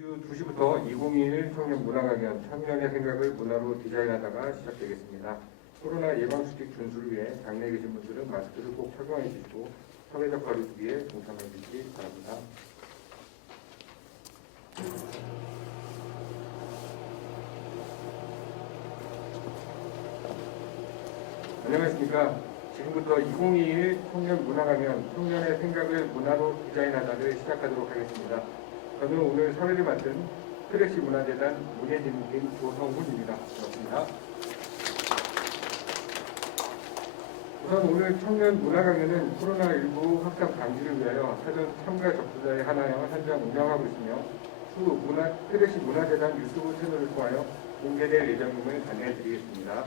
이주 2시부터 2021 청년 문화강연 청년의 생각을 문화로 디자인하다가 시작되겠습니다. 코로나 예방수칙 준수를 위해 당내에 계신 분들은 마스크를 꼭 착용해 주시고 사회적 거리두기에 동참해 주시기 바랍니다. 안녕하십니까. 지금부터 2021 청년 문화강연 청년의 생각을 문화로 디자인하다를 시작하도록 하겠습니다. 저는 오늘 사회를 맡은 크래시 문화재단 문예진님 조성훈입니다. 반갑습니다. 우선 오늘 청년 문화강연은 코로나19 확산 방지를 위하여 사전 참가 접수자에 한하여 현장 운영하고 있으며 추후 크래시 문화재단 유튜브 채널을 통하여 공개될 예정임을 안내해드리겠습니다.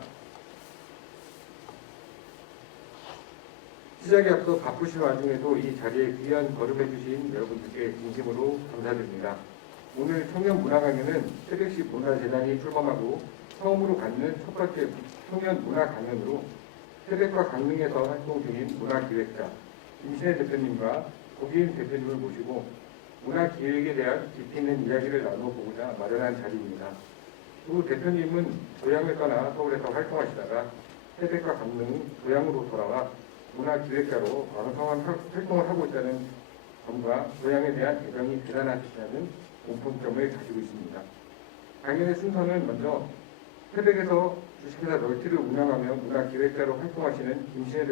시작에 앞서 바쁘신 와중에도 이 자리에 귀한 걸음해주신 여러분들께 진심으로 감사드립니다. 오늘 청년 문화강연은 크래시 문화재단이 출범하고 처음으로 갖는 첫 번째 청년 문화강연으로 태백과 강릉에서 활동 중인 문화기획자 김신혜 대표님과 고기인 대표님을 모시고 문화기획에 대한 깊이 있는 이야기를 나눠보고자 마련한 자리입니다. 두 대표님은 고향을 떠나 서울에서 활동하시다가 태백과 강릉, 고향으로 돌아와 문화기획자로 왕성한 활동을 하고 있다는 점과 고향에 대한 애정이 대단하시다는 공통점을 가지고 있습니다. 강연의 순서는 먼저 태백에서 주식회사 널티를 운영하며 문화기획자로 활동하시는 김신혜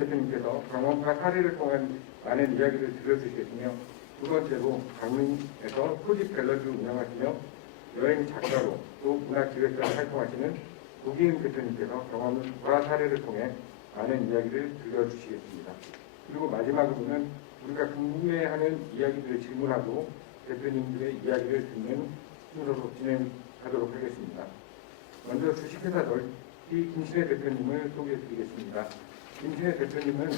대표님께서 경험과 사례를 통한 많은 이야기를 들려주시겠으며 두 번째로 강릉에서 토지 갤러리를 운영하시며 여행 작가로 또 문화기획자로 활동하시는 고기인 대표님께서 경험과 사례를 통해 많은 이야기를 들려주시겠습니다. 그리고 마지막으로는 우리가 궁금해하는 이야기들을 질문하고 대표님들의 이야기를 듣는 순서로 진행하도록 하겠습니다. 먼저 주식회사 널티 김신혜 대표님을 소개해드리겠습니다. 김신혜 대표님은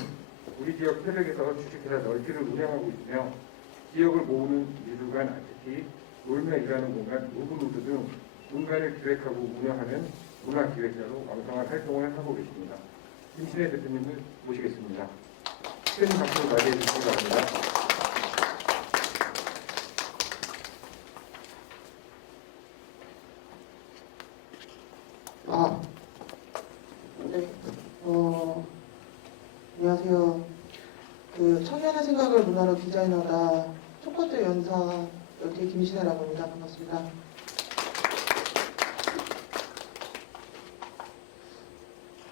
우리 지역 태백에서 주식회사 널티를 운영하고 있으며 지역을 모으는 미술관 아티티, 놀며 일하는 공간, 무브누드 등 공간을 기획하고 운영하는 문화기획자로 왕성한 활동을 하고 계십니다. 김신혜 대표님을 모시겠습니다. 큰 박수로 맞이해 주시기 바랍니다. 네. 안녕하세요. 청년의 생각을 문화로 디자인하다 첫 번째 연사 널티 김신혜라고 합니다. 반갑습니다.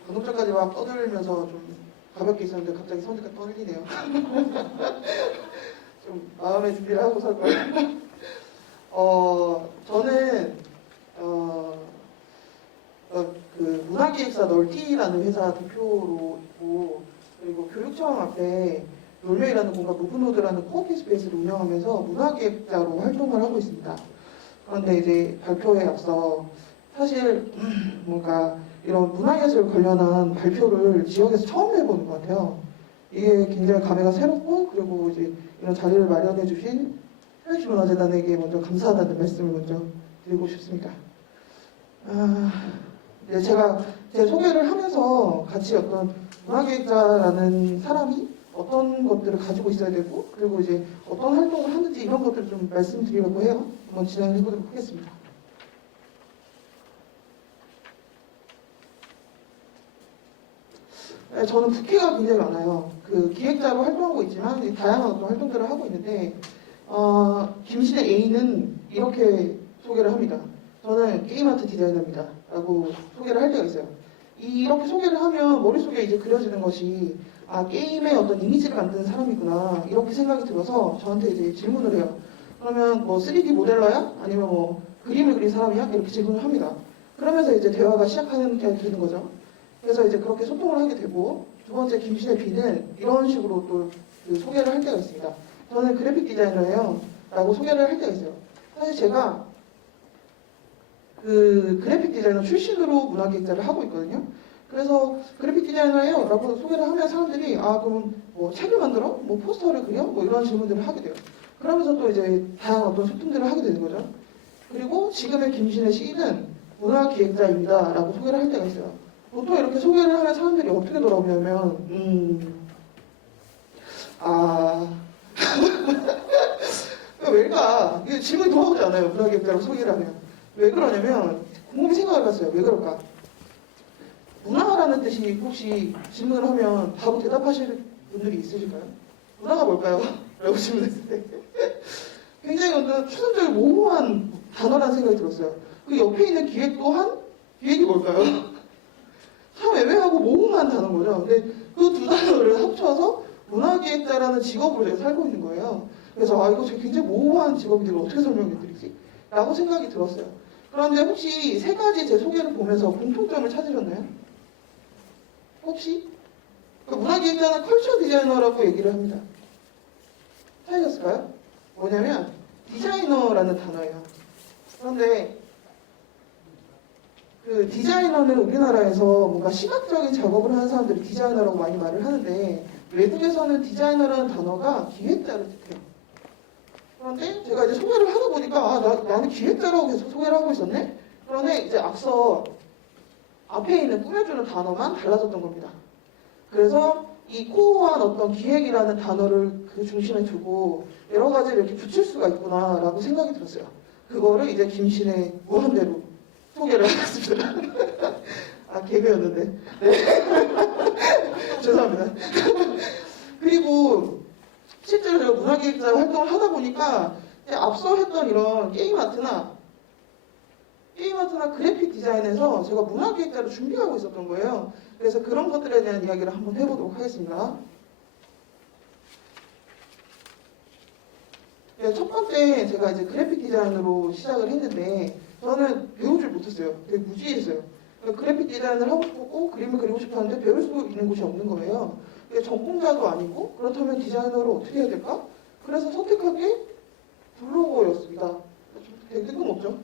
방금 전까지 막 떠들면서 좀 가볍게 있었는데 갑자기 손이가 떨리네요. 좀 마음의 준비를 하고 설 거예요. 저는 문화기획사 널티라는 회사 대표로 있고, 그리고 교육청 앞에 놀며이라는 공간 무브노드라는 코워킹 스페이스를 운영하면서 문화기획자로 활동을 하고 있습니다. 그런데 이제 발표에 앞서 사실 뭔가 이런 문화예술 관련한 발표를 지역에서 처음 해보는 것 같아요. 이게 굉장히 감회가 새롭고, 그리고 이제 이런 자리를 마련해 주신 크래시 문화재단에게 먼저 감사하다는 말씀을 먼저 드리고 싶습니다. 제가 제 소개를 하면서 같이 어떤 문화기획자라는 사람이 어떤 것들을 가지고 있어야 되고, 그리고 이제 어떤 활동을 하는지 이런 것들을 좀 말씀드리려고 해요. 한번 진행을 해보도록 하겠습니다. 저는 부캐가 굉장히 많아요. 기획자로 활동하고 있지만 다양한 어떤 활동들을 하고 있는데, 김신혜 A는 이렇게 소개를 합니다. 저는 게임 아트 디자이너입니다. 라고 소개를 할 때가 있어요. 이렇게 소개를 하면 머릿속에 이제 그려지는 것이, 게임의 어떤 이미지를 만드는 사람이구나, 이렇게 생각이 들어서 저한테 이제 질문을 해요. 그러면 뭐 3D 모델러야? 아니면 뭐 그림을 그린 사람이야? 이렇게 질문을 합니다. 그러면서 이제 대화가 시작하는 게 되는 거죠. 그래서 이제 그렇게 소통을 하게 되고, 두 번째 김신혜 B는 이런 식으로 또 소개를 할 때가 있습니다. 저는 그래픽 디자이너예요. 라고 소개를 할 때가 있어요. 사실 제가 그래픽 디자이너 출신으로 문화기획자를 하고 있거든요. 그래서 그래픽 디자이너예요. 라고 소개를 하면 사람들이, 그럼 뭐 책을 만들어? 뭐 포스터를 그려? 뭐 이런 질문들을 하게 돼요. 그러면서 또 이제 다양한 어떤 소통들을 하게 되는 거죠. 그리고 지금의 김신혜 C는 문화기획자입니다. 라고 소개를 할 때가 있어요. 보통 이렇게 소개를 하면 사람들이 어떻게 돌아오냐면, 질문이 돌아오지 않아요. 문화기획자로 소개를 하면. 왜 그러냐면 곰곰이 생각을 해봤어요. 왜 그럴까? 문화라는 뜻이 혹시 질문을 하면 바로 대답하실 분들이 있으실까요? 문화가 뭘까요? 라고 질문했을 때 굉장히 어떤 추상적인 모호한 단어라는 생각이 들었어요. 그 옆에 있는 기획 또한 기획이 뭘까요? 참 애매하고 모호한 단어인 거죠. 근데 그 두 단어를 합쳐서 문화기획자라는 직업으로 제가 살고 있는 거예요. 그래서 아 이거 굉장히 모호한 직업인데 이걸 어떻게 설명해 드리지? 라고 생각이 들었어요. 그런데 혹시 세 가지 제 소개를 보면서 공통점을 찾으셨나요? 혹시? 그 문화기획자는 컬처 디자이너라고 얘기를 합니다. 찾으셨을까요? 뭐냐면 디자이너라는 단어예요. 그런데 그 디자이너는 우리나라에서 뭔가 시각적인 작업을 하는 사람들이 디자이너라고 많이 말을 하는데 외국에서는 디자이너라는 단어가 기획자를 뜻해요. 그런데 제가 이제 소개를 하다 보니까 나는 기획자라고 계속 소개를 하고 있었네? 그런데 이제 앞서 앞에 있는 꾸며주는 단어만 달라졌던 겁니다. 그래서 이 코어한 어떤 기획이라는 단어를 그 중심에 두고 여러 가지를 이렇게 붙일 수가 있구나라고 생각이 들었어요. 그거를 이제 김신의 무한대로 소개를 하겠습니다. 아, 개그였는데. 네. 죄송합니다. 그리고 실제로 제가 문화기획자 활동을 하다 보니까 앞서 했던 이런 게임 아트나 그래픽 디자인에서 제가 문화기획자를 준비하고 있었던 거예요. 그래서 그런 것들에 대한 이야기를 한번 해보도록 하겠습니다. 네, 첫 번째 제가 이제 그래픽 디자인으로 시작을 했는데 저는 배우질 못했어요. 되게 무지했어요. 그래픽 디자인을 하고 싶었고 그림을 그리고 싶었는데 배울 수 있는 곳이 없는 거예요. 전공자도 아니고 그렇다면 디자이너를 어떻게 해야 될까? 그래서 선택한 게 블로거였습니다. 되게 뜬금없죠?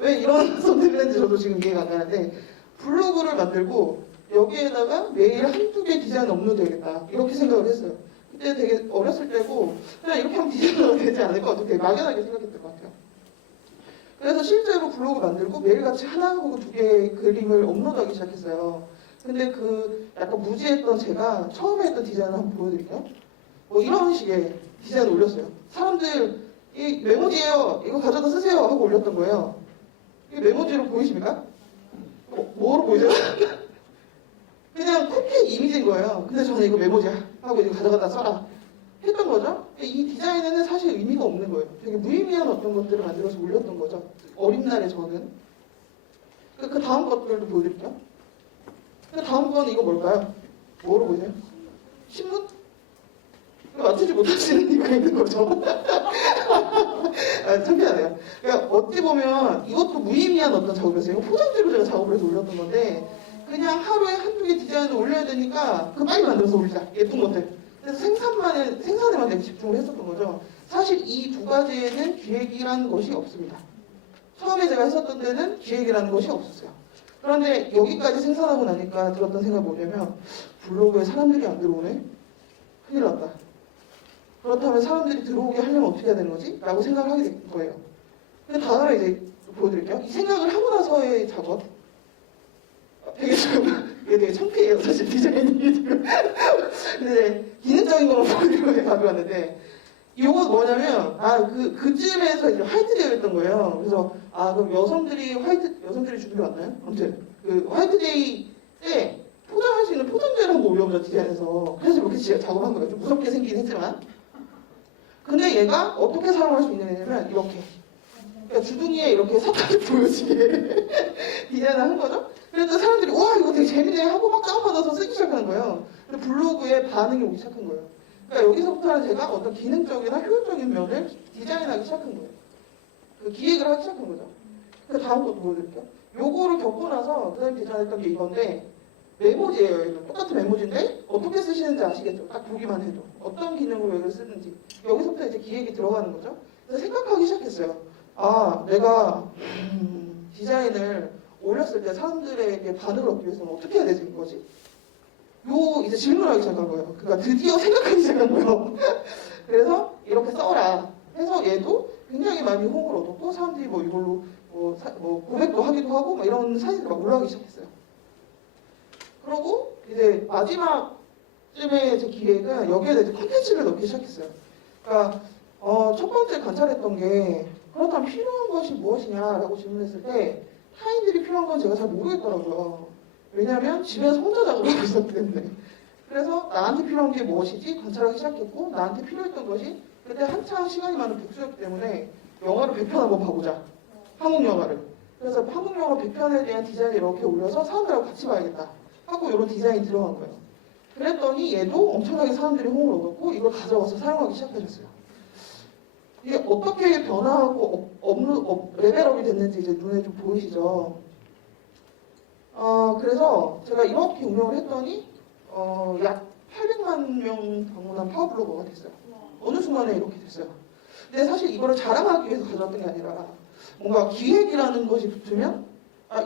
왜 이런 선택을 했는지 저도 지금 이해가 안 가는데 블로그를 만들고 여기에다가 매일 한두 개 디자인 업로드 해야겠다 이렇게 생각을 했어요. 그때 되게 어렸을 때고 그냥 이렇게 하면 디자이너가 되지 않을까 어떻게 막연하게 생각했던 것 같아요. 그래서 실제로 블로그 만들고 매일같이 하나 혹은 두 개의 그림을 업로드하기 시작했어요. 근데 그 약간 무지했던 제가 처음에 했던 디자인을 한번 보여드릴게요. 뭐 이런 식의 디자인을 올렸어요. 사람들 이 메모지예요. 이거 가져다 쓰세요 하고 올렸던 거예요. 이게 메모지로 보이십니까? 뭐로 보이세요? 그냥 코피 이미지인 거예요. 근데 저는 이거 메모지야 하고 이거 가져가다 써라 했던 거죠. 이 디자인에는 사실 의미가 없는 거예요. 되게 무의미한 어떤 것들을 만들어서 올렸던 거죠. 어린 날에 저는. 그 다음 것들도 보여드릴게요. 그 다음 건 이거 뭘까요? 뭐로 보이세요? 신문? 맞추지 못하시는 이유가 있는 거죠. 아, 창피하네요. 그러니까 어찌 보면 이것도 무의미한 어떤 작업이었어요. 포장지로 제가 작업을 해서 올렸던 건데 그냥 하루에 한두 개 디자인을 올려야 되니까 그 빨리 만들어서 올리자. 예쁜 것들. 그래서 생산에만 되게 집중을 했었던 거죠. 사실 이 두 가지에는 기획이라는 것이 없습니다. 처음에 제가 했었던 데는 기획이라는 것이 없었어요. 그런데 여기까지 생산하고 나니까 들었던 생각이 뭐냐면 블로그에 사람들이 안 들어오네? 큰일 났다. 그렇다면 사람들이 들어오게 하려면 어떻게 해야 되는 거지? 라고 생각을 하게 된 거예요. 그 다음에 이제 보여드릴게요. 이 생각을 하고 나서의 작업. 되게 지금, 이게 되게 창피해요. 사실 디자인이 지금. 근데 기능적인 것만 보여드리고 가져왔는데, 이거 뭐냐면, 그쯤에서 이제 화이트 데이였던 거예요. 그래서, 그럼 여성들이 주는 게 맞나요? 아무튼, 그 화이트 데이 때 포장할 수 있는 포장재를 한번 올려보자, 디자인에서. 그래서 이렇게 작업한 거예요. 좀 무섭게 생기긴 했지만. 근데 얘가 어떻게 사용할 수 있느냐면 이렇게 그러니까 주둥이에 이렇게 사탕이 보여지게 디자인을 한 거죠. 그래서 사람들이 와 이거 되게 재밌네 하고 막 다운받아서 쓰기 시작하는 거예요. 근데 블로그에 반응이 오기 시작한 거예요. 그러니까 여기서부터는 제가 어떤 기능적이나 효율적인 면을 디자인하기 시작한 거예요. 그 기획을 하기 시작한 거죠. 그 다음 것도 보여드릴게요. 요거를 겪고 나서 그 다음에 디자인했던 게 이건데 메모지예요. 이거 똑같은 메모지인데 어떻게 쓰시는지 아시겠죠? 딱 보기만 해도 어떤 기능으로 이걸 쓰는지 여기서부터 이제 기획이 들어가는 거죠. 그래서 생각하기 시작했어요. 내가 디자인을 올렸을 때 사람들에게 반응을 얻기 위해서는 어떻게 해야 되지 이거지? 이제 질문하기 시작한 거예요. 그러니까 드디어 생각하기 시작한 거예요. 그래서 이렇게 써라 해서 얘도 굉장히 많이 호응을 얻었고 사람들이 뭐 이걸로 고백도 하기도 하고 막 이런 사진들이 막 올라가기 시작했어요. 그러고 이제 마지막쯤에 제 기획은 여기에다 이제 컨텐츠를 넣기 시작했어요. 그러니까 첫 번째 관찰했던 게 그렇다면 필요한 것이 무엇이냐라고 질문했을 때 타인들이 필요한 건 제가 잘 모르겠더라고요. 왜냐하면 집에서 혼자 작업을 하고 있었기 때문에. 그래서 나한테 필요한 게 무엇이지 관찰하기 시작했고 나한테 필요했던 것이 그때 한창 시간이 많은 백수였기 때문에 영화를 100편 한번 봐보자. 한국 영화를. 그래서 한국 영화 100편에 대한 디자인을 이렇게 올려서 사람들하고 같이 봐야겠다 하고 이런 디자인이 들어간 거예요. 그랬더니 얘도 엄청나게 사람들이 호응을 얻었고 이걸 가져와서 사용하기 시작하셨어요. 이게 어떻게 변화하고 레벨업이 됐는지 이제 눈에 좀 보이시죠? 그래서 제가 이렇게 운영을 했더니 약 800만 명 방문한 파워블로거가 됐어요. 어느 순간에 이렇게 됐어요. 근데 사실 이거를 자랑하기 위해서 가져왔던 게 아니라 뭔가 기획이라는 것이 붙으면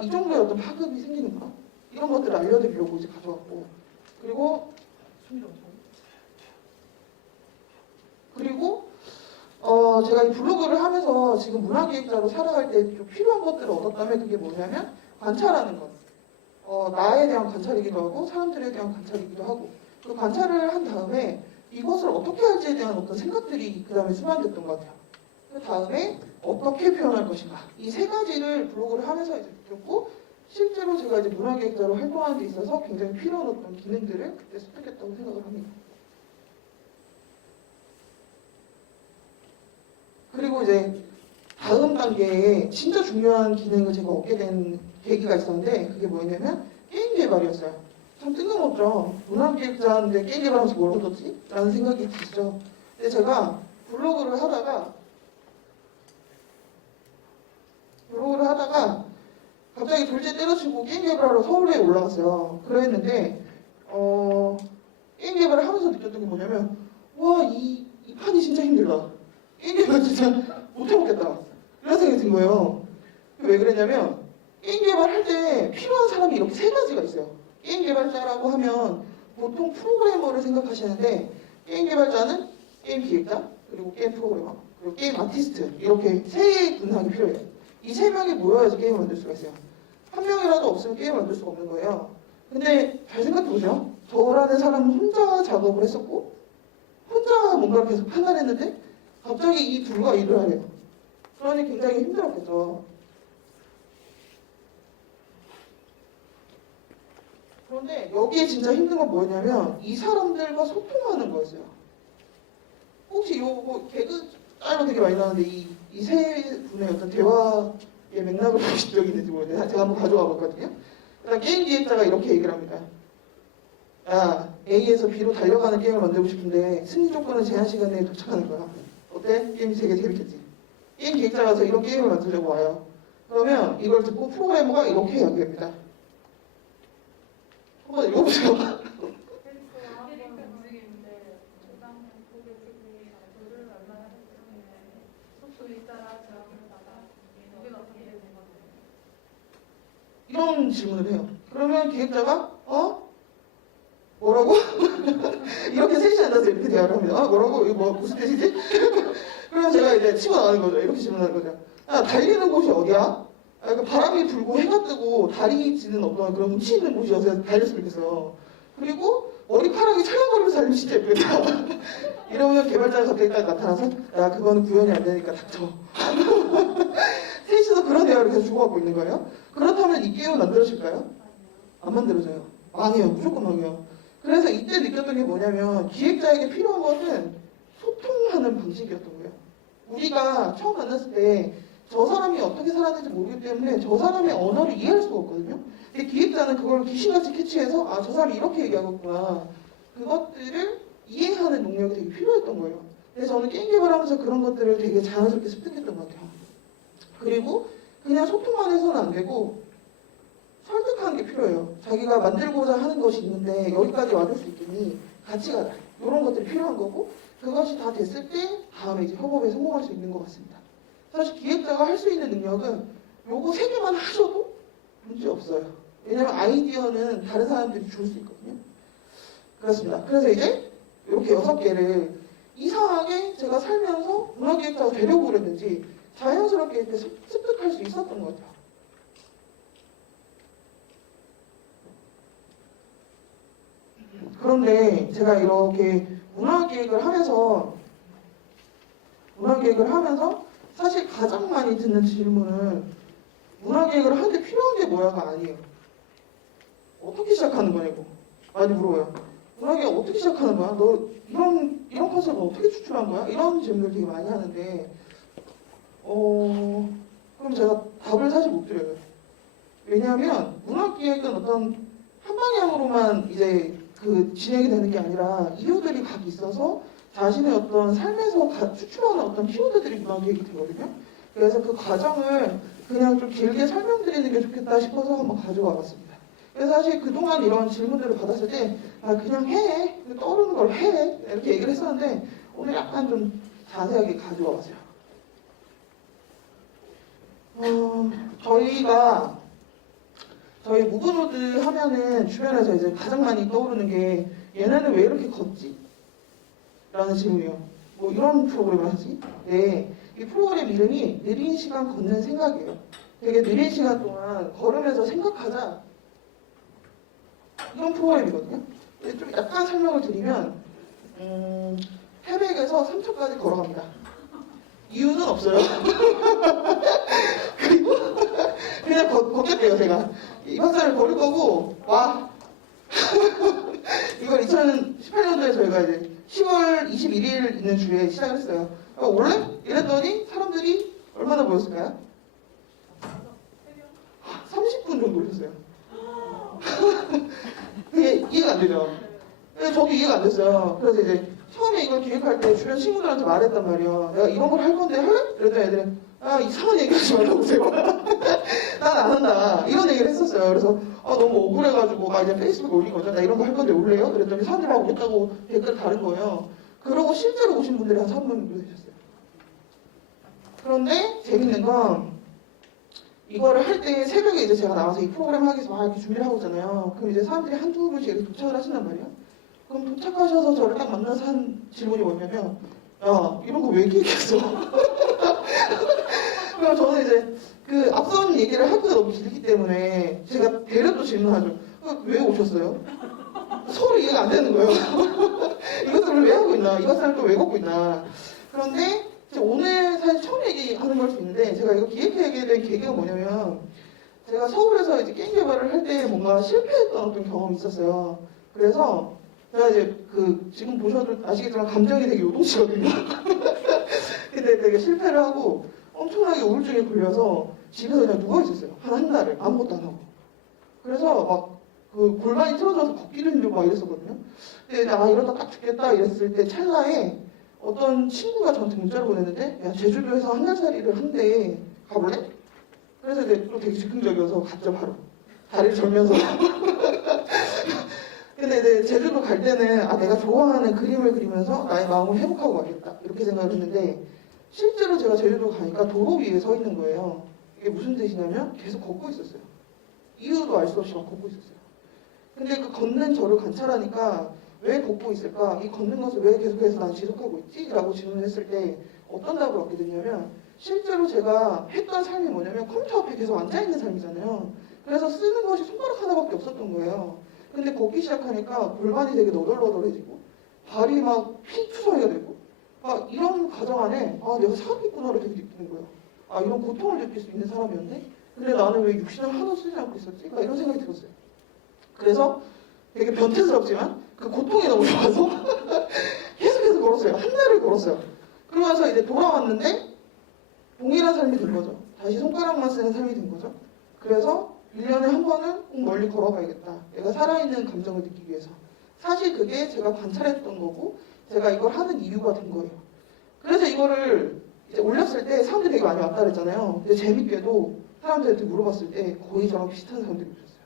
이 정도의 어떤 파급이 생기는구나. 이런 것들을 알려드리려고 이제 가져왔고 그리고 제가 이 블로그를 하면서 지금 문화기획자로 살아갈 때 좀 필요한 것들을 얻었다면 그게 뭐냐면 관찰하는 것. 나에 대한 관찰이기도 하고 사람들에 대한 관찰이기도 하고 그 관찰을 한 다음에 이것을 어떻게 할지에 대한 어떤 생각들이 그 다음에 수반됐던 것 같아요. 그 다음에 어떻게 표현할 것인가 이 세 가지를 블로그를 하면서 이제 느꼈고 실제로 제가 이제 문화기획자로 활동하는 데 있어서 굉장히 필요한 어떤 기능들을 그때 습득했다고 생각을 합니다. 그리고 이제 다음 단계에 진짜 중요한 기능을 제가 얻게 된 계기가 있었는데 그게 뭐였냐면 게임 개발이었어요. 참 뜬금없죠. 문화기획자인데 게임 개발하면서 뭘 얻었지? 라는 생각이 드시죠. 근데 제가 블로그를 하다가 갑자기 둘째 때려치고 게임 개발하러 서울에 올라갔어요. 그랬는데 게임 개발을 하면서 느꼈던 게 뭐냐면 와 이 판이 진짜 힘들다. 게임 개발 진짜 못해먹겠다. 이런 생각이 든 거예요. 왜 그랬냐면 게임 개발할 때 필요한 사람이 이렇게 세 가지가 있어요. 게임 개발자라고 하면 보통 프로그래머를 생각하시는데 게임 개발자는 게임 기획자, 그리고 게임 프로그래머, 그리고 게임 아티스트 이렇게 세 분학이 필요해요. 이 세 명이 모여야지 게임을 만들 수가 있어요. 한 명이라도 없으면 게임을 만들 수가 없는 거예요. 근데 잘 생각해보세요. 저라는 사람은 혼자 작업을 했었고 혼자 뭔가를 계속 판단했는데 갑자기 이 둘과 일을 하래요. 그러니 굉장히 힘들었겠죠. 그런데 여기에 진짜 힘든 건 뭐냐면 이 사람들과 소통하는 거였어요. 혹시 요거 개그 짤로 되게 많이 나오는데 이 세 분의 어떤 대화의 맥락을 보신 적이 있는지 모르겠어요. 제가 한번 가져와 봤거든요. 일단 게임 기획자가 이렇게 얘기를 합니다. 야, A에서 B로 달려가는 게임을 만들고 싶은데 승리 조건은 제한 시간 내에 도착하는 거야. 어때? 게임 되게 재밌겠지? 게임 기획자가 와서 이런 게임을 만들려고 와요. 그러면 이걸 듣고 프로그래머가 이렇게 이야기합니다. 한번 읽어보세요. 이런 질문을 해요. 그러면 기획자가 뭐라고? 이렇게 셋이 앉아서 이렇게 대화를 합니다. 뭐라고? 이거 뭐 무슨 뜻이지? 그러면 제가 이제 치고 나가는 거죠. 이렇게 질문하는 거죠. 달리는 곳이 어디야? 바람이 불고 해가 뜨고 달이 지는 어떤 그런 운치 있는 곳이어서 달렸으면 좋겠어. 그리고 머리카락이 찰랑거리면서 달리면 진짜 예쁘겠다. 이러면 개발자가 갑자기 딱 나타나서 야 그거는 구현이 안 되니까 닥쳐. 셋이서 그런 대화를 계속 주고받고 있는 거예요. 그렇다면 이 게임을 만들어질까요? 안 만들어져요. 망해요. 무조건 망해요. 그래서 이때 느꼈던 게 뭐냐면 기획자에게 필요한 것은 소통하는 방식이었던 거예요. 우리가 처음 만났을 때 저 사람이 어떻게 살았는지 모르기 때문에 저 사람의 언어를 이해할 수가 없거든요. 근데 기획자는 그걸 귀신같이 캐치해서 저 사람이 이렇게 얘기하겠구나. 그것들을 이해하는 능력이 되게 필요했던 거예요. 그래서 저는 게임 개발하면서 그런 것들을 되게 자연스럽게 습득했던 것 같아요. 그리고 그냥 소통만 해서는 안 되고 설득하는 게 필요해요. 자기가 만들고자 하는 것이 있는데 여기까지 와줄 수 있겠니? 같이 가자. 이런 것들이 필요한 거고 그것이 다 됐을 때 다음에 이제 협업에 성공할 수 있는 것 같습니다. 사실 기획자가 할 수 있는 능력은 요거 세 개만 하셔도 문제 없어요. 왜냐면 아이디어는 다른 사람들이 줄 수 있거든요. 그렇습니다. 그래서 이제 이렇게 6개를 이상하게 제가 살면서 문화기획자가 되려고 그랬는지 자연스럽게 이렇게 습득할 수 있었던 것 같아요. 그런데 제가 이렇게 문화기획을 하면서 문화기획을 하면서 사실 가장 많이 듣는 질문은 문화기획을 하는데 필요한 게 뭐야가 아니에요. 어떻게 시작하는 거냐고 많이 물어봐요. 문화기획 어떻게 시작하는 거야? 너 이런 컨셉을 어떻게 추출한 거야? 이런 질문을 되게 많이 하는데 그럼 제가 답을 사실 못 드려요. 왜냐하면 문화기획은 어떤 한 방향으로만 이제 그 진행이 되는 게 아니라 이유들이 각 있어서 자신의 어떤 삶에서 추출하는 어떤 키워드들이 문화기획이 되거든요. 그래서 그 과정을 그냥 좀 길게 설명드리는 게 좋겠다 싶어서 한번 가져와 봤습니다. 그래서 사실 그동안 이런 질문들을 받았을 때 그냥 해, 떠오르는 걸 해 이렇게 얘기를 했었는데 오늘 약간 좀 자세하게 가져와 봤어요. 저희 무브노드 하면은 주변에서 이제 가장 많이 떠오르는 게 얘네는 왜 이렇게 걷지? 라는 질문이요. 뭐 이런 프로그램 하지? 네, 이 프로그램 이름이 느린 시간 걷는 생각이에요. 되게 느린 시간 동안 걸으면서 생각하자. 이런 프로그램이거든요. 좀 약간 설명을 드리면 태백에서 삼척까지 걸어갑니다. 이유는 없어요. 그리고 그냥 걷겠대요. 제가 이 박사를 걸을 거고 와. 이걸 2018년도에 저희가 이제 10월 21일 있는 주에 시작을 했어요. 원래 이랬더니 사람들이 얼마나 모였을까요? 30분 정도 오셨어요. 그게 이해가 안 되죠. 저도 이해가 안 됐어요. 그래서 이제 처음에 이걸 기획할 때 주변 친구들한테 말했단 말이야. 내가 이런 걸 할 건데 할래? 그랬더니 애들이 이상한 얘기 하지 말라고 제발. 난 안 한다. 이런 얘기를 했었어요. 그래서 너무 억울해가지고 막 이제 페이스북에 올린 거죠. 나 이런 거 할 건데 올래요? 그랬더니 사람들이 막 오겠다고 댓글 다른 거예요. 그러고 실제로 오신 분들이 한 3분 정도 되셨어요. 그런데 재밌는 건 이거를 할 때 새벽에 이제 제가 나와서 이 프로그램 하기 위해서 막 이렇게 준비를 하고 있잖아요. 그럼 이제 사람들이 한두 분씩 이렇게 도착을 하신단 말이에요. 그럼 도착하셔서 저를 딱 만나서 한 질문이 뭐냐면 야, 이런 거 왜 기획했어? 그럼 저는 이제 그 앞선 얘기를 하기가 너무 길기 때문에 제가 대략 또 질문하죠. 왜 오셨어요? 서로 이해가 안 되는 거예요. 이것을 왜 하고 있나? 이것을 또 왜 걷고 있나? 그런데 오늘 사실 처음 얘기하는 걸 수 있는데 제가 이거 기획하게 된 계기가 뭐냐면 제가 서울에서 이제 게임 개발을 할 때 뭔가 실패했던 어떤 경험이 있었어요. 그래서 제가 이제 지금 보셔도 아시겠지만 감정이 되게 요동치거든요. 근데 되게 실패를 하고 엄청나게 우울증에 걸려서 집에서 그냥 누워 있었어요. 한 달을 아무것도 안 하고. 그래서 막 골반이 틀어져서 걷기도 힘들고 막 이랬었거든요. 근데 이러다 딱 죽겠다 이랬을 때 찰나에 어떤 친구가 저한테 문자를 보냈는데 야, 제주도에서 한 달 살이를 한대. 가볼래? 그래서 이제 또 되게 즉흥적이어서 갔죠. 바로 다리를 절면서. 근데 이제 제주도 갈 때는 내가 좋아하는 그림을 그리면서 나의 마음을 회복하고 가겠다 이렇게 생각을 했는데 실제로 제가 제주도 가니까 도로 위에 서 있는 거예요. 이게 무슨 뜻이냐면 계속 걷고 있었어요. 이유도 알 수 없이 막 걷고 있었어요. 근데 그 걷는 저를 관찰하니까 왜 걷고 있을까? 이 걷는 것을 왜 계속해서 난 지속하고 있지? 라고 질문을 했을 때 어떤 답을 얻게 됐냐면 실제로 제가 했던 삶이 뭐냐면 컴퓨터 앞에 계속 앉아있는 삶이잖아요. 그래서 쓰는 것이 손가락 하나밖에 없었던 거예요. 근데 걷기 시작하니까 골반이 되게 너덜너덜해지고 발이 막 피투성이가 되고 이런 과정 안에 내가 살아있구나를 되게 느끼는 거예요. 이런 고통을 느낄 수 있는 사람이었네? 근데 나는 왜 육신을 하나도 쓰지 않고 있었지? 이런 생각이 들었어요. 그래서 되게 변태스럽지만 그 고통이 너무 좋아서 계속해서 걸었어요. 한 달을 걸었어요. 그러면서 이제 돌아왔는데 동일한 삶이 된 거죠. 다시 손가락만 쓰는 삶이 된 거죠. 그래서 1년에 한 번은 꼭 멀리 걸어가야겠다. 내가 살아있는 감정을 느끼기 위해서. 사실 그게 제가 관찰했던 거고 제가 이걸 하는 이유가 된 거예요. 그래서 이거를 이제 올렸을 때 사람들이 되게 많이 왔다 그랬잖아요. 근데 재밌게도 사람들한테 물어봤을 때 거의 저랑 비슷한 사람들이 오셨어요.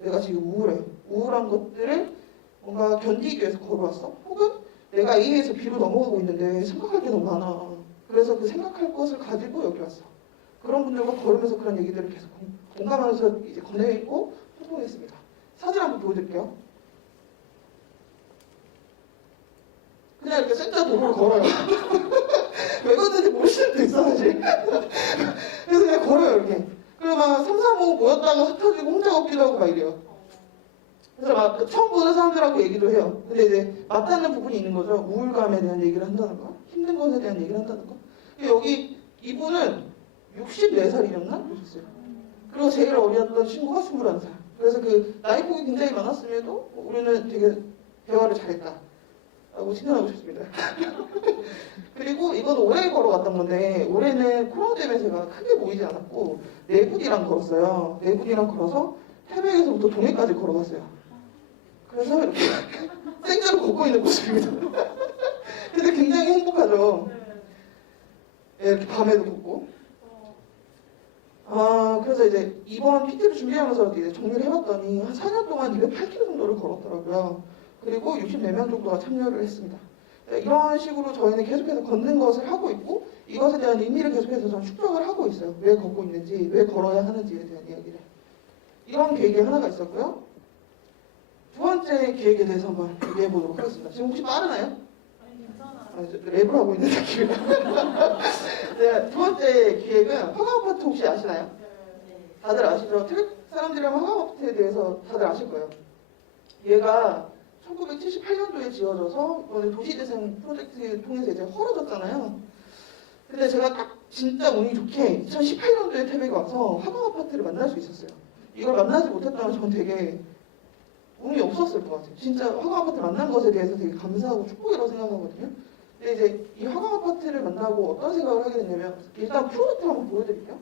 내가 지금 우울해. 우울한 것들을 뭔가 견디기 위해서 걸어왔어. 혹은 내가 A에서 B로 넘어가고 있는데 생각할 게 너무 많아. 그래서 그 생각할 것을 가지고 여기 왔어. 그런 분들과 걸으면서 그런 얘기들을 계속 공감하면서 이제 건네고 소통했습니다. 사진 한번 보여드릴게요. 그냥 이렇게 생짜 도로를 걸어요. 왜 걷는지 모르시는 분도 있어 사실. 그래서 그냥 걸어요 이렇게. 그리고 막 3, 4, 5 모였다가 흩어지고 혼자 걷기도 하고 막 이래요. 그래서 막 처음 보는 사람들하고 얘기도 해요. 근데 이제 맞닿는 부분이 있는 거죠. 우울감에 대한 얘기를 한다는 거, 힘든 것에 대한 얘기를 한다는 거. 여기 이분은 64살이었나? 그러셨어요. 그리고 제일 어렸던 친구가 21살. 그래서 그 나이폭이 굉장히 많았음에도 우리는 되게 대화를 잘했다 라고 칭찬하고 싶습니다. 그리고 이건 올해 걸어갔던 건데 올해는 코로나 때문에 제가 크게 보이지 않았고 네 분이랑 걸었어요. 네 분이랑 걸어서 태백에서부터 동해까지 걸어갔어요. 그래서 이렇게 생자로 걷고 있는 모습입니다. 근데 굉장히 행복하죠. 예, 이렇게 밤에도 걷고. 그래서 이제 이번 PT를 준비하면서 이제 정리를 해봤더니 한 4년 동안 208km 정도를 걸었더라고요. 그리고 64명 정도가 참여를 했습니다. 네, 이런 식으로 저희는 계속해서 걷는 것을 하고 있고 이것에 대한 의미를 계속해서 저는 축적을 하고 있어요. 왜 걷고 있는지, 왜 걸어야 하는지에 대한 이야기를. 이런 계획이 하나가 있었고요. 두 번째 계획에 대해서 한번 얘기해 보도록 하겠습니다. 지금 혹시 빠르나요? 아니 괜찮아요. 랩을 하고 있는 느낌이에요. 네, 두 번째 기획은 화강아파트 혹시 아시나요? 다들 아시죠? 태백 사람들이라면 화강아파트에 대해서 다들 아실 거예요. 얘가 1978년도에 지어져서 이번에 도시재생 프로젝트 통해서 이제 헐어졌잖아요. 근데 제가 딱 진짜 운이 좋게 2018년도에 태백에 와서 화강아파트를 만날 수 있었어요. 이걸 만나지 못했다면 전 되게 운이 없었을 것 같아요. 진짜 화강아파트 만난 것에 대해서 되게 감사하고 축복이라고 생각하거든요. 근데 이제 이 화강아파트를 만나고 어떤 생각을 하게 됐냐면 일단 프로젝트를 한번 보여드릴게요.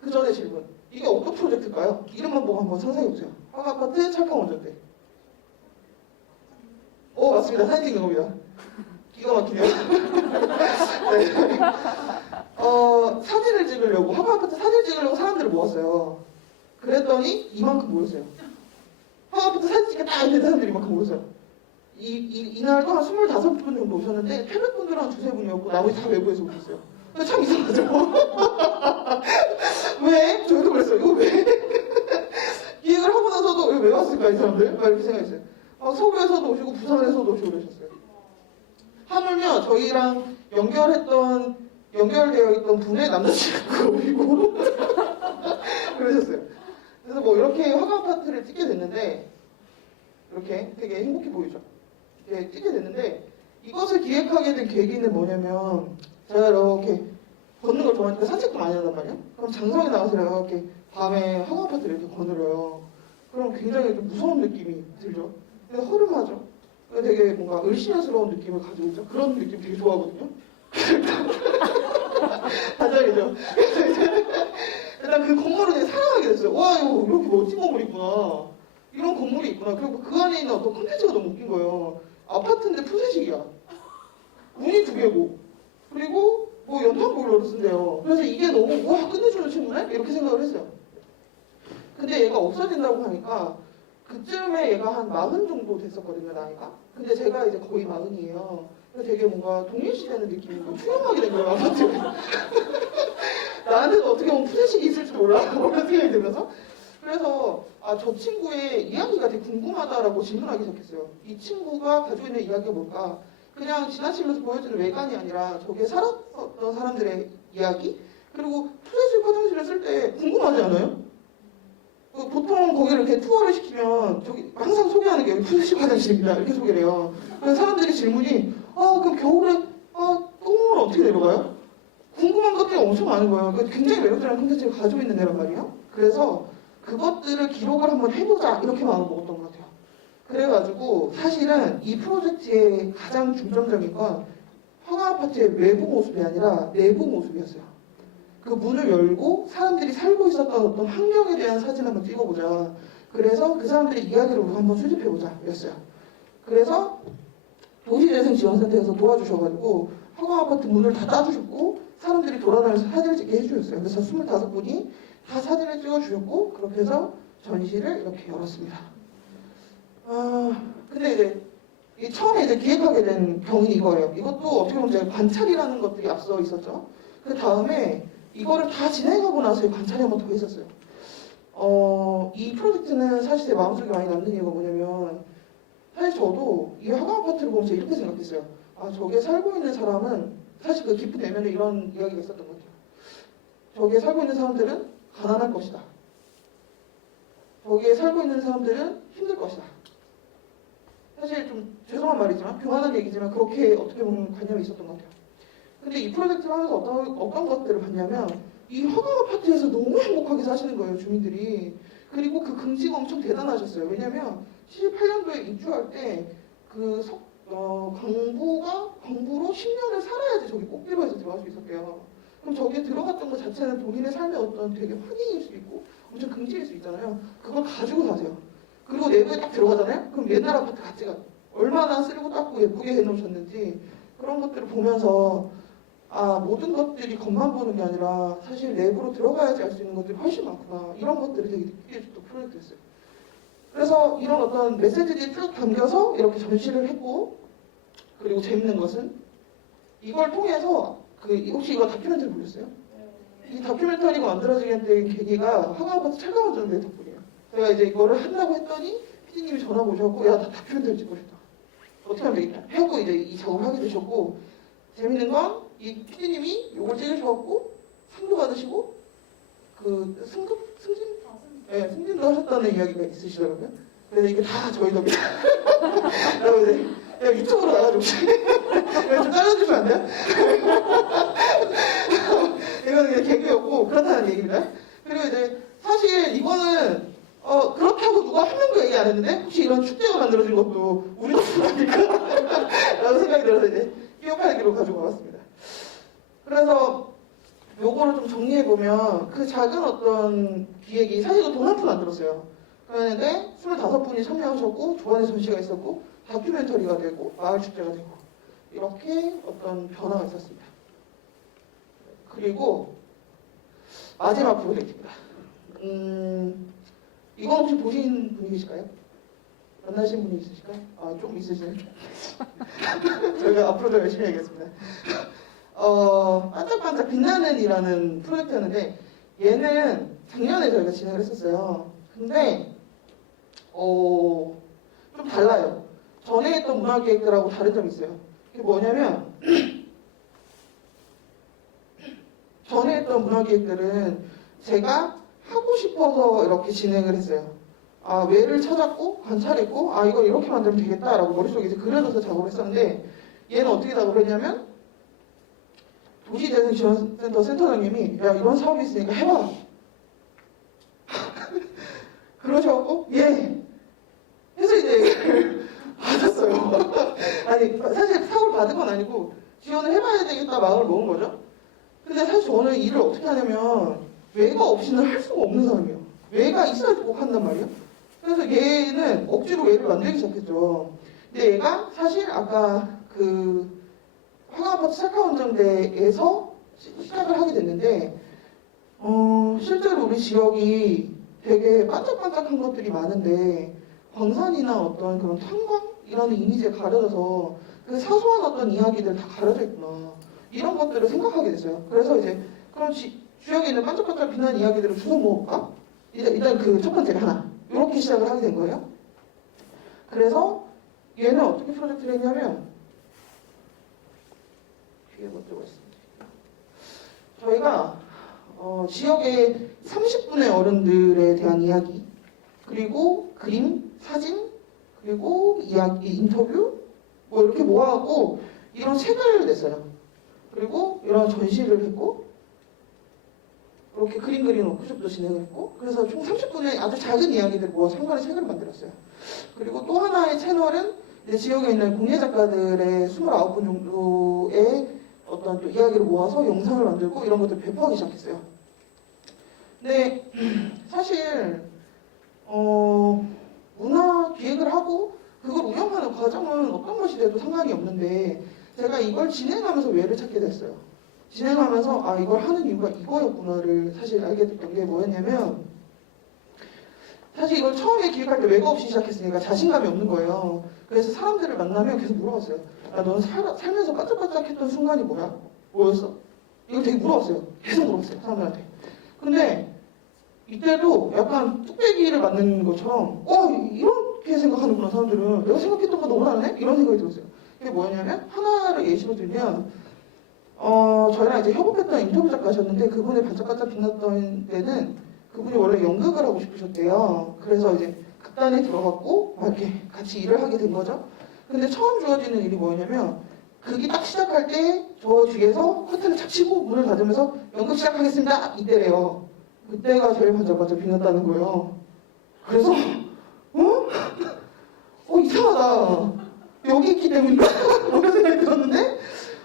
그 전에 질문. 이게 어떤 프로젝트일까요? 이름만 보고 한번 상상해보세요. 화강아파트 찰강원전대. 맞습니다. 사진 찍는 겁니다. 기가 막히네요. 네. 사진을 찍으려고, 화강아파트 사진 찍으려고 사람들을 모았어요. 그랬더니 이만큼 모였어요. 화강아파트 사진 찍게 딱 있는 사람들이 이만큼 모였어요. 이날도 한 25분 정도 오셨는데 태백분들은 한 2-3분이었고 나머지 다 외부에서 오셨어요. 근데 참 이상하죠? 왜? 저희도 그랬어요. 이거 왜? 기획을 하고 나서도 왜 왔을까 이 사람들? 막 이렇게 생각했어요. 서울에서도 오시고 부산에서도 오시고 그러셨어요. 하물며 저희랑 연결되어 있던 분의 남자친구가 오시고 그러셨어요. 그래서 뭐 이렇게 화강아파트를 찍게 됐는데 이렇게 되게 행복해 보이죠. 이렇게 찍게 됐는데 이것을 기획하게 된 계기는 뭐냐면 제가 이렇게 걷는 걸 좋아하니까 산책도 많이 한단 말이에요. 그럼 장성에 나가서 내가 이렇게 밤에 화강아파트를 이렇게 거닐어요. 그럼 굉장히 좀 무서운 느낌이 들죠. 근데 허름하죠. 되게 뭔가 을씨년스러운 느낌을 가지고 있죠. 그런 느낌 되게 좋아하거든요. 반전이죠. 일단 그 건물을 되게 사랑하게 됐어요. 와, 이거 이렇게 멋진 건물이 있구나. 이런 건물이 있구나. 그리고 그 안에 있는 어떤 콘텐츠가 너무 웃긴 거예요. 아파트인데 푸세식이야. 문이 2개고. 그리고 뭐 연탄 보일러를 쓴대요. 그래서 이게 너무 와 끝내주는 친구네? 이렇게 생각을 했어요. 근데 얘가 없어진다고 하니까 그쯤에 얘가 한 40 정도 됐었거든요, 나이가. 근데 제가 이제 거의 40이에요. 그래서 되게 뭔가 동일시되는 느낌이고 투영하게 된 거예요, 아파트에. 나한테도 어떻게 보면 푸세식이 있을지도 몰라. 그런 생각이 들면서. 그래서 저 친구의 이야기가 되게 궁금하다라고 질문하기 시작했어요. 이 친구가 가지고 있는 이야기가 뭘까? 그냥 지나치면서 보여주는 외관이 아니라 저기에 살았던 사람들의 이야기? 그리고 푸세식 화장실을 쓸 때 궁금하지 않아요? 보통 거기를 이렇게 투어를 시키면 저기 항상 소개하는 게 여기 푸세식 화장실입니다. 이렇게 소개를 해요. 그래서 사람들이 질문이 그럼 겨울에 똥물은 어떻게 내려가요? 궁금한 것들이 엄청 많은 거예요. 그러니까 굉장히 매력적인 콘텐츠를 가지고 있는 애란 말이에요. 그래서 그것들을 기록을 한번 해보자 이렇게 마음을 먹었던 것 같아요. 그래가지고 사실은 이 프로젝트의 가장 중점적인 건 화강아파트의 외부 모습이 아니라 내부 모습이었어요. 그 문을 열고 사람들이 살고 있었던 어떤 환경에 대한 사진 한번 찍어보자. 그래서 그 사람들의 이야기를 우리가 한번 수집해보자 였어요. 그래서 도시재생지원센터에서 도와주셔가지고 화강아파트 문을 다 따주셨고 사람들이 돌아다니면서 사진을 찍게 해주셨어요. 그래서 25분이 다 사진을 찍어주셨고 그렇게 해서 전시를 이렇게 열었습니다. 근데 이제 처음에 이제 기획하게 된 경위 이거예요. 이것도 어떻게 보면 제가 관찰이라는 것들이 앞서 있었죠. 그 다음에 이거를 다 진행하고 나서 관찰이 한 번 더 있었어요. 이 프로젝트는 사실 제 마음속에 많이 남는 이유가 뭐냐면 사실 저도 이 화강아파트를 보면서 이렇게 생각했어요. 저기에 살고 있는 사람은 사실 그 깊은 내면에 이런 이야기가 있었던 것 같아요. 저기에 살고 있는 사람들은 가난할 것이다. 저기에 살고 있는 사람들은 힘들 것이다. 사실 좀 죄송한 말이지만 교만한 얘기지만 그렇게 어떻게 보면 관념이 있었던 것 같아요. 근데 이 프로젝트를 하면서 어떤 것들을 봤냐면 이 화강 아파트에서 너무 행복하게 사시는 거예요, 주민들이. 그리고 그 긍지가 엄청 대단하셨어요. 왜냐면 78년도에 입주할 때 광부로 10년을 살아야지 저기 꼭대로에서 들어갈 수 있었대요. 그럼 저기에 들어갔던 것 자체는 본인의 삶의 어떤 되게 확인일 수 있고 엄청 긍지일 수 있잖아요. 그걸 가지고 가세요. 그리고 내부에 딱 들어가잖아요? 그럼 옛날 아파트 같지가 얼마나 쓸고 닦고 예쁘게 해놓으셨는지 그런 것들을 보면서 모든 것들이 겉만 보는 게 아니라 사실 내부로 들어가야지 알 수 있는 것들이 훨씬 많구나. 이런 것들을 되게 느끼게 해줬던 프로젝트였어요. 그래서 이런 어떤 메시지들이 쭉 담겨서 이렇게 전시를 했고, 그리고 재밌는 것은 이걸 통해서 혹시 이거 다큐멘터리 보셨어요? 이 다큐멘터리가 만들어지게 된 계기가 화강아파트 철강원전대 덕분이에요. 제가 이제 이거를 한다고 했더니 PD님이 전화 오셔서 야, 나 다큐멘터리 찍고 싶다. 어떻게 하면 되겠다. 하고 이제 이 작업을 하게 되셨고, 재밌는 건 이 PD님이 이걸 찍으셔갖고 상도 받으시고 승진도 하셨다는 이야기가 있으시더라고요. 그래서 이게 다 저희 덕이다. 그리고 이제 유튜브로 나가지고 좀 잘라주시면 안 돼요? 이건 그냥 개그였고 그렇다는 얘기입니다. 그리고 이제 사실 이거는 그렇게 하고 누가 한 명도 얘기 안 했는데 혹시 이런 축제가 만들어진 것도 우리 덕분 아닐까? 라는 생각이 들어서 이제 끼어팔기로 가지고 와봤습니다. 그래서 요거를 좀 정리해보면 그 작은 어떤 기획이 사실 돈 한 푼 안 들었어요. 그런데 25분이 참여하셨고 조안의 전시가 있었고 다큐멘터리가 되고 마을 축제가 되고 이렇게 어떤 변화가 있었습니다. 그리고 마지막 프로젝트입니다. 이건 혹시 보신 분이 계실까요? 만나신 분이 있으실까요? 좀 있으시네요. 저희가 앞으로도 열심히 하겠습니다. 반짝반짝 빛나는이라는 프로젝트였는데 얘는 작년에 저희가 진행을 했었어요. 근데 좀 달라요. 전에 했던 문화기획들하고 다른 점이 있어요. 그게 뭐냐면 전에 했던 문화기획들은 제가 하고 싶어서 이렇게 진행을 했어요. 왜를 찾았고 관찰했고 이걸 이렇게 만들면 되겠다라고 머릿속에 이제 그려져서 작업을 했었는데 얘는 어떻게 작업을 했냐면 도시재생지원센터 센터장님이 야 이런 사업이 있으니까 해봐. 그러셔갖고 예 해서 이제 받았어요. 아니 사실 사업을 받은 건 아니고 지원을 해봐야 되겠다 마음을 먹은 거죠. 근데 사실 저는 일을 어떻게 하냐면 외가 없이는 할 수가 없는 사람이에요. 외가 있어야지 꼭 한단 말이에요. 그래서 얘는 억지로 외를 만들기 시작했죠. 근데 얘가 사실 아까 화강아파트 찰카원정대에서 시작을 하게 됐는데 실제로 우리 지역이 되게 반짝반짝한 것들이 많은데 광산이나 어떤 그런 탄광이라는 이미지에 가려져서 그 사소한 어떤 이야기들 다 가려져 있구나 이런 것들을 생각하게 됐어요. 그래서 이제 그럼 지역에 있는 반짝반짝 빛나는 이야기들을 주워 모을까? 일단 그 첫 번째가 하나 이렇게 시작을 하게 된 거예요. 그래서 얘는 어떻게 프로젝트를 했냐면 뒤에 못 적었습니다. 저희가 지역의 30분의 어른들에 대한 이야기 그리고 그림, 사진 그리고 이야기, 인터뷰 뭐 이렇게 모아갖고 이런 책을 냈어요. 그리고 이런 전시를 했고 이렇게 그림 그리는 워크숍도 진행을 했고 그래서 총 30분의 아주 작은 이야기들 모아서 한 권의 책을 만들었어요. 그리고 또 하나의 채널은 이제 지역에 있는 공예 작가들의 29분 정도의 어떤 또 이야기를 모아서 영상을 만들고 이런 것들을 배포하기 시작했어요. 근데 사실 문화 기획을 하고 그걸 운영하는 과정은 어떤 것이 돼도 상관이 없는데 제가 이걸 진행하면서 왜를 찾게 됐어요. 진행하면서 이걸 하는 이유가 이거였구나를 사실 알게 됐던 게 뭐였냐면 사실 이걸 처음에 기획할 때 왜가 없이 시작했으니까 자신감이 없는 거예요. 그래서 사람들을 만나면 계속 물어봤어요. 너는 살면서 반짝반짝했던 순간이 뭐야? 뭐였어? 이걸 되게 물어봤어요. 계속 물어봤어요. 사람들한테. 근데 이때도 약간 뚝배기를 맞는 것처럼 이렇게 생각하는구나 사람들은. 내가 생각했던 거 너무 다르네? 이런 생각이 들었어요. 그게 뭐였냐면 하나를 예시로 들면 저희랑 이제 협업했던 인터뷰 작가셨는데 그분의 반짝반짝 빛났던 때는 그분이 원래 연극을 하고 싶으셨대요. 그래서 이제 극단에 들어갔고 막 이렇게 같이 일을 하게 된 거죠. 근데 처음 주어지는 일이 뭐였냐면 그게 딱 시작할 때 저 뒤에서 커튼을 착 치고 문을 닫으면서 연극 시작하겠습니다 이때래요. 그때가 제일 반짝반짝 빛났다는 거예요. 그래서 이상하다. 여기 있기 때문인가? 그런 생각이 들었는데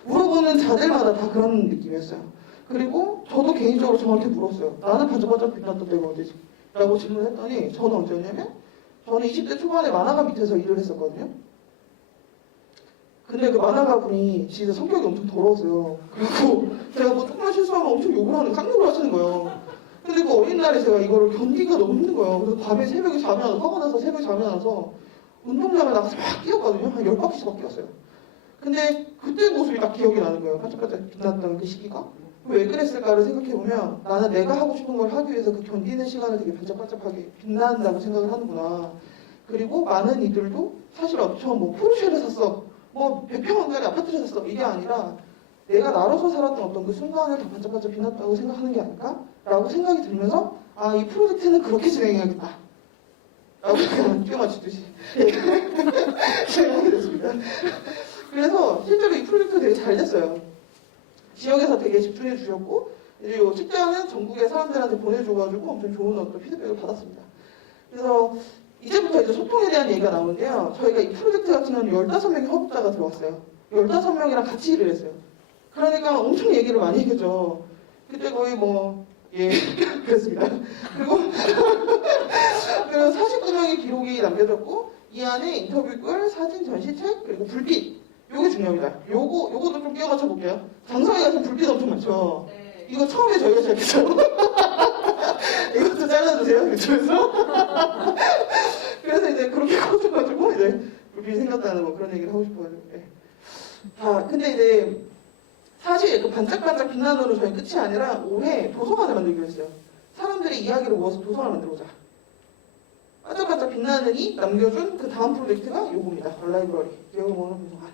물어보는 자들마다 다 그런 느낌이었어요. 그리고 저도 개인적으로 저한테 물었어요. 나는 반짝반짝 빛났던 때가 언제지? 라고 질문을 했더니 저는 언제였냐면 저는 20대 초반에 만화가 밑에서 일을 했었거든요. 근데 그 만화가 분이 진짜 성격이 엄청 더러웠어요. 그리고 제가 뭐 조금만 실수하면 엄청 욕을 하는, 쌍욕을 하시는 거예요. 근데 그 어린 날에 제가 이거를 견디기가 너무 힘든 거예요. 그래서 밤에 새벽에 잠이 안 와서, 화가 나서 새벽에 잠이 안 와서 운동장에 나가서 막 뛰었거든요. 한 10바퀴씩 막 뛰었어요. 근데 그때 모습이 딱 기억이 나는 거예요. 반짝반짝 빛났던 그 시기가. 왜 그랬을까를 생각해보면 나는 내가 하고 싶은 걸 하기 위해서 그 견디는 시간을 되게 반짝반짝하게 빛난다고 생각을 하는구나. 그리고 많은 이들도 사실 처음 뭐 포르쉐를 샀어. 뭐 100평원짜리 아파트를 샀어. 이게 아니라 내가 나로서 살았던 어떤 그 순간을 더 반짝반짝 빛났다고 생각하는 게 아닐까? 라고 생각이 들면서 아, 이 프로젝트는 그렇게 진행해야겠다. 라고 그냥 끼워 맞추듯이 진행하게 됐습니다. 그래서 실제로 이 프로젝트가 되게 잘 됐어요. 지역에서 되게 집중해 주셨고 이제 이 책자는 전국의 사람들한테 보내줘가지고 엄청 좋은 어떤 피드백을 받았습니다. 그래서 이제부터 이제 소통에 대한 얘기가 나오는데요. 저희가 이 프로젝트 같은 경우는 15명의 협업자가 들어왔어요. 15명이랑 같이 일을 했어요. 그러니까 엄청 얘기를 많이 했겠죠. 그때 거의 그랬습니다. 그리고 49명의 기록이 남겨졌고 이 안에 인터뷰글, 사진, 전시책, 그리고 불빛. 요게 중요합니다. 요것도 좀 끼워 맞춰 볼게요. 장성이가 지금 불빛 엄청 많죠? 네. 이거 처음에 저희가 시작했죠? 이것도 잘라주세요, 유튜브에서. 그래서 이제 그렇게 커져가지고 이제 불빛이 생겼다는 뭐 그런 얘기를 하고 싶어가지고. 네. 근데 이제 사실 그 반짝반짝 빛나는으로 저희 끝이 아니라 올해 도서관을 만들기로 했어요. 사람들의 이야기를 모아서 도서관을 만들어보자. 반짝반짝 빛나는이 남겨준 그 다음 프로젝트가 요겁니다. 얼라이브러리. 기억을 모으는 도서관.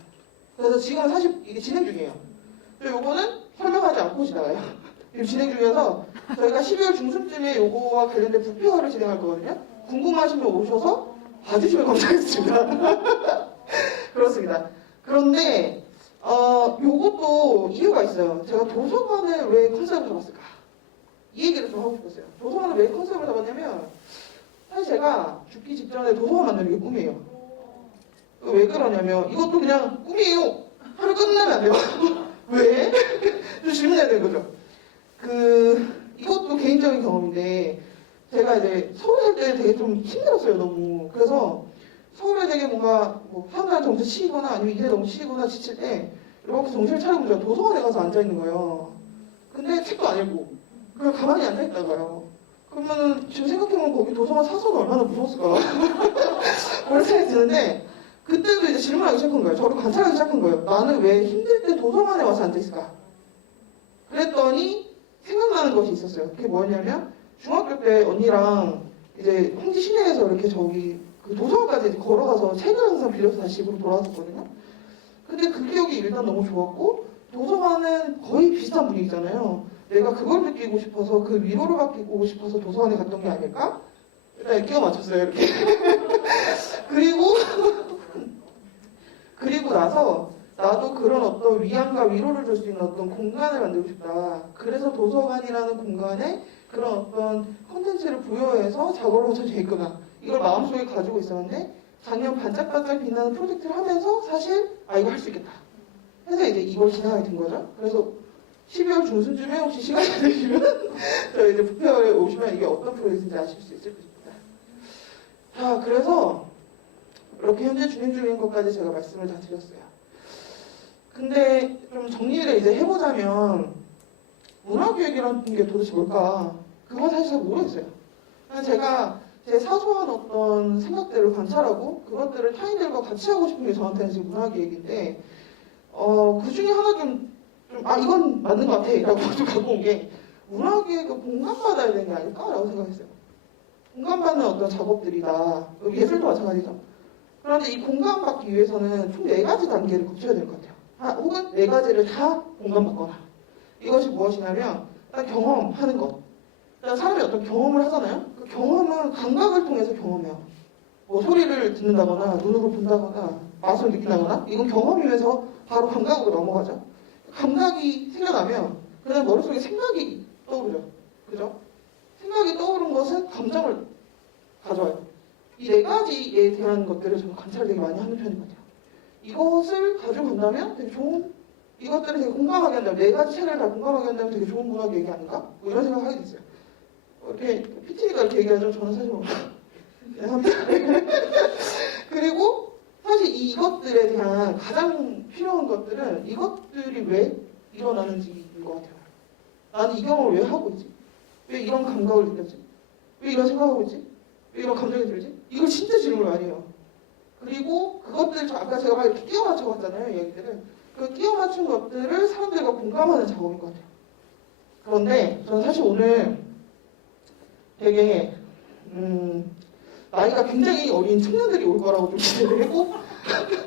그래서 지금 사실 이게 진행 중이에요. 요거는 설명하지 않고 지나가요. 지금 진행 중이어서 저희가 12월 중순쯤에 요거와 관련된 부페어를 진행할 거거든요. 궁금하시면 오셔서 봐주시면 감사하겠습니다. 그렇습니다. 그런데 요것도 이유가 있어요. 제가 도서관을 왜 컨셉을 잡았을까? 이 얘기를 좀 하고 싶었어요. 도서관을 왜 컨셉을 잡았냐면 사실 제가 죽기 직전에 도서관 만드는 게 꿈이에요. 왜 그러냐면 이것도 그냥 꿈이에요. 하루 끝나면 안 돼요. 왜? 좀 질문해야 되는 거죠. 이것도 개인적인 경험인데 제가 이제 서울 살 때 되게 좀 힘들었어요. 너무. 그래서 서울에 되게 뭔가 사람들한테 엄청 치이거나 아니면 일에 너무 치이거나 지칠 때 이렇게 정신을 차리고 제가 도서관에 가서 앉아있는 거예요. 근데 책도 안 읽고 그냥 가만히 앉아있다가요. 그러면은 지금 생각해보면 거기 도서관 사서는 얼마나 무서웠을까. 그런 생각이 드는데 그때도 이제 질문하기 시작한 거예요. 저를 관찰하기 시작한 거예요. 나는 왜 힘들 때 도서관에 와서 앉아있을까? 그랬더니 생각나는 것이 있었어요. 그게 뭐였냐면 중학교 때 언니랑 이제 홍지 시내에서 이렇게 그 도서관까지 이제 걸어가서 책을 항상 빌려서 다시 집으로 돌아왔었거든요. 근데 그 기억이 일단 너무 좋았고 도서관은 거의 비슷한 분위기잖아요. 내가 그걸 느끼고 싶어서 그 위로를 받고 싶어서 도서관에 갔던 게 아닐까? 일단 끼워 맞췄어요. 이렇게. 그리고 나서 나도 그런 어떤 위안과 위로를 줄 수 있는 어떤 공간을 만들고 싶다. 그래서 도서관이라는 공간에 그런 어떤 콘텐츠를 부여해서 작업을 하셔도 되겠구나. 이걸 마음속에 가지고 있었는데 작년 반짝반짝 빛나는 프로젝트를 하면서 사실 이거 할 수 있겠다. 해서 이제 이걸 진행하게 된 거죠. 그래서 12월 중순쯤에 혹시 시간이 되시면 저희 이제 부페어에 오시면 이게 어떤 프로젝트인지 아실 수 있을 것입니다. 그래서 이렇게 현재 진행 중인 것까지 제가 말씀을 다 드렸어요. 근데 좀 정리를 이제 해보자면 문화기획이라는 게 도대체 뭘까? 그건 사실 잘 모르겠어요. 제가 제 사소한 어떤 생각들을 관찰하고 그것들을 타인들과 같이 하고 싶은 게 저한테는 지금 문화기획인데 그 중에 하나 이건 맞는 것 같아 라고 좀 갖고 온 게 문화기획은 공감받아야 되는 게 아닐까라고 생각했어요. 공감받는 어떤 작업들이다. 예술도 마찬가지죠. 그런데 이 공감받기 위해서는 총 4가지 단계를 거쳐야 될 것 같아요. 혹은 4가지를 다 공감받거나. 이것이 무엇이냐면 일단 경험하는 것. 일단 사람이 어떤 경험을 하잖아요. 그 경험은 감각을 통해서 경험해요. 뭐 소리를 듣는다거나 눈으로 본다거나 맛을 느낀다거나 이건 경험이면서 바로 감각으로 넘어가죠. 감각이 생겨나면 그다음 머릿속에 생각이 떠오르죠. 그죠? 생각이 떠오른 것은 감정을 가져와요. 이 네 가지에 대한 것들을 저는 관찰을 되게 많이 하는 편인 것 같아요. 이것을 가지고 간다면 되게 좋은, 이것들을 되게 공감하게 한다면, 네 가지 책을 다 공감하게 한다면 되게 좋은 문학 얘기 아닌가? 뭐 이런 생각을 하게 됐어요. 이렇게 PT가 이렇게 얘기하죠. 저는 사실 뭐 네, 합니다. 그리고 사실 이것들에 대한 가장 필요한 것들은 이것들이 왜 일어나는지인 것 같아요. 나는 이 경험을 왜 하고 있지? 왜 이런 감각을 느꼈지? 왜 이런 생각하고 있지? 왜 이런 감정이 들지? 이걸 진짜 질문을 많이 해요. 그리고 그것들 아까 제가 막 이렇게 끼워 맞춰 봤잖아요, 얘기들을. 그 끼워 맞춘 것들을 사람들과 공감하는 작업인 것 같아요. 그런데 저는 사실 오늘 되게 나이가 굉장히 어린 청년들이 올 거라고 좀 기대를 했고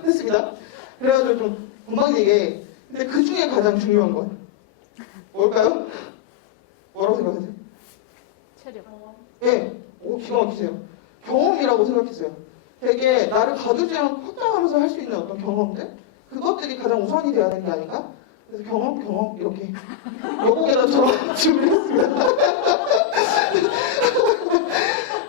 했습니다. 그래가지고 좀 건방지게. 근데 그 중에 가장 중요한 건 뭘까요? 뭐라고 생각하세요? 체력. 예, 오, 기가 막히세요. 경험이라고 생각했어요. 되게 나를 가두지 않고 확장하면서 할 수 있는 어떤 경험들? 그것들이 가장 우선이 돼야 되는 게 아닌가? 그래서 경험, 이렇게 여고계단처럼 준비를 했습니다.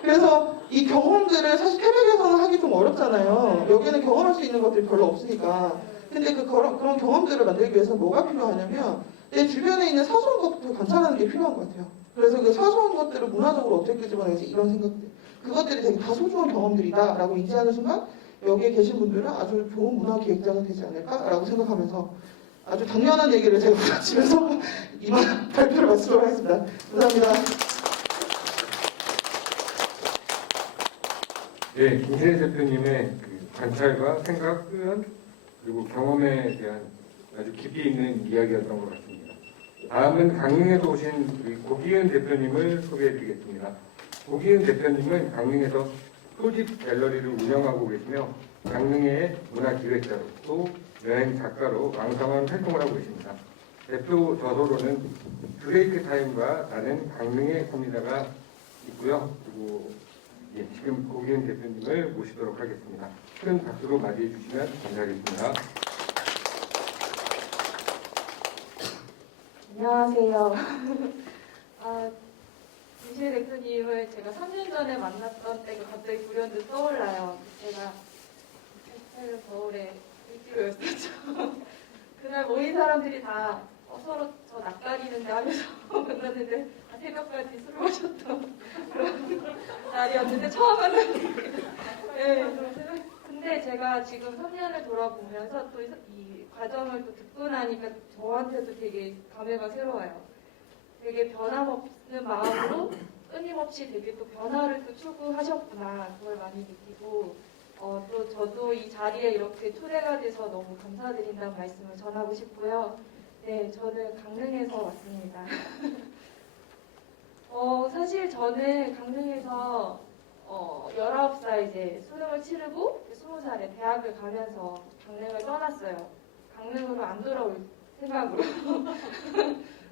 그래서 이 경험들을 사실 태백에서는 하기 좀 어렵잖아요. 여기는 경험할 수 있는 것들이 별로 없으니까. 근데 그런 경험들을 만들기 위해서 뭐가 필요하냐면 내 주변에 있는 사소한 것부터 관찰하는 게 필요한 것 같아요. 그래서 그 사소한 것들을 문화적으로 어떻게 끄집어내지 이런 생각들. 그것들이 되게 다 소중한 경험들이다라고 인지하는 순간 여기에 계신 분들은 아주 좋은 문화 기획자가 되지 않을까라고 생각하면서 아주 당연한 얘기를 제가 부딪히면서 이만 발표를 마치도록 하겠습니다. 감사합니다. 네, 김신혜 대표님의 그 관찰과 생각은 그리고 경험에 대한 아주 깊이 있는 이야기였던 것 같습니다. 다음은 강릉에서 오신 우리 고기은 대표님을 소개해드리겠습니다. 고기은 대표님은 강릉에서 소집 갤러리를 운영하고 계시며 강릉의 문화기획자로 또 여행 작가로 왕성한 활동을 하고 계십니다. 대표 저서로는 브레이크 타임과 나는 강릉에 삽니다가 있고요. 그리고 예, 지금 고기은 대표님을 모시도록 하겠습니다. 큰 박수로 맞이해 주시면 감사하겠습니다. 안녕하세요. 김신혜 대표님을 제가 3년 전에 만났던 때가 갑자기 불현듯 떠올라요. 제가 2018년 겨울에 일주일이었었죠. 그날 모인 사람들이 다 서로 저 낯가리는데 하면서 만났는데 새벽까지 술을 마셨던 그런 날이었는데 처음 만났는데 네, 근데 제가 지금 3년을 돌아보면서 또 이 과정을 또 듣고 나니까 저한테도 되게 감회가 새로워요. 되게 변함없는 마음으로 끊임없이 되게 또 변화를 또 추구하셨구나 그걸 많이 느끼고 또 저도 이 자리에 이렇게 초대가 돼서 너무 감사드린다는 말씀을 전하고 싶고요. 네, 저는 강릉에서 왔습니다. 사실 저는 강릉에서 19살 이제 수능을 치르고 20살에 대학을 가면서 강릉을 떠났어요. 강릉으로 안 돌아올 생각으로.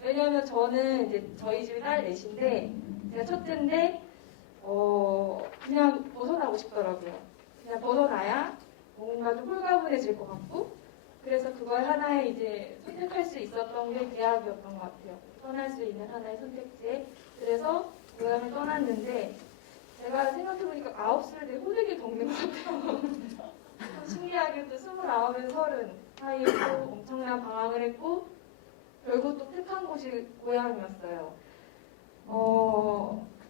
왜냐하면 저는 이제 저희 집이 딸 넷인데 제가 첫째인데 그냥 벗어나고 싶더라고요. 그냥 벗어나야 뭔가 좀 홀가분해질 것 같고 그래서 그걸 하나의 이제 선택할 수 있었던 게 대학이었던 것 같아요. 떠날 수 있는 하나의 선택지. 그래서 고향을 떠났는데 제가 생각해보니까 9살 되게 호되게 덕는 것 같아요. 신기하게도 29에서 30 사이에 또 엄청난 방황을 했고 결국 또 택한 곳이 고향이었어요.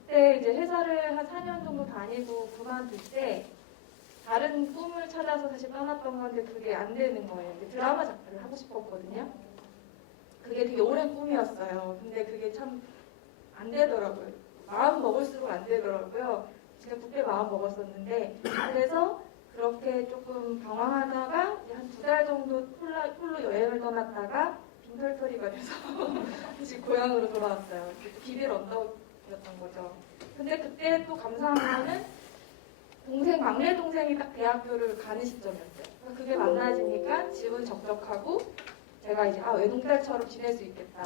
그때 이제 회사를 한 4년 정도 다니고 그만둘 때 다른 꿈을 찾아서 사실 떠났던 건데 그게 안 되는 거예요. 드라마 작가를 하고 싶었거든요. 그게 되게 오랜 꿈이었어요. 근데 그게 참 안 되더라고요. 마음 먹을수록 안 되더라고요. 진짜 그때 마음 먹었었는데 그래서 그렇게 조금 방황하다가 한 2달 정도 홀로 여행을 떠났다가 빈털터리가 돼서 다시 고향으로 돌아왔어요. 길을 언덕이었던 거죠. 근데 그때 또 감사한 거는 막내 동생이 딱 대학교를 가는 시점이었어요. 그게 만나지니까 집은 적적하고 제가 이제 외동딸처럼 지낼 수 있겠다.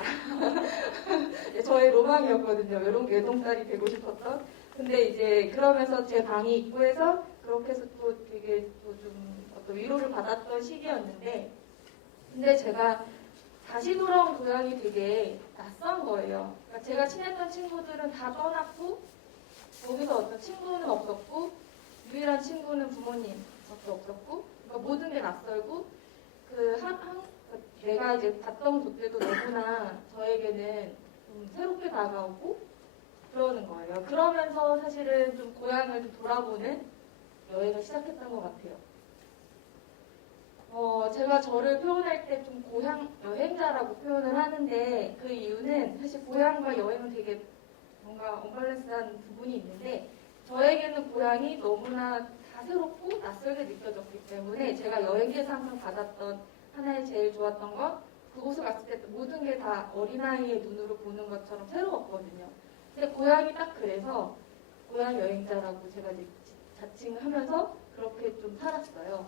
저의 로망이었거든요. 외동딸이 되고 싶었던. 근데 이제 그러면서 제 방이 있고 해서 그렇게 해서 또 되게 또 좀 어떤 위로를 받았던 시기였는데, 근데 제가 다시 돌아온 고향이 되게 낯선 거예요. 그러니까 제가 친했던 친구들은 다 떠났고, 거기서 어떤 친구는 없었고, 유일한 친구는 부모님밖에 없었고, 그러니까 모든 게 낯설고, 내가 이제 봤던 곳들도 너무나 저에게는 좀 새롭게 다가오고 그러는 거예요. 그러면서 사실은 좀 고향을 좀 돌아보는 여행을 시작했던 것 같아요. 제가 저를 표현할 때 좀 고향 여행자라고 표현을 하는데 그 이유는 사실 고향과 여행은 되게 뭔가 언밸런스한 부분이 있는데 저에게는 고향이 너무나 다 새롭고 낯설게 느껴졌기 때문에 제가 여행지에서 항상 받았던 하나의 제일 좋았던 건 그곳을 갔을 때 모든 게 다 어린아이의 눈으로 보는 것처럼 새로웠거든요. 근데 고향이 딱 그래서 고향 여행자라고 제가 이제 자칭을 하면서 그렇게 좀 살았어요.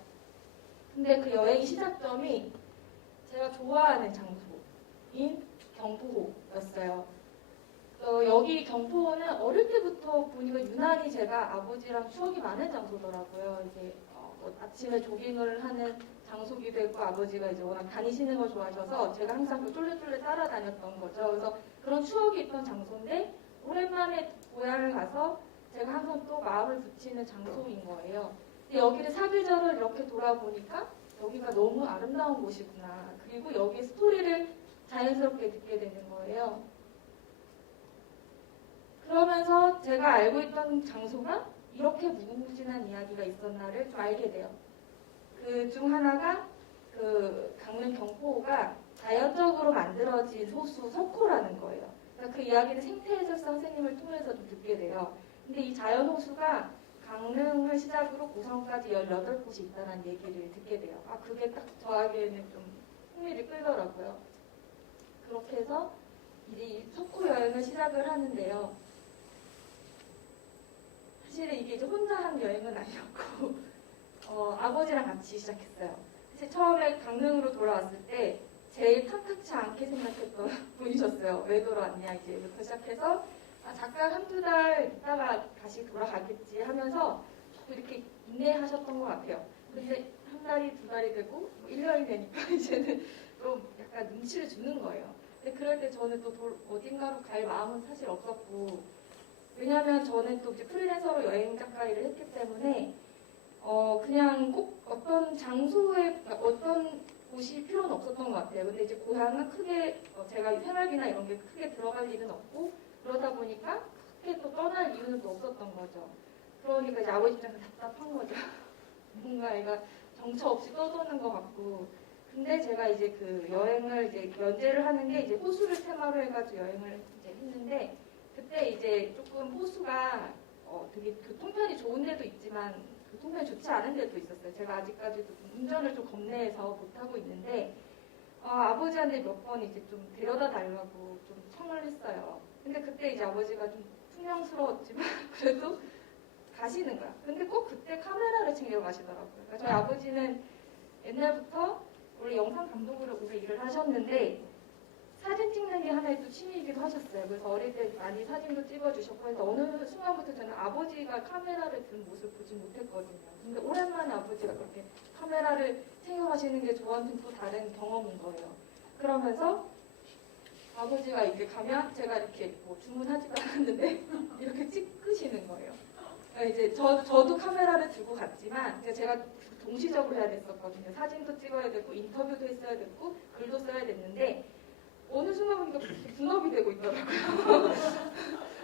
근데 그 여행 시작점이 제가 좋아하는 장소인 경포호였어요. 여기 경포호는 어릴 때부터 보니까 유난히 제가 아버지랑 추억이 많은 장소더라고요. 이제 아침에 조깅을 하는 장소기도 했고 아버지가 이제 워낙 다니시는 걸 좋아하셔서 제가 항상 그 쫄래쫄래 따라다녔던 거죠. 그래서 그런 추억이 있던 장소인데 오랜만에 고향을 가서 제가 항상 또 마음을 붙이는 장소인 거예요. 근데 여기를 사계절을 이렇게 돌아보니까 여기가 너무 아름다운 곳이구나. 그리고 여기의 스토리를 자연스럽게 듣게 되는 거예요. 그러면서 제가 알고 있던 장소가 이렇게 무궁무진한 이야기가 있었나를 좀 알게 돼요. 그 중 하나가 그 강릉 경포호가 자연적으로 만들어진 호수 석호라는 거예요. 그러니까 그 이야기는 생태해설사 선생님을 통해서 좀 듣게 돼요. 근데 이 자연 호수가 강릉을 시작으로 고성까지 18곳이 있다는 얘기를 듣게 돼요. 그게 딱 저에게는 좀 흥미를 끌더라고요. 그렇게 해서 이제 이 석호 여행을 시작을 하는데요. 사실은 이게 이제 혼자 한 여행은 아니었고, 아버지랑 같이 시작했어요. 사실 처음에 강릉으로 돌아왔을 때 제일 탐탁치 않게 생각했던 분이셨어요. 왜 돌아왔냐 이제부터 시작해서 잠깐 한두 달 있다가 다시 돌아가겠지 하면서 이렇게 인내하셨던 것 같아요. 근데 한 달이 두 달이 되고 1년이 되니까 이제는 좀 약간 눈치를 주는 거예요. 근데 그럴 때 저는 또 어딘가로 갈 마음은 사실 없었고, 왜냐하면 저는 또 이제 프리랜서로 여행 작가 일을 했기 때문에 그냥 꼭 어떤 장소에 어떤 곳이 필요는 없었던 것 같아요. 근데 이제 고향은 크게 제가 생활비나 이런 게 크게 들어갈 일은 없고 그러다 보니까 크게 또 떠날 이유는 또 없었던 거죠. 그러니까 이제 아버지 입장에서 답답한 거죠. 뭔가 애가 정처 없이 떠도는 것 같고. 근데 제가 이제 그 여행을 이제 연재를 하는 게 이제 호수를 테마로 해가지고 여행을 이제 했는데 그때 이제 조금 호수가 되게 교통편이 좋은 데도 있지만 교통편이 좋지 않은 데도 있었어요. 제가 아직까지도 좀 운전을 좀 겁내서 못하고 있는데 아버지한테 몇 번 이제 좀 데려다 달라고 좀 청을 했어요. 근데 그때 이제 아버지가 좀 퉁명스러웠지만 그래도 가시는 거야. 근데 꼭 그때 카메라를 챙겨 가시더라고요. 그러니까 저희 아버지는 옛날부터 원래 영상 감독으로 오래 일을 하셨는데 사진 찍는 게 하나의 또 취미이기도 하셨어요. 그래서 어릴 때 많이 사진도 찍어주셨고 해서 어느 순간부터 저는 아버지가 카메라를 든 모습을 보지 못했거든요. 근데 오랜만에 아버지가 그렇게 카메라를 챙겨가시는 게 저한테는 또 다른 경험인 거예요. 그러면서 아버지가 이제 가면 제가 이렇게 뭐 주문하지도 않았는데 이렇게 찍으시는 거예요. 그러니까 이제 저도 카메라를 들고 갔지만 제가 동시적으로 해야 됐었거든요. 사진도 찍어야 되고 인터뷰도 했어야 됐고 글도 써야 됐는데 어느 순간 보니까 분업이 되고 있더라고요.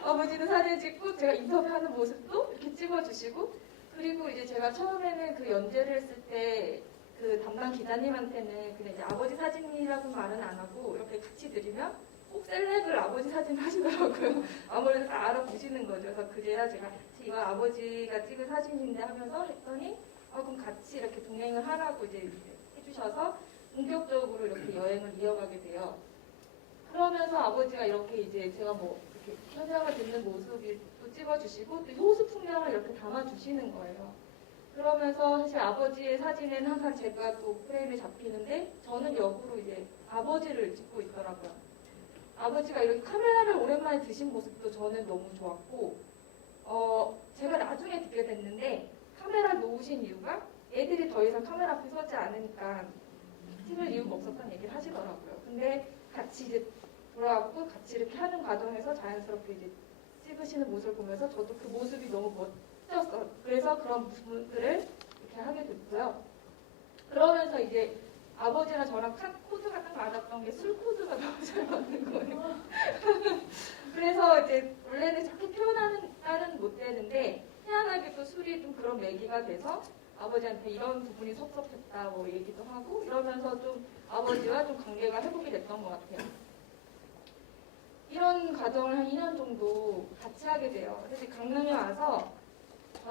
아버지는 사진 찍고 제가 인터뷰하는 모습도 이렇게 찍어주시고 그리고 이제 제가 처음에는 그 연재를 했을 때 그 담당 기자님한테는 그냥 이제 아버지 사진이라고 말은 안 하고 이렇게 같이 드리면 꼭 셀렉을 아버지 사진을 하시더라고요. 아무래도 다 알아보시는 거죠. 그래서 그제야 제가 이거 아버지가 찍은 사진인데 하면서 했더니 그럼 같이 이렇게 동행을 하라고 이제 해주셔서 본격적으로 이렇게 여행을 이어가게 돼요. 그러면서 아버지가 이렇게 이제 제가 뭐 이렇게 현장을 듣는 모습을 또 찍어주시고 또 호수 풍경을 이렇게 담아주시는 거예요. 그러면서 사실 아버지의 사진은 항상 제가 또 프레임에 잡히는데 저는 역으로 이제 아버지를 찍고 있더라고요. 아버지가 이렇게 카메라를 오랜만에 드신 모습도 저는 너무 좋았고 제가 나중에 듣게 됐는데 카메라 놓으신 이유가 애들이 더 이상 카메라 앞에 서지 않으니까 찍을 이유가 없었다는 얘기를 하시더라고요. 근데 같이 이제 돌아왔고 같이 이렇게 하는 과정에서 자연스럽게 이제 찍으시는 모습을 보면서 저도 그 모습이 너무 멋졌어요. 그래서 그런 부분들을 이렇게 하게 됐고요. 그러면서 이제 아버지랑 저랑 코드가 딱 맞았던 게 술 코드가 너무 잘 맞는 거예요. 그래서 이제 원래는 저렇게 표현하는 딸은 못 되는데 희한하게 또 술이 좀 그런 매기가 돼서 아버지한테 이런 부분이 섭섭했다 뭐 얘기도 하고 이러면서 좀 아버지와 좀 관계가 회복이 됐던 것 같아요. 이런 과정을 한 2년 정도 같이 하게 돼요. 사실 강릉에 와서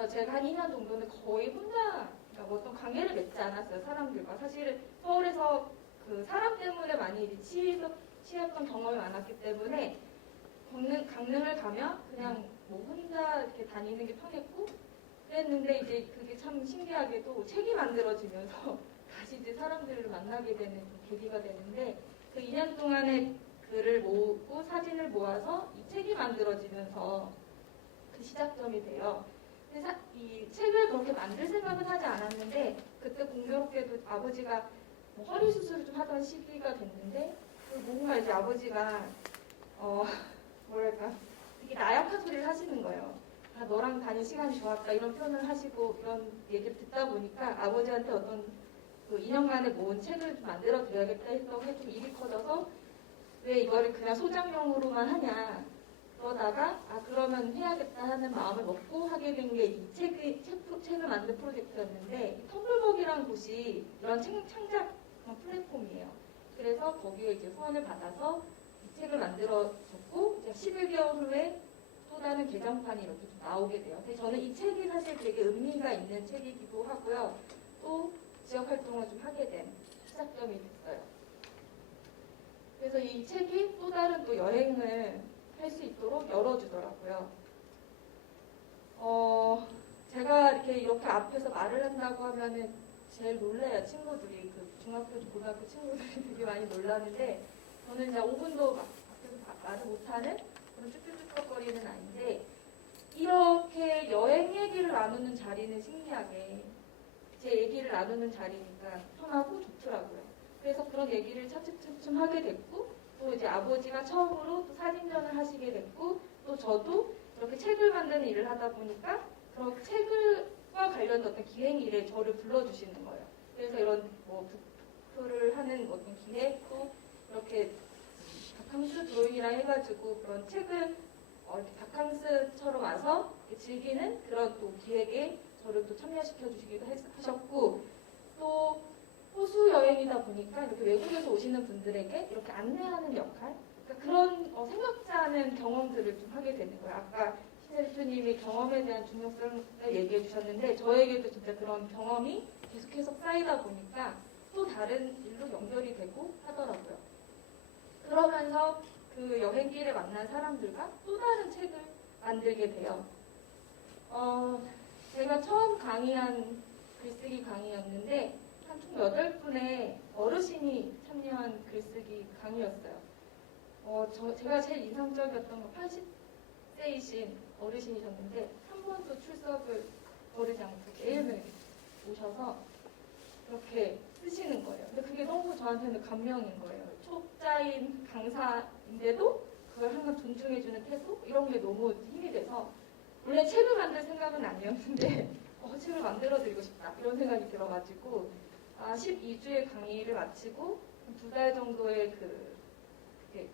제가 한 2년 정도는 거의 혼자 그러니까 뭐 어떤 관계를 맺지 않았어요. 사람들과. 사실 서울에서 그 사람 때문에 많이 이제 치였던 경험이 많았기 때문에 강릉을 가면 그냥 뭐 혼자 이렇게 다니는 게 편했고 그랬는데 이제 그게 참 신기하게도 책이 만들어지면서 다시 이제 사람들을 만나게 되는 계기가 되는데 그 2년 동안에 글을 모으고 사진을 모아서 이 책이 만들어지면서 그 시작점이 돼요. 근데 이 책을 그렇게 만들 생각은 하지 않았는데 그때 공교롭게도 아버지가 뭐 허리 수술을 좀 하던 시기가 됐는데 뭔가 이제 아버지가 뭐랄까 되게 나약한 소리를 하시는 거예요. 아, 너랑 다닌 시간이 좋았다 이런 표현을 하시고 이런 얘기를 듣다 보니까 아버지한테 어떤 그 2년간에 모은 책을 좀 만들어 드려야겠다 했던 게 좀 일이 커져서 왜 이거를 그냥 소장용으로만 하냐 그러다가 아 그러면 해야겠다 하는 마음을 먹고 하게 된 게 이 책을 만든 프로젝트였는데 텀블벅이라는 곳이 이런 창작 플랫폼이에요. 그래서 거기에 이제 후원을 받아서 이 책을 만들어줬고 이제 11개월 후에 또 다른 개정판이 이렇게 좀 나오게 돼요. 근데 저는 이 책이 사실 되게 의미가 있는 책이기도 하고요. 또 지역 활동을 좀 하게 된 시작점이 됐어요. 그래서 이 책이 또 다른 또 여행을 할 수 있도록 열어주더라고요. 제가 이렇게 앞에서 말을 한다고 하면은 제일 놀래요, 친구들이. 그 중학교, 고등학교 친구들이 되게 많이 놀라는데, 저는 이제 5분도 앞에서 말을 못하는 그런 쭈뼛쭈뼛거리는 아닌데, 이렇게 여행 얘기를 나누는 자리는 신기하게 제 얘기를 나누는 자리니까 편하고 좋더라고요. 그래서 그런 얘기를 차츰차츰 하게 됐고, 또 이제 아버지가 처음으로 또 사진전을 하시게 됐고, 또 저도 이렇게 책을 만드는 일을 하다 보니까 그런 책과 관련된 어떤 기획 일에 저를 불러주시는 거예요. 그래서 이런 뭐 북표를 하는 어떤 기획도 이렇게 바캉스 드로잉이라 해가지고 그런 책을 이렇게 바캉스처럼 와서 즐기는 그런 또 기획에 저를 또 참여시켜 주시기도 하셨고, 또 호수 여행이다 보니까 이렇게 외국에서 오시는 분들에게 이렇게 안내하는 역할, 그러니까 그런 생각지 않은 경험들을 좀 하게 되는 거예요. 아까 신혜 대표님이 경험에 대한 중요성을 얘기해 주셨는데 저에게도 진짜 그런 경험이 계속해서 쌓이다 보니까 또 다른 일로 연결이 되고 하더라고요. 그러면서 그 여행길에 만난 사람들과 또 다른 책을 만들게 돼요. 제가 처음 강의한 글쓰기 강의였는데 한 총 8분의 어르신이 참여한 글쓰기 강의였어요. 제가 제일 인상적이었던 건 80세이신 어르신이셨는데 한 번도 출석을 거르지 않고 매일매일 오셔서 그렇게 쓰시는 거예요. 근데 그게 너무 저한테는 감명인 거예요. 초짜인 강사인데도 그걸 항상 존중해주는 태도? 이런 게 너무 힘이 돼서 원래 책을 만들 생각은 아니었는데 책을 만들어드리고 싶다 이런 생각이 들어가지고 12주의 강의를 마치고 2달 정도의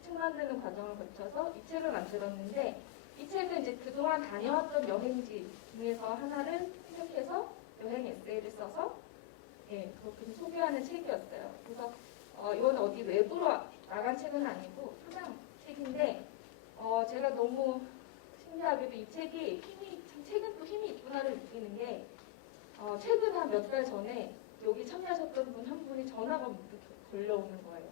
책 만드는 과정을 거쳐서 이 책을 만들었는데 이 책은 이제 그동안 다녀왔던 여행지 중에서 하나를 선택해서 여행 에세이를 써서 그렇게 소개하는 책이었어요. 그래서 이건 어디 외부로 나간 책은 아니고 소장 책인데 제가 너무 신기하게도 이 책이 책은 또 힘이 있구나를 느끼는 게 최근 한 몇 달 전에 여기 참여하셨던 분 한 분이 전화가 문득 걸려오는 거예요.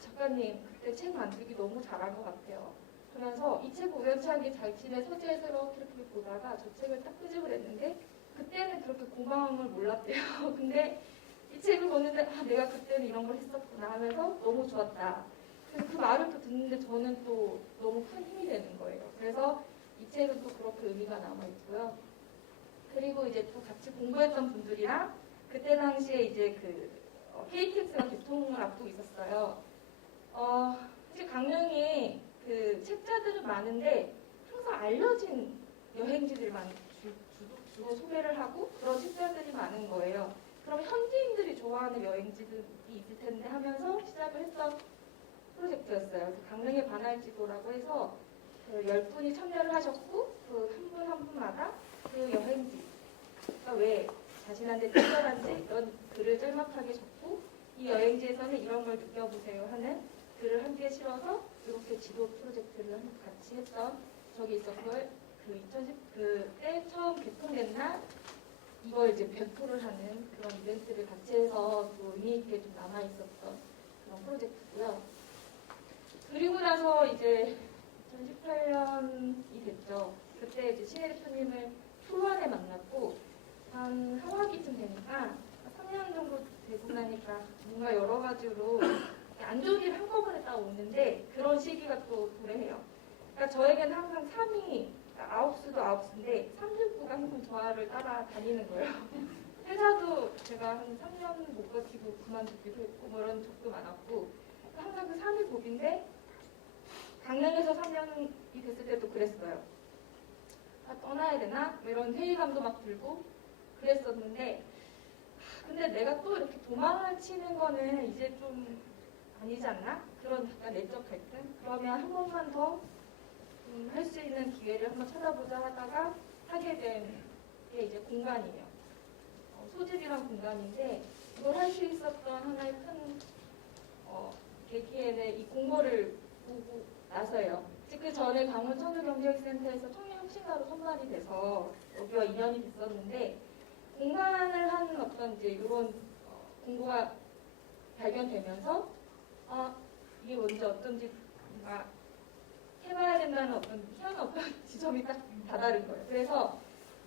작가님 그때 책 만들기 너무 잘한 것 같아요. 그러면서 이 책 우연찮게 자신의 서재에서 이렇게 보다가 저 책을 딱 끄집어냈는데 그때는 그렇게 고마움을 몰랐대요. 근데 이 책을 보는데 내가 그때는 이런 걸 했었구나 하면서 너무 좋았다. 그래서 그 말을 또 듣는데 저는 또 너무 큰 힘이 되는 거예요. 그래서 이 책은 또 그렇게 의미가 남아있고요. 그리고 이제 또 같이 공부했던 분들이랑 그때 당시에 이제 그 KTX가 개통을 앞두고 있었어요. 사실 강릉에 그 책자들은 많은데 항상 알려진 여행지들만 주로 소개를 하고 그런 책자들이 많은 거예요. 그럼 현지인들이 좋아하는 여행지들이 있을 텐데 하면서 시작을 했던 프로젝트였어요. 그래서 강릉의 반할지도라고 해서 그 10분이 참여를 하셨고 그 한 분 한 분마다 그 여행지가 왜 자신한테 특별한지 이런 글을 짤막하게 적고 이 여행지에서는 이런 걸 느껴보세요 하는 글을 함께 실어서 이렇게 지도 프로젝트를 같이 했던 적이 있었고요. 그 2010 그때 처음 개통된 날 이걸 이제 배포를 하는 그런 이벤트를 같이 해서 또 의미 있게 좀 남아 있었던 그런 프로젝트고요. 그리고 나서 이제 2018년이 됐죠. 그때 이제 신혜 대표님을 초반에 만났고 한 하반기쯤 되니까 3년 정도 되고 나니까 뭔가 여러 가지로 안 좋은 일 한꺼번에 딱 오는데 그런 시기가 또 도래해요. 그러니까 저에게는 항상 3이 아홉수도 아홉수인데 369가 항상 저를 따라다니는 거예요. 회사도 제가 한 3년 못 버티고 그만두기도 했고 뭐 이런 적도 많았고 항상 그 3이 복인데 강릉에서 3년이 됐을 때도 그랬어요. 아, 떠나야 되나? 뭐 이런 회의감도 막 들고 그랬었는데 근데 내가 또 이렇게 도망을 치는 거는 이제 좀 아니지 않나? 그런 약간 내적 갈등? 그러면 한 번만 더 할 수 있는 기회를 한번 찾아보자 하다가 하게 된 게 이제 공간이에요. 소집이란 공간인데 이걸 할 수 있었던 하나의 큰 계기에는 이 공모를 보고 나서예요. 그 전에 강원 천우경제센터에서 청년혁신가로 선발이 돼서 여기와 인연이 됐었는데 공간을 한 어떤 이제 이런 공고가 발견되면서 이게 뭔지 어떤지 뭔가 해봐야 된다는 어떤 희한한 어떤 지점이 딱 다다른 거예요. 그래서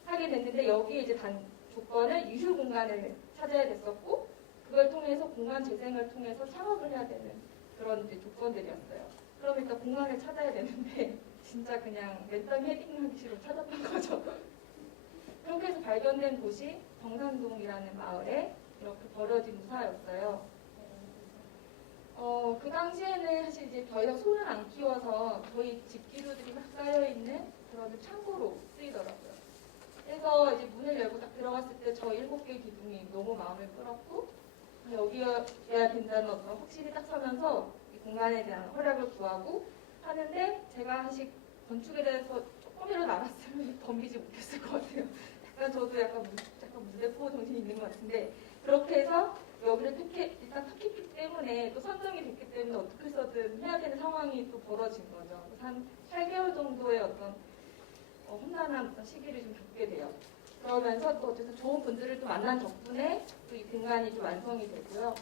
하게 됐는데 여기에 이제 단 조건을 유휴 공간을 찾아야 됐었고 그걸 통해서 공간 재생을 통해서 창업을 해야 되는 그런 이제 조건들이었어요. 그럼 일단 공간을 찾아야 되는데 진짜 그냥 랜덤 헤딩하기 싫어 찾았던 거죠. 그렇게 해서 발견된 곳이 정산동이라는 마을에 이렇게 버려진 무사였어요. 그 당시에는 사실 이제 더 이상 소는 안 키워서 저희 집기류들이 막 쌓여있는 그런 창고로 쓰이더라고요. 그래서 이제 문을 열고 딱 들어갔을 때 저 7개의 기둥이 너무 마음을 끌었고 여기여야 된다는 어떤 확실히 딱 서면서 이 공간에 대한 허락을 구하고 하는데 제가 사실 건축에 대해서 조금이라도 알았으면 덤비지 못했을 것 같아요. 약간 저도 약간 무대포 정신이 있는 것 같은데 그렇게 해서 여기를 일단 택했기 때문에 또 선정이 됐기 때문에 어떻게 해서든 해야 되는 상황이 또 벌어진 거죠. 그래서 한 8개월 정도의 어떤 험난한 어떤 시기를 좀 겪게 돼요. 그러면서 또 어쨌든 좋은 분들을 또 만난 덕분에 또 이 공간이 좀 완성이 되고요.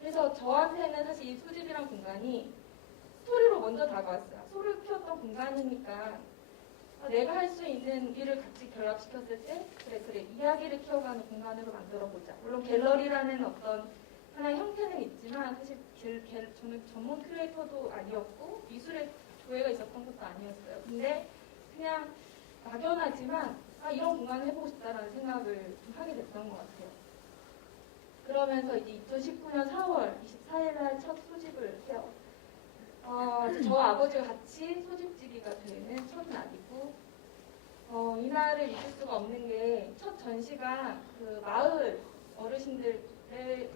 그래서 저한테는 사실 이 수집이란 공간이 스토리로 먼저 다가왔어요. 소를 키웠던 공간이니까 내가 할 수 있는 일을 같이 결합시켰을 때 그래 이야기를 키워가는 공간으로 만들어보자. 물론 갤러리라는 어떤 하나의 형태는 있지만 사실 저는 전문 큐레이터도 아니었고 미술에 조예가 있었던 것도 아니었어요. 근데 그냥 막연하지만 이런 공간을 해보고 싶다라는 생각을 좀 하게 됐던 것 같아요. 그러면서 이제 2019년 4월 24일 날 첫 소집을 해요. 저 아버지가 같이 소집지기가 되는 첫날이고 이날을 잊을 수가 없는 게 첫 전시가 그 마을 어르신들의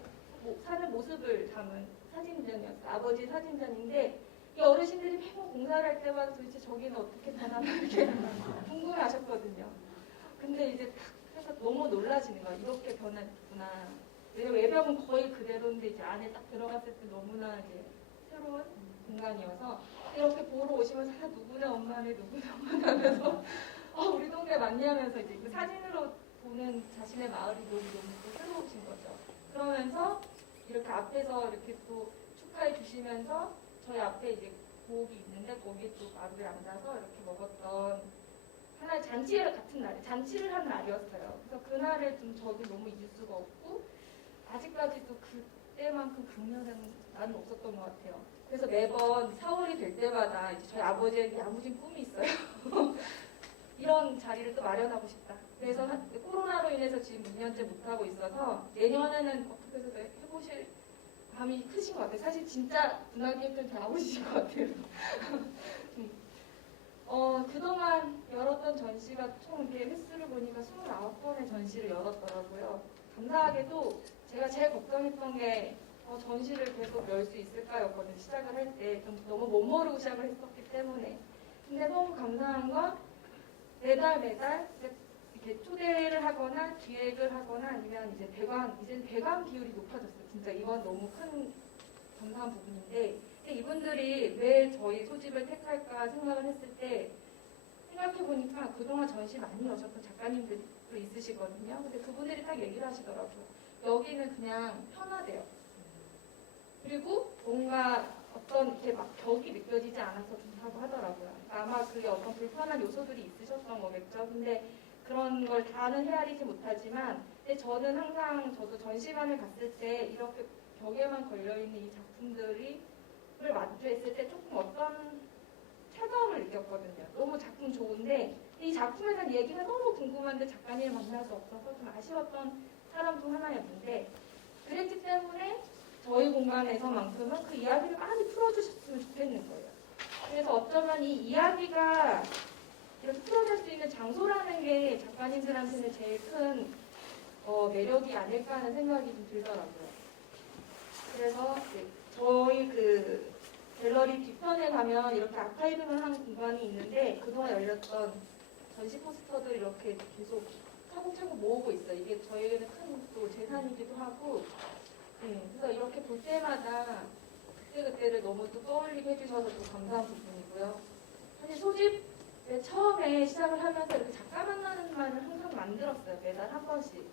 사는 모습을 담은 사진전이었어요. 아버지 사진전인데 이 어르신들이 매번 공사를 할 때마다 도대체 저기는 어떻게 변하나 이렇게 궁금해하셨거든요. 근데 이제 딱 해서 너무 놀라시는 거예요. 이렇게 변했구나. 왜냐면 외벽은 거의 그대로인데 이제 안에 딱 들어갔을 때 너무나 이제 새로운 공간이어서 이렇게 보러 오시면서 누구네 엄마네 하면서 우리 동네 맞니 하면서 이제 그 사진으로 보는 자신의 마을이 너무 또 새로우신 거죠. 그러면서 이렇게 앞에서 이렇게 또 축하해 주시면서 저희 앞에 이제 부엌이 있는데 거기 또 마루에 앉아서 이렇게 먹었던 하나의 잔치를 한 날이었어요. 그래서 그날을 좀 저도 너무 잊을 수가 없고 아직까지도 그때만큼 강렬한 날은 없었던 것 같아요. 그래서 매번 4월이 될 때마다 이제 저희 아버지의 야무진 꿈이 있어요. 이런 자리를 또 마련하고 싶다. 그래서 코로나로 인해서 지금 2년째 못하고 있어서 내년에는 어떻게 해서 해보실 감이 크신 것 같아요. 사실 진짜 문화기획들 다 나오신 것 같아요. 그동안 열었던 전시가 총 이렇게 횟수를 보니까 29번의 전시를 열었더라고요. 감사하게도 제가 제일 걱정했던 게 전시를 계속 열 수 있을까였거든요. 시작을 할 때 좀 너무 못 모르고 시작을 했었기 때문에. 근데 너무 감사한 건 매달 이렇게 초대를 하거나 기획을 하거나 아니면 이제 대관 비율이 높아졌어요. 진짜 이건 너무 큰 감사한 부분인데, 근데 이분들이 왜 저희 소집을 택할까 생각을 했을 때 생각해보니까 그동안 전시 많이 여셨던 작가님들도 있으시거든요. 근데 그분들이 딱 얘기를 하시더라고요. 여기는 그냥 편하대요. 그리고 뭔가 어떤 이렇게 막 벽이 느껴지지 않아서 좋다고 하더라고요. 그러니까 아마 그게 어떤 불편한 요소들이 있으셨던 거겠죠. 근데 그런 걸 다는 헤아리지 못하지만, 근데 저는 항상 저도 전시관을 갔을 때 이렇게 벽에만 걸려있는 이 작품들을 마주했을 때 조금 어떤 차가움을 느꼈거든요. 너무 작품 좋은데 이 작품에 대한 얘기가 너무 궁금한데 작가님을 만날 수 없어서 좀 아쉬웠던 사람 중 하나였는데, 그랬기 때문에 저희 공간에서만큼은 그 이야기를 많이 풀어주셨으면 좋겠는 거예요. 그래서 어쩌면 이 이야기가 이렇게 풀어낼 수 있는 장소라는 게 작가님들한테는 제일 큰 매력이 아닐까 하는 생각이 좀 들더라고요. 그래서 저희 그 갤러리 뒤편에 가면 이렇게 아카이브만 한 공간이 있는데 그동안 열렸던 전시 포스터들 이렇게 계속 차곡차곡 모으고 있어요. 이게 저희에게는 큰 또 재산이기도 하고, 그래서 이렇게 볼 때마다 그때그때를 너무 또 떠올리게 해주셔서 또 감사한 부분이고요. 사실 소집에 처음에 시작을 하면서 이렇게 작가 만나는 말을 항상 만들었어요. 매달 한 번씩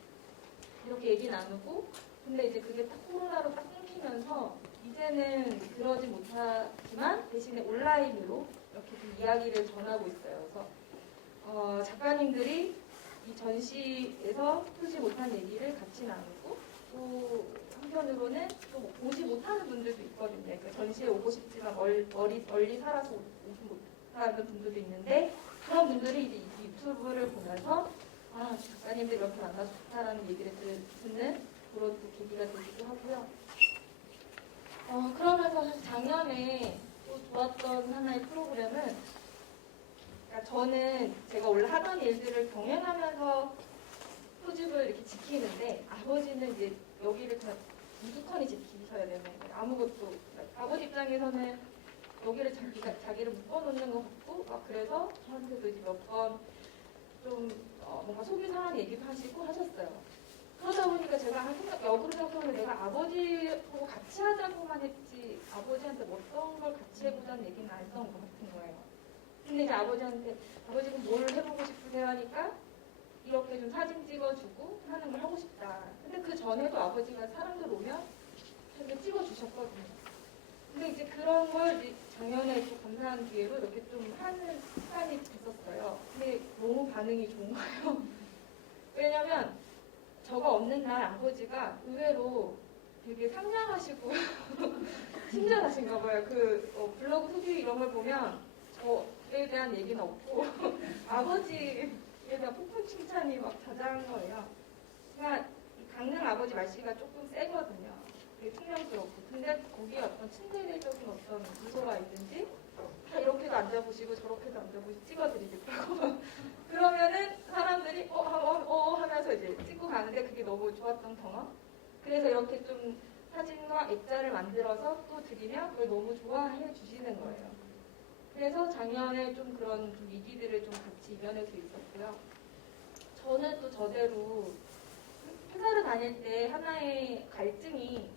이렇게 얘기 나누고. 근데 이제 그게 딱 코로나로 딱 끊기면서 이제는 그러지 못하지만 대신에 온라인으로 이렇게 좀 이야기를 전하고 있어요. 그래서 작가님들이 이 전시에서 풀지 못한 얘기를 같이 나누고, 또 한편으로는 또 오지 못하는 분들도 있거든요. 그러니까 전시에 오고 싶지만 멀리 살아서 오지 못하는 분들도 있는데, 그런 분들이 이제 이 유튜브를 보면서 작가님들 이렇게 만나서 좋다라는 얘기를 듣는 그런 또 계기가 되기도 하고요. 그러면서 사실 작년에 또 좋았던 하나의 프로그램은, 그러니까 저는 제가 원래 하던 일들을 병행하면서 소집을 이렇게 지키는데, 아버지는 이제 여기를 그냥 무조건이 지키셔야 되는 거예요. 아무것도. 아버지 입장에서는 여기를 자기를 묶어놓는 것 같고, 막 그래서 저한테도 이제 몇 번 좀 뭔가 속이 상한 얘기도 하시고 하셨어요. 그러다 보니까 제가 역으로 생각하면 내가 아버지하고 같이 하자고만 했지 아버지한테 어떤 걸 같이 해보자는 얘기는 안 했던 것 같은 거예요. 근데 이제 아버지는 뭘 해보고 싶으세요 하니까 이렇게 좀 사진 찍어주고 하는 걸 하고 싶다. 근데 그 전에도 아버지가 사람들 오면 이렇게 찍어주셨거든요. 근데 이제 그런 걸 이제 작년에 또 감사한 기회로 이렇게 좀 하는 시간이 됐었어요. 근데 너무 반응이 좋은 거예요. 왜냐면 저가 없는 날 아버지가 의외로 되게 상냥하시고 친절하신가 봐요. 블로그 후기 이런 걸 보면 저에 대한 얘기는 없고 아버지에 대한 폭풍 칭찬이 막 자자한 거예요. 그러니까 강릉 아버지 말씨가 조금 세거든요. 되게 퉁명스럽고. 근데 거기에 어떤 친근해적인 어떤 미소가 있든지 다 이렇게도 앉아보시고 저렇게도 앉아보시고 찍어드리겠다고. 그러면은 사람들이 하면서 이제 찍고 가는데 그게 너무 좋았던 경험. 그래서 이렇게 좀 사진과 액자를 만들어서 또 드리면 그걸 너무 좋아해 주시는 거예요. 그래서 작년에 좀 그런 좀 위기들을 좀 같이 이겨낼 수 있었고요. 저는 또 저대로 회사를 다닐 때 하나의 갈증이,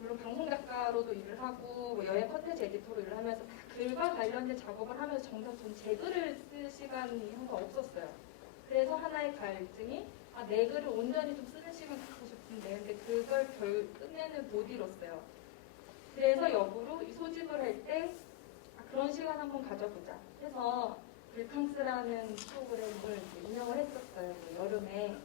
물론 방송 작가로도 일을 하고 뭐 여행 컨텐츠 에디터로 일을 하면서 다 글과 관련된 작업을 하면서 정작 전 제 글을 쓸 시간이 항상 없었어요. 그래서 하나의 갈증이 내 글을 온전히 좀 쓰는 시간 갖고 싶은데 근데 그걸 끝내는 못 이뤘어요. 그래서 역으로 이 소집을 할 때 그런 시간 한번 가져보자 해서 글캉스라는 프로그램을 운영을 했었어요. 여름에.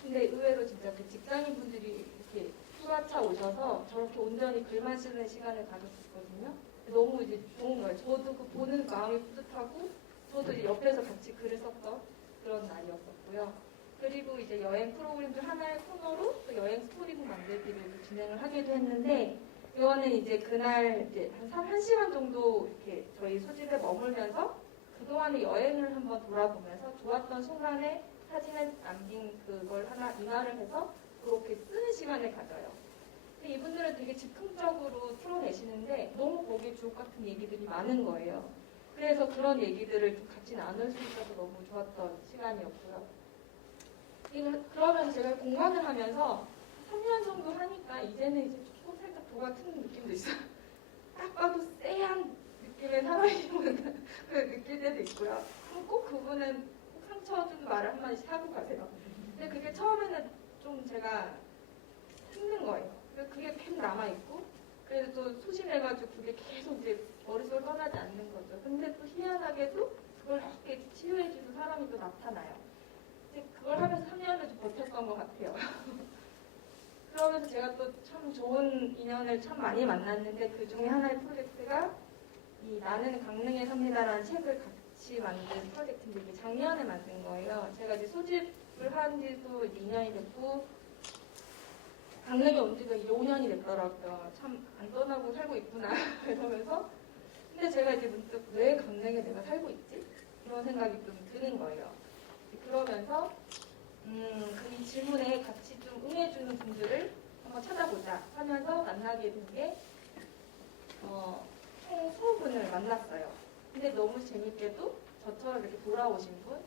근데 의외로 진짜 그 직장인 분들이 이렇게 휴가차 오셔서 저렇게 온전히 글만 쓰는 시간을 가졌었거든요. 너무 이제 좋은 거예요. 저도 그 보는 마음이 뿌듯하고 저도 이제 옆에서 같이 글을 썼던 그런 날이었었고요. 그리고 이제 여행 프로그램 중 하나의 코너로 또 여행 스토리북 만들기를 또 진행을 하기도 했는데, 이거는 이제 그날 이제 한 1시간 정도 이렇게 저희 소집에 머물면서 그동안의 여행을 한번 돌아보면서 좋았던 순간에 사진을 남긴 그걸 하나 인화를 해서 그렇게 쓰는 시간을 가져요. 근데 이분들은 되게 즉흥적으로 풀어내시는데 너무 거기에 주옥 같은 얘기들이 많은 거예요. 그래서 그런 얘기들을 좀 같이 나눌 수 있어서 너무 좋았던 시간이었고요. 그러면서 제가 공간을 하면서 3년 정도 하니까 이제는 이제 조금 살짝 도 같은 느낌도 있어요. 딱 봐도 쎄한 느낌의 사람이 보는 그 느낄 때도 있고요. 그럼 꼭 그분은 꼭 상처 주는 말을 한마디씩 하고 가세요. 근데 그게 처음에는 좀 제가 힘든 거예요. 그게 계속 남아있고, 그래도 또 소심해가지고 그게 계속 이제 머릿속을 떠나지 않는 거죠. 근데 또 희한하게도 그걸 이렇게 치유해주는 사람이 또 나타나요. 이제 그걸 하면서 3년을 좀 버텼던 것 같아요. 그러면서 제가 또 참 좋은 인연을 참 많이 만났는데, 그 중에 하나의 프로젝트가 이 나는 강릉에 삽니다라는 책을 같이 만든 프로젝트인데, 이게 작년에 만든 거예요. 제가 이제 소집을 한 지도 이제 2년이 됐고, 강릉에 온 지도 이제 5년이 됐더라고요. 참 안 떠나고 살고 있구나 이러면서. 근데 제가 이제 문득 왜 강릉에 내가 살고 있지? 이런 생각이 좀 드는 거예요. 그러면서 이 질문에 같이 좀 응해주는 분들을 한번 찾아보자 하면서 만나게 된 게 총 20분을 만났어요. 근데 너무 재밌게도 저처럼 이렇게 돌아오신 분,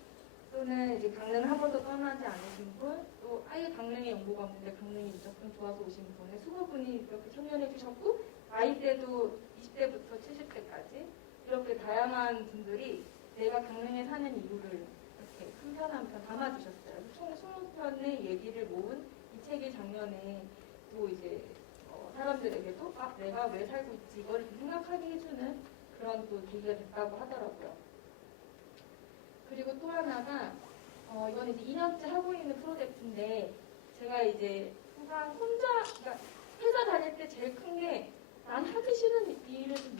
또는 이제 강릉을 한 번도 떠나지 않으신 분, 또 아예 강릉에 연고가 없는데 강릉이 무조건 좋아서 오신 분의 20분이 이렇게 참여해 주셨고, 나이대도 20대부터 70대까지 이렇게 다양한 분들이 내가 강릉에 사는 이유를 이렇게 한 편 한 편 담아주셨어요. 총 20편의 얘기를 모은 이 책이 작년에 또 이제 사람들에게도 내가 왜 살고 있지 이걸 생각하게 해주는 그런 또 계기가 됐다고 하더라고요. 그리고 또 하나가 이건 이제 2년째 하고 있는 프로젝트인데, 제가 이제 항상 혼자, 그러니까 회사 다닐 때 제일 큰 게 난 하기 싫은 일을 좀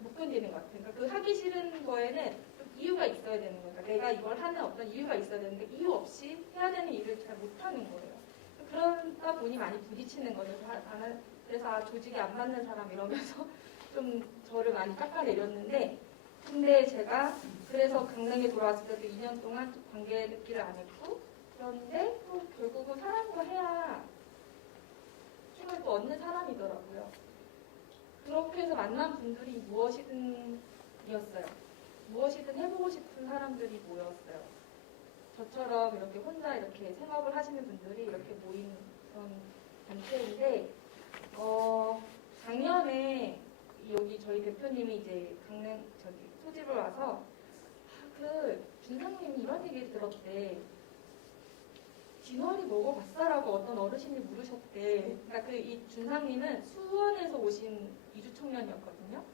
못 견디는 것 같아요. 그러니까 그 하기 싫은 거에는 좀 이유가 있어야 되는 거예요. 그러니까 내가 이걸 하는 어떤 이유가 있어야 되는데 이유 없이 해야 되는 일을 잘 못하는 거예요. 그러다 보니 많이 부딪히는 거죠. 나는 그래서 조직이 안 맞는 사람 이러면서 좀 저를 많이 깎아내렸는데, 근데 제가 그래서 강릉에 돌아왔을 때도 2년 동안 관계 느끼를 안 했고, 그런데 또 결국은 사람과 해야 힘을 또 얻는 사람이더라고요. 그렇게 해서 만난 분들이 무엇이든 이었어요. 무엇이든 해보고 싶은 사람들이 모였어요. 저처럼 이렇게 혼자 이렇게 생업을 하시는 분들이 이렇게 모인 그런 단체인데, 작년에 여기 저희 대표님이 이제 강릉 소집을 와서 그 준상님이 이런 얘기를 들었대. 진월이 먹어봤어라고 어떤 어르신이 물으셨대. 그러니까 이 준상님은 수원에서 오신 이주 청년이었거든요.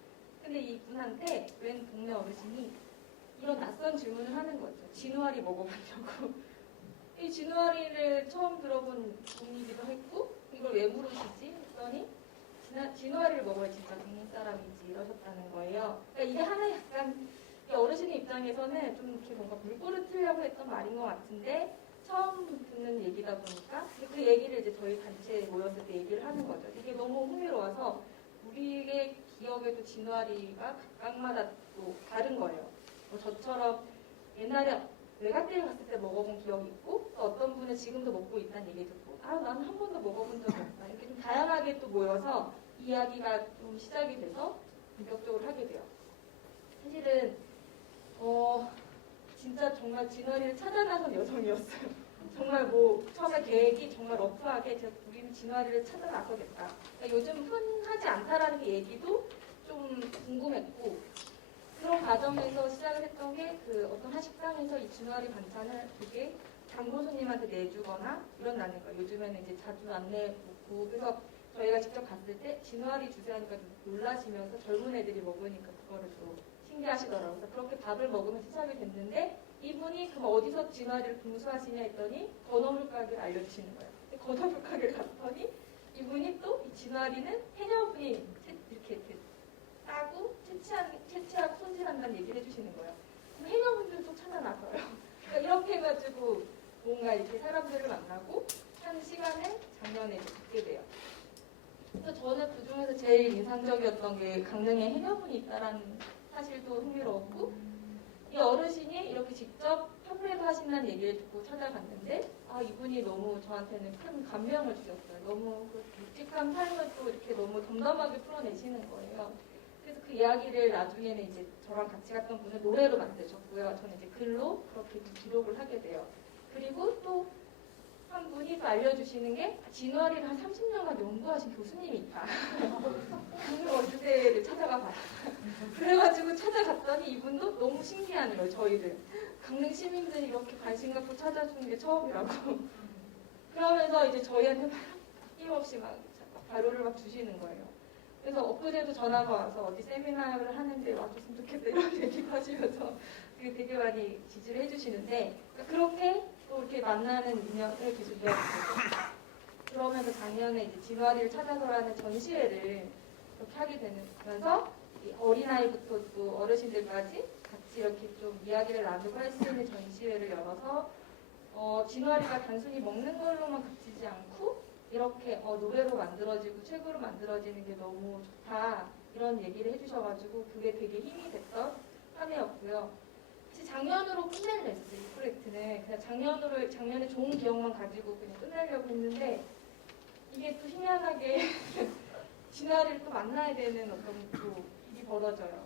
근데 이분한테 웬 동네 어르신이 이런 낯선 질문을 하는 거죠. 진월이 먹어봤냐고. 이 진월이를 처음 들어본 분이기도 했고, 이걸 왜 물으시지? 했더니 진월이를 먹어야 진짜 강릉 사람이지 이러셨다는 거예요. 그러니까 이게 하나 약간 어르신의 입장에서는 좀 이렇게 뭔가 물꼬를 트려고 했던 말인 것 같은데, 처음 듣는 얘기다 보니까 그 얘기를 이제 저희 단체에 모였을 때 얘기를 하는 거죠. 이게 너무 흥미로워서 우리의 기억에도 진화리가 각각마다 또 다른 거예요. 저처럼 옛날에 외갓집에 갔을 때 먹어본 기억이 있고, 또 어떤 분은 지금도 먹고 있다는 얘기 듣고, 나는 한 번도 먹어본 적이 없다. 이렇게 좀 다양하게 또 모여서 이야기가 좀 시작이 돼서 본격적으로 하게 돼요. 사실은 진짜 정말 진화리를 찾아 나선 여성이었어요. 정말 처음에 계획이 정말 러프하게 우리는 진화리를 찾아 나서겠다. 그러니까 요즘 흔하지 않다라는 얘기도 좀 궁금했고, 그런 과정에서 시작을 했던 게 어떤 한식당에서 이 진화리 반찬을 되게 장본 손님한테 내주거나 이런다는 거예요. 요즘에는 이제 자주 안 내놓고, 그래서 저희가 직접 갔을 때 진화리 주세요 하니까 좀 놀라시면서 젊은 애들이 먹으니까 그거를 또 신기하시더라고요. 그래서 그렇게 밥을 먹으면서 시작이 됐는데, 이분이 그럼 어디서 진화리를 공수하시냐 했더니 건어물 가게를 알려주시는 거예요. 건어물 가게를 갔더니 이분이 또 이 진화리는 해녀분이 이렇게 따고 채취하고 손질한다는 얘기를 해주시는 거예요. 그럼 해녀분들도 찾아나서요. 그러니까 이렇게 해가지고 뭔가 이렇게 사람들을 만나고 한 시간을 작년에 갖게 돼요. 그래서 저는 그 중에서 제일 인상적이었던 게 강릉에 해녀분이 있다라는 사실도 흥미로웠고, 이 어르신이 이렇게 직접 판매도 하신다는 얘기를 듣고 찾아갔는데, 아, 이분이 너무 저한테는 큰 감명을 주셨어요. 너무 그 묵직한 삶을 또 이렇게 너무 덤덤하게 풀어내시는 거예요. 그래서 그 이야기를 나중에는 이제 저랑 같이 갔던 분은 노래로 만드셨고요. 저는 이제 글로 그렇게 좀 기록을 하게 돼요. 그리고 또 한 분이 또 알려주시는 게 진화리를 한 30년간 연구하신 교수님이 있다. 강릉 월드대를 찾아가 봐라. 그래가지고 찾아갔더니 이분도 너무 신기하네요. 저희를. 강릉 시민들이 이렇게 관심 갖고 찾아주는 게 처음이라고. 그러면서 이제 저희한테 힘없이 막 자료를 막 주시는 거예요. 그래서 엊그제도 전화가 와서 어디 세미나를 하는데 와줬으면 좋겠다 이런 얘기를 하시면서 되게 많이 지지를 해주시는데, 그렇게 또 이렇게 만나는 인연을 계속 이어갔어요. 그러면서 작년에 이제 진화리를 찾아서라는 전시회를 이렇게 하게 되면서 어린아이부터 또 어르신들까지 같이 이렇게 좀 이야기를 나누고 할 수 있는 전시회를 열어서 진화리가 단순히 먹는 걸로만 그치지 않고 이렇게 노래로 만들어지고 책으로 만들어지는 게 너무 좋다 이런 얘기를 해주셔가지고 그게 되게 힘이 됐던 한 해였고요. 작년으로 끝낼려 했어요. 이 프로젝트는 그냥 작년에 좋은 기억만 가지고 그냥 끝내려고 했는데, 이게 또 희한하게 진화를 또 만나야 되는 어떤 또 일이 벌어져요.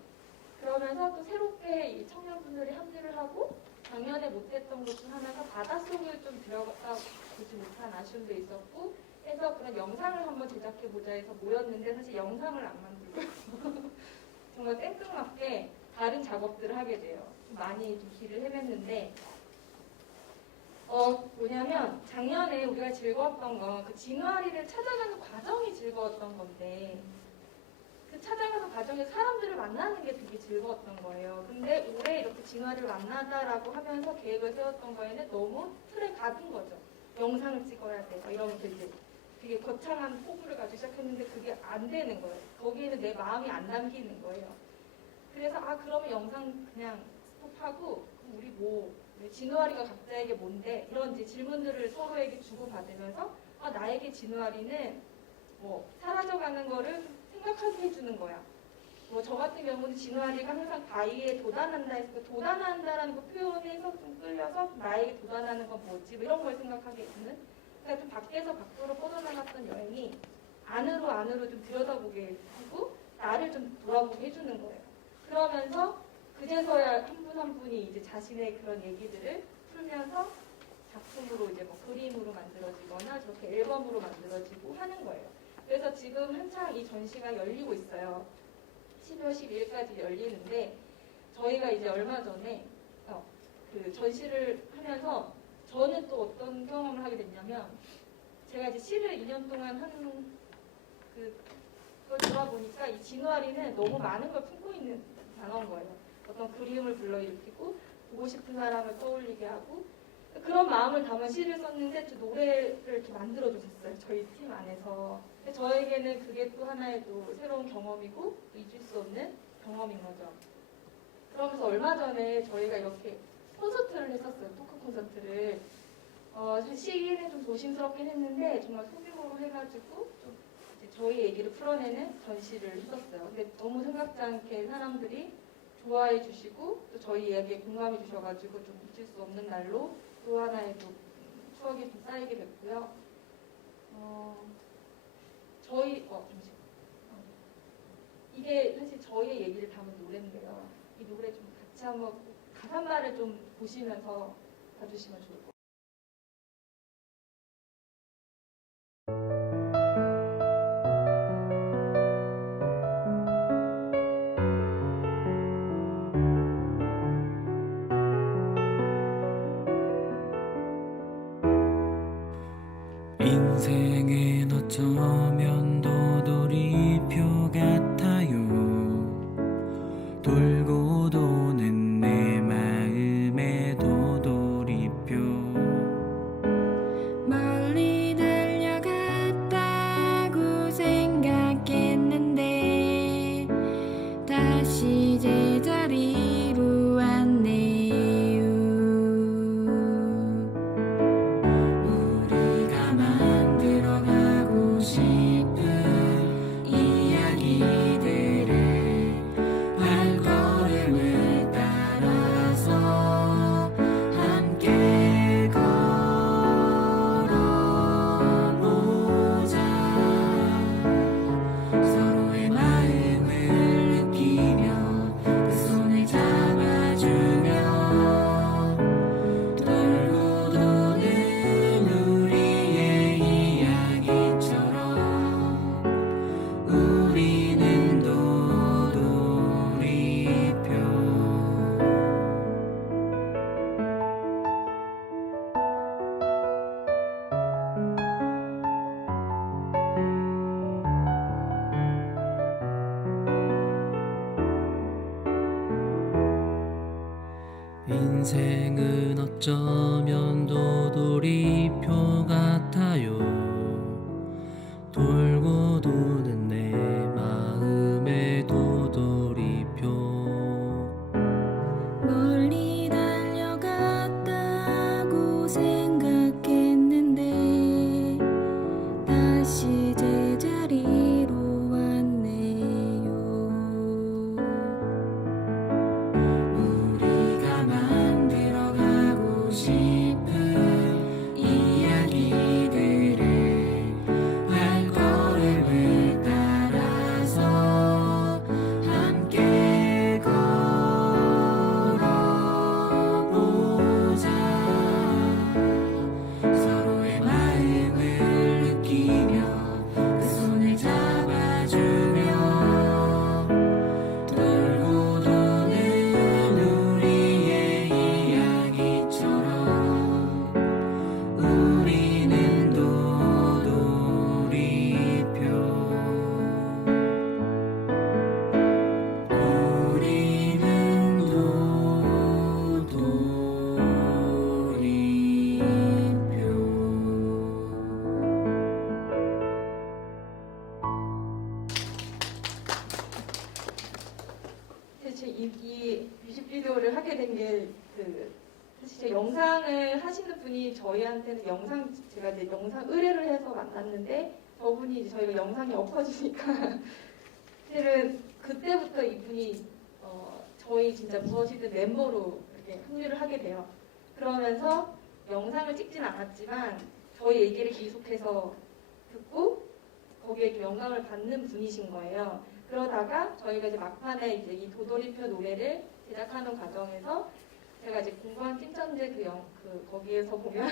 그러면서 또 새롭게 이 청년분들이 합류를 하고, 작년에 못했던 것 중 하나가 바닷속을 좀 들어가 보지 못한 아쉬움도 있었고 해서 그런 영상을 한번 제작해보자 해서 모였는데, 사실 영상을 안 만들고 정말 땡뚱맞게 다른 작업들을 하게 돼요. 좀 많이 좀 길을 헤맸는데, 뭐냐면 작년에 우리가 즐거웠던 건 그 진화리를 찾아가는 과정이 즐거웠던 건데, 그 찾아가는 과정에 사람들을 만나는 게 되게 즐거웠던 거예요. 근데 올해 이렇게 진화를 만나자라고 하면서 계획을 세웠던 거에는 너무 틀에 가둔 거죠. 영상을 찍어야 돼. 이러면서 이제 되게 거창한 포부를 가지고 시작했는데 그게 안 되는 거예요. 거기에는 내 마음이 안 담기는 거예요. 그래서 그러면 영상 그냥 스톱하고 우리 진화리가 각자에게 뭔데 이런 이제 질문들을 서로에게 주고받으면서 나에게 진화리는 사라져가는 거를 생각하게 해주는 거야. 저 같은 경우는 진화리가 항상 바위에 도단한다 해서 그 도단한다라는 그 표현에서 좀 끌려서 나에게 도단하는 건 뭐지 이런 걸 생각하게 해주는, 그러니까 좀 밖에서 밖으로 뻗어나갔던 여행이 안으로 좀 들여다보게 하고 나를 좀 돌아보게 해주는 거예요. 그러면서 그제서야 한 분 한 분이 이제 자신의 그런 얘기들을 풀면서 작품으로 이제 그림으로 만들어지거나 저렇게 앨범으로 만들어지고 하는 거예요. 그래서 지금 한창 이 전시가 열리고 있어요. 12월 12일까지 열리는데, 저희가 이제 얼마 전에 그 전시를 하면서 저는 또 어떤 경험을 하게 됐냐면, 제가 이제 시를 2년 동안 그걸 돌아보니까 이 진화리는 너무 많은 걸 품고 있는 단어인 거예요. 어떤 그림을 불러일으키고 보고 싶은 사람을 떠올리게 하고, 그런 마음을 담은 시를 썼는데 또 노래를 이렇게 만들어주셨어요. 저희 팀 안에서. 근데 저에게는 그게 또 하나의 또 새로운 경험이고 또 잊을 수 없는 경험인 거죠. 그러면서 얼마 전에 저희가 이렇게 콘서트를 했었어요. 토크 콘서트를. 시기는 좀 조심스럽긴 했는데 정말 소규모로 해가지고 좀 이제 저희 얘기를 풀어내는 전시를 했었어요. 근데 너무 생각지 않게 사람들이 좋아해 주시고 또 저희 이야기에 공감해 주셔가지고 좀 잊을 수 없는 날로 또 하나의 또 추억이 좀 쌓이게 됐고요. 이게 사실 저희의 얘기를 담은 노래인데요. 이 노래 좀 같이 한번 가사말을 좀 보시면서 봐주시면 좋을 것 같아요. 인생은 어쩌면 도돌이표 같아요. 돌고 도는 내 마음의 도돌이표. 멀리 달려갔다고 생각했는데 다시 인생은 어쩌면 도돌이표 같아요. 돌고 도는 내 마음의 도돌이표. 멀리 달려갔다고 생각했는데 다시 제자리로 왔네요. 우리가 만들어가고 싶은 이야기들을 발걸음을 따라서 함께 걸어보자. 서로의 마음을 느끼며 그 손을 잡아주며 돌고 도는 우리의 이야기처럼 우리는 도돌이표. 우리는 사실 이 뮤직비디오를 하게 된 게 사실 제 영상을 하시는 분이 저희한테는 제가 이제 영상 의뢰를 해서 만났는데 저분이 이제 저희가 영상이 엎어지니까 사실은 그때부터 이분이 저희 진짜 무엇이든 멤버로 이렇게 합류를 하게 돼요. 그러면서 영상을 찍진 않았지만 저희 얘기를 계속해서 듣고 거기에 좀 영감을 받는 분이신 거예요. 그러다가 저희가 이제 막판에 이제 이 도돌이표 노래를 제작하는 과정에서 제가 이제 궁금한 찐천재 거기에서 보면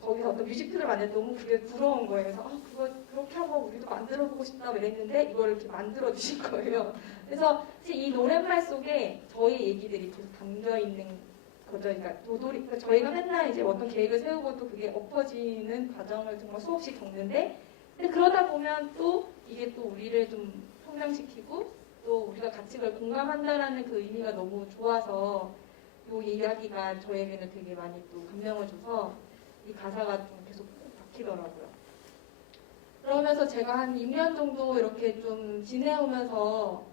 거기서 어떤 뮤직비디오를 만드는데 너무 그게 부러운 거예요. 그래서 그거 그렇게 하고 우리도 만들어보고 싶다 이랬는데 이걸 이렇게 만들어 주신 거예요. 그래서 사실 이 노랫말 속에 저희 얘기들이 계속 담겨 있는 거죠. 그러니까 저희가 맨날 이제 어떤 계획을 세우고도 그게 엎어지는 과정을 정말 수없이 겪는데 근데 그러다 보면 또 이게 또 우리를 좀 성장시키고 또 우리가 같이 그걸 공감한다라는 그 의미가 너무 좋아서 이 이야기가 저에게는 되게 많이 또 감명을 줘서 이 가사가 좀 계속 박히더라고요. 그러면서 제가 한 2년 정도 이렇게 좀 지내오면서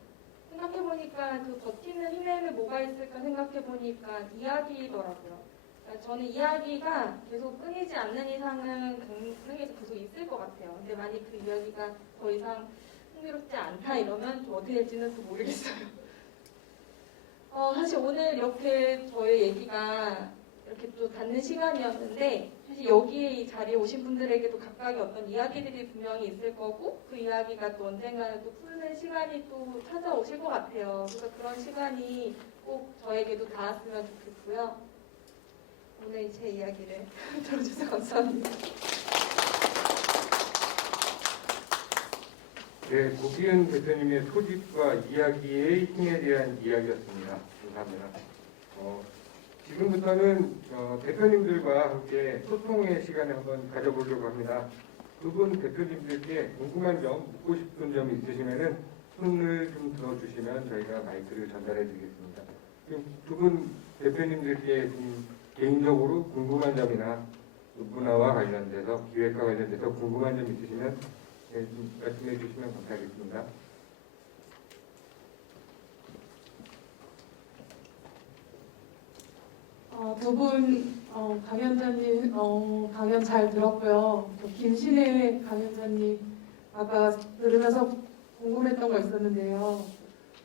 생각해보니까 그 버티는 힘에 뭐가 있을까 생각해보니까 이야기더라고요. 그러니까 저는 이야기가 계속 끊이지 않는 이상은 강릉에서 계속 있을 것 같아요. 근데 만약 그 이야기가 더 이상 흥미롭지 않다 이러면 좀 어떻게 될지는 또 모르겠어요. 사실 오늘 이렇게 저의 얘기가 이렇게 또 닿는 시간이었는데 사실 여기에 이 자리에 오신 분들에게도 각각의 어떤 이야기들이 분명히 있을 거고 그 이야기가 또 언젠가는 또 푸는 시간이 또 찾아오실 것 같아요. 그래서 그런 시간이 꼭 저에게도 닿았으면 좋겠고요. 오늘 제 이야기를 들어주셔서 감사합니다. 네, 고기은 대표님의 소집과 이야기의 힘에 대한 이야기였습니다. 감사합니다. 지금부터는 대표님들과 함께 소통의 시간을 한번 가져보려고 합니다. 두 분 대표님들께 궁금한 점, 묻고 싶은 점이 있으시면은 손을 좀 들어주시면 저희가 마이크를 전달해 드리겠습니다. 두 분 대표님들께 좀 개인적으로 궁금한 점이나 문화와 관련돼서 기획과 관련돼서 궁금한 점 있으시면 좀 말씀해 주시면 감사하겠습니다. 두 분 강연자님 강연 잘 들었고요. 또 김신혜 강연자님 아까 들으면서 궁금했던 거 있었는데요.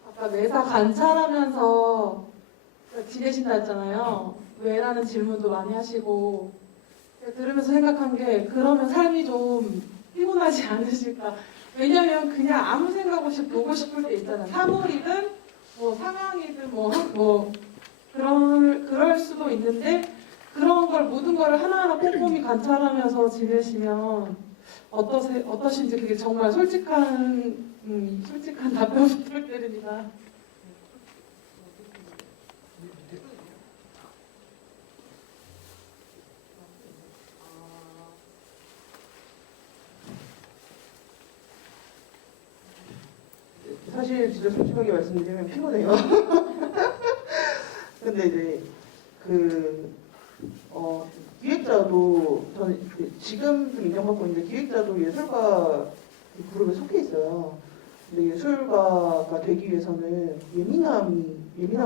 아까 매사 관찰하면서 지내신다 했잖아요. 왜라는 질문도 많이 하시고 들으면서 생각한 게 그러면 삶이 좀 피곤하지 않으실까. 왜냐면 그냥 아무 생각 없이 보고 싶을 때 있잖아요. 사물이든 뭐 상황이든 그럴 수도 있는데 그런 걸 모든 걸 하나하나 꼼꼼히 관찰하면서 지내시면 어떠신지 그게 정말 솔직한 답변 부탁드립니다. 사실 진짜 솔직하게 말씀드리면 피곤해요. 근데 이제 그 기획자도 저는 지금 좀 인정받고 있는데 기획자도 예술가 그 그룹에 속해 있어요. 근데 예술가가 되기 위해서는 예민하고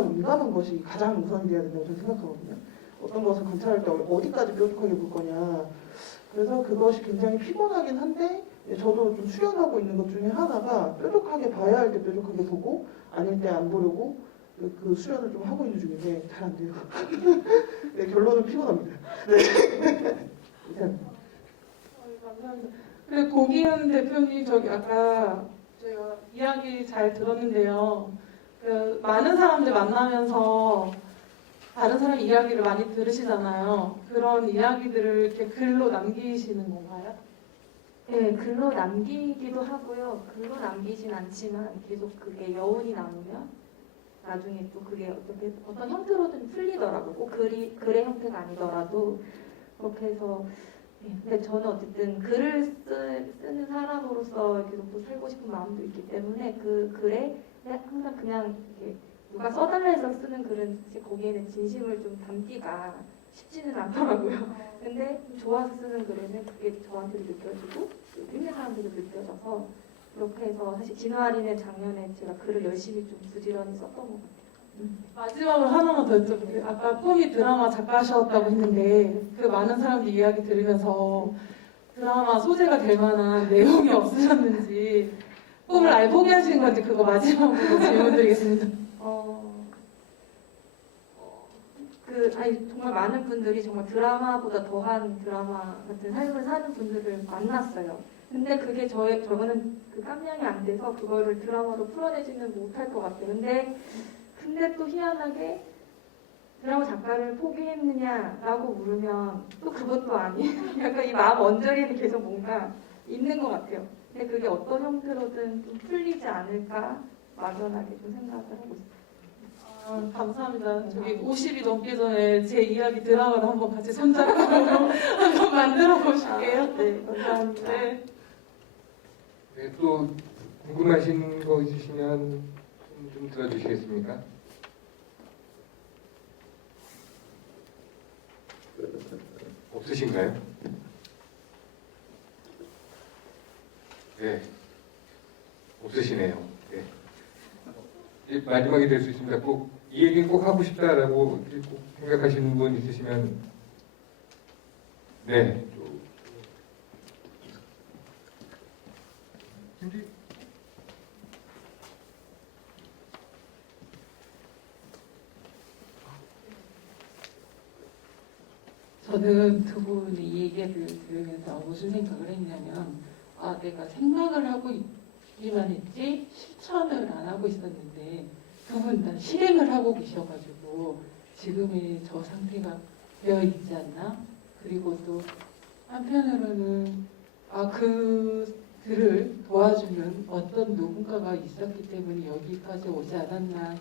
민감한 것이 가장 우선이 돼야 된다고 저는 생각하거든요. 어떤 것을 관찰할 때 어디까지 뾰족하게 볼 거냐. 그래서 그것이 굉장히 피곤하긴 한데 저도 좀 수련하고 있는 것 중에 하나가 뾰족하게 봐야 할 때 뾰족하게 보고 아닐 때 안 보려고 그 수련을 좀 하고 있는 중인데 잘 안 돼요. 네, 결론은 피곤합니다. 네. 감사합니다. 그리고 고기현 대표님 저기 아까 제가 이야기 잘 들었는데요. 그 많은 사람들 만나면서 다른 사람 이야기를 많이 들으시잖아요. 그런 이야기들을 이렇게 글로 남기시는 건가요? 네, 글로 남기기도 하고요. 글로 남기진 않지만 계속 그게 여운이 남으면 나중에 또 그게 어떤 형태로든 풀리더라고요. 꼭 글의 형태가 아니더라도 그렇게 해서 근데 저는 어쨌든 글을 쓰는 사람으로서 계속 또 살고 싶은 마음도 있기 때문에 그 글에 항상 그냥 이렇게 누가 써달라 해서 쓰는 글은 사실 거기에는 진심을 좀 담기가 쉽지는 않더라고요. 근데 좀 좋아서 쓰는 글에는 그게 저한테도 느껴지고 또 읽는 사람들도 느껴져서 그렇게 해서 사실 진화아리는 작년에 제가 글을 열심히 좀 부지런히 썼던 것 같아요. 마지막으로 하나만 더 여쭤볼게요. 아까 꿈이 드라마 작가셨다고 했는데 그 많은 사람들 이야기 들으면서 드라마 소재가 될 만한 내용이 없으셨는지 꿈을 아예 포기하시는 건지 그거 마지막으로 질문드리겠습니다. 아니, 정말 많은 분들이 정말 드라마보다 더한 드라마 같은 삶을 사는 분들을 만났어요. 근데 그게 저는 그 깜냥이 안 돼서 그거를 드라마로 풀어내지는 못할 것 같아요. 근데 또 희한하게 드라마 작가를 포기했느냐라고 물으면 또 그것도 아니에요. 약간 이 마음 언저리는 계속 뭔가 있는 것 같아요. 근데 그게 어떤 형태로든 좀 풀리지 않을까 막연하게 좀 생각을 하고 있어요. 감사합니다. 저기 50이 넘기 전에 제 이야기 드라마를 한번 같이 손잡고 한번 만들어 보실게요. 네, 감사합니다. 네. 네, 또 궁금하신 거 있으시면 좀 들어주시겠습니까? 없으신가요? 네, 없으시네요. 네. 이제 마지막이 될 수 있습니다. 꼭 이 얘기는 꼭 하고 싶다라고 이렇게 꼭 생각하시는 분 있으시면 네. 저는 두 분이 이 얘기를 들으면서 무슨 생각을 했냐면 내가 생각을 하고 있기만 했지 실천을 안 하고 있었는데 두 분 다 실행을 하고 계셔가지고 지금의 저 상태가 되어 있지 않나? 그리고 또 한편으로는 그들을 도와주는 어떤 누군가가 있었기 때문에 여기까지 오지 않았나?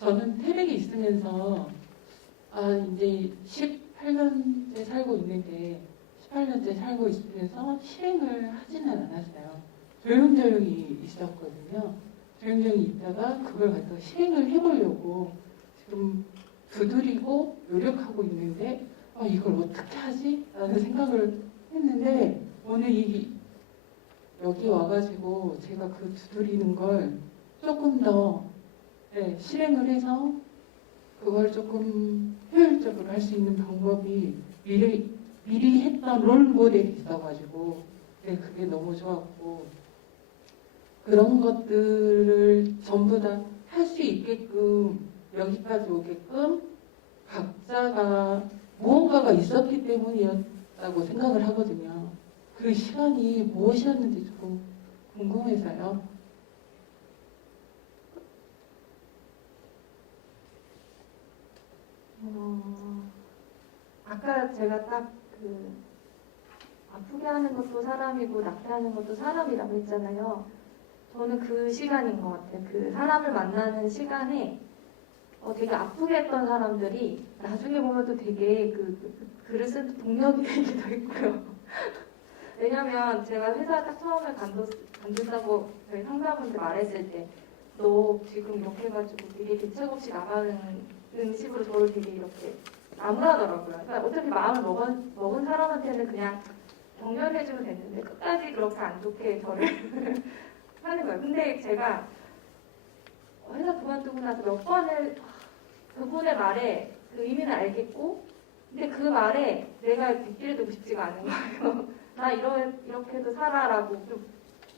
저는 태백에 있으면서 이제 18년째 살고 있는데 18년째 살고 있으면서 실행을 하지는 않았어요. 조용조용히 있었거든요. 조용조용히 있다가 그걸 갖다가 실행을 해보려고 지금 두드리고 노력하고 있는데 이걸 어떻게 하지? 라는 생각을 했는데 오늘 여기 와가지고 제가 그 두드리는 걸 조금 더 실행을 해서 그걸 조금 효율적으로 할 수 있는 방법이 미리 했던 롤 모델이 있어가지고 그게 너무 좋았고 그런 것들을 전부 다 할 수 있게끔 여기까지 오게끔 각자가 무언가가 있었기 때문이었다고 생각을 하거든요. 그 시간이 무엇이었는지 조금 궁금해서요. 아까 제가 딱 아프게 하는 것도 사람이고 낙태하는 것도 사람이라고 했잖아요. 저는 그 시간인 것 같아요. 그 사람을 만나는 시간에 되게 아프게 했던 사람들이 나중에 보면 또 되게 글을 쓴 동력이 되기도 했고요. 왜냐면 제가 회사 딱 처음에 간둔다고 저희 상사분들 말했을 때 너 지금 이렇게 해가지고 되게 대책 없이 나가는 식으로 저를 되게 이렇게 암울하더라고요. 그러니까 어차피 마음을 먹은 사람한테는 그냥 격려해주면 됐는데 끝까지 그렇게 안 좋게 저를 하는 거예요. 근데 제가 회사 그만두고 나서 몇 번을 그분의 말에 그 의미는 알겠고, 근데 그 말에 내가 빗길을 두고 싶지가 않은 거예요. 나 이렇게도 살아라고 좀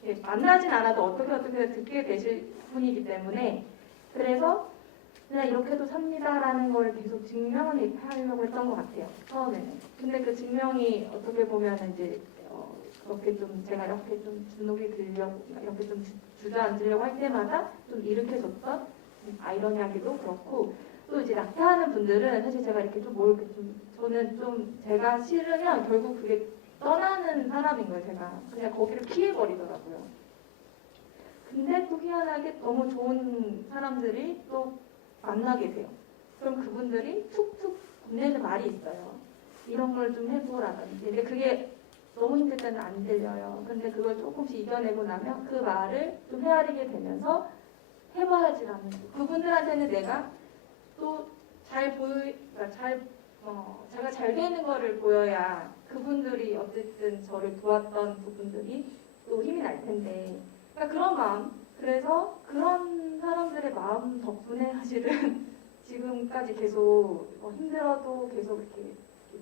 이렇게 만나진 않아도 어떻게 듣게 되실 분이기 때문에, 그래서 그냥 이렇게도 삽니다라는 걸 계속 증명을 하려고 했던 것 같아요, 처음에는. 근데 그 증명이 어떻게 보면 이제 그렇게 좀 제가 이렇게 좀 주눅이 들려고, 이렇게 좀 주저앉으려고 할 때마다 좀 일으켜줬던 아이러니하기도 그렇고, 또 이제 낙태하는 분들은 사실 제가 이렇게 저는 좀 제가 싫으면 결국 그게 떠나는 사람인 거예요. 제가 그냥 거기를 피해버리더라고요. 근데 또 희한하게 너무 좋은 사람들이 또 만나게 돼요. 그럼 그분들이 툭툭 건네는 말이 있어요. 이런 걸 좀 해보라든지. 근데 그게 너무 힘들 때는 안 들려요. 근데 그걸 조금씩 이겨내고 나면 그 말을 좀 헤아리게 되면서 해봐야지라는 거. 그분들한테는 내가 또 그러니까 제가 잘 되는 거를 보여야 그분들이 어쨌든 저를 도왔던 부분들이 또 힘이 날 텐데. 그러니까 그런 마음. 그래서 그런 사람들의 마음 덕분에 사실은 지금까지 계속 힘들어도 계속 이렇게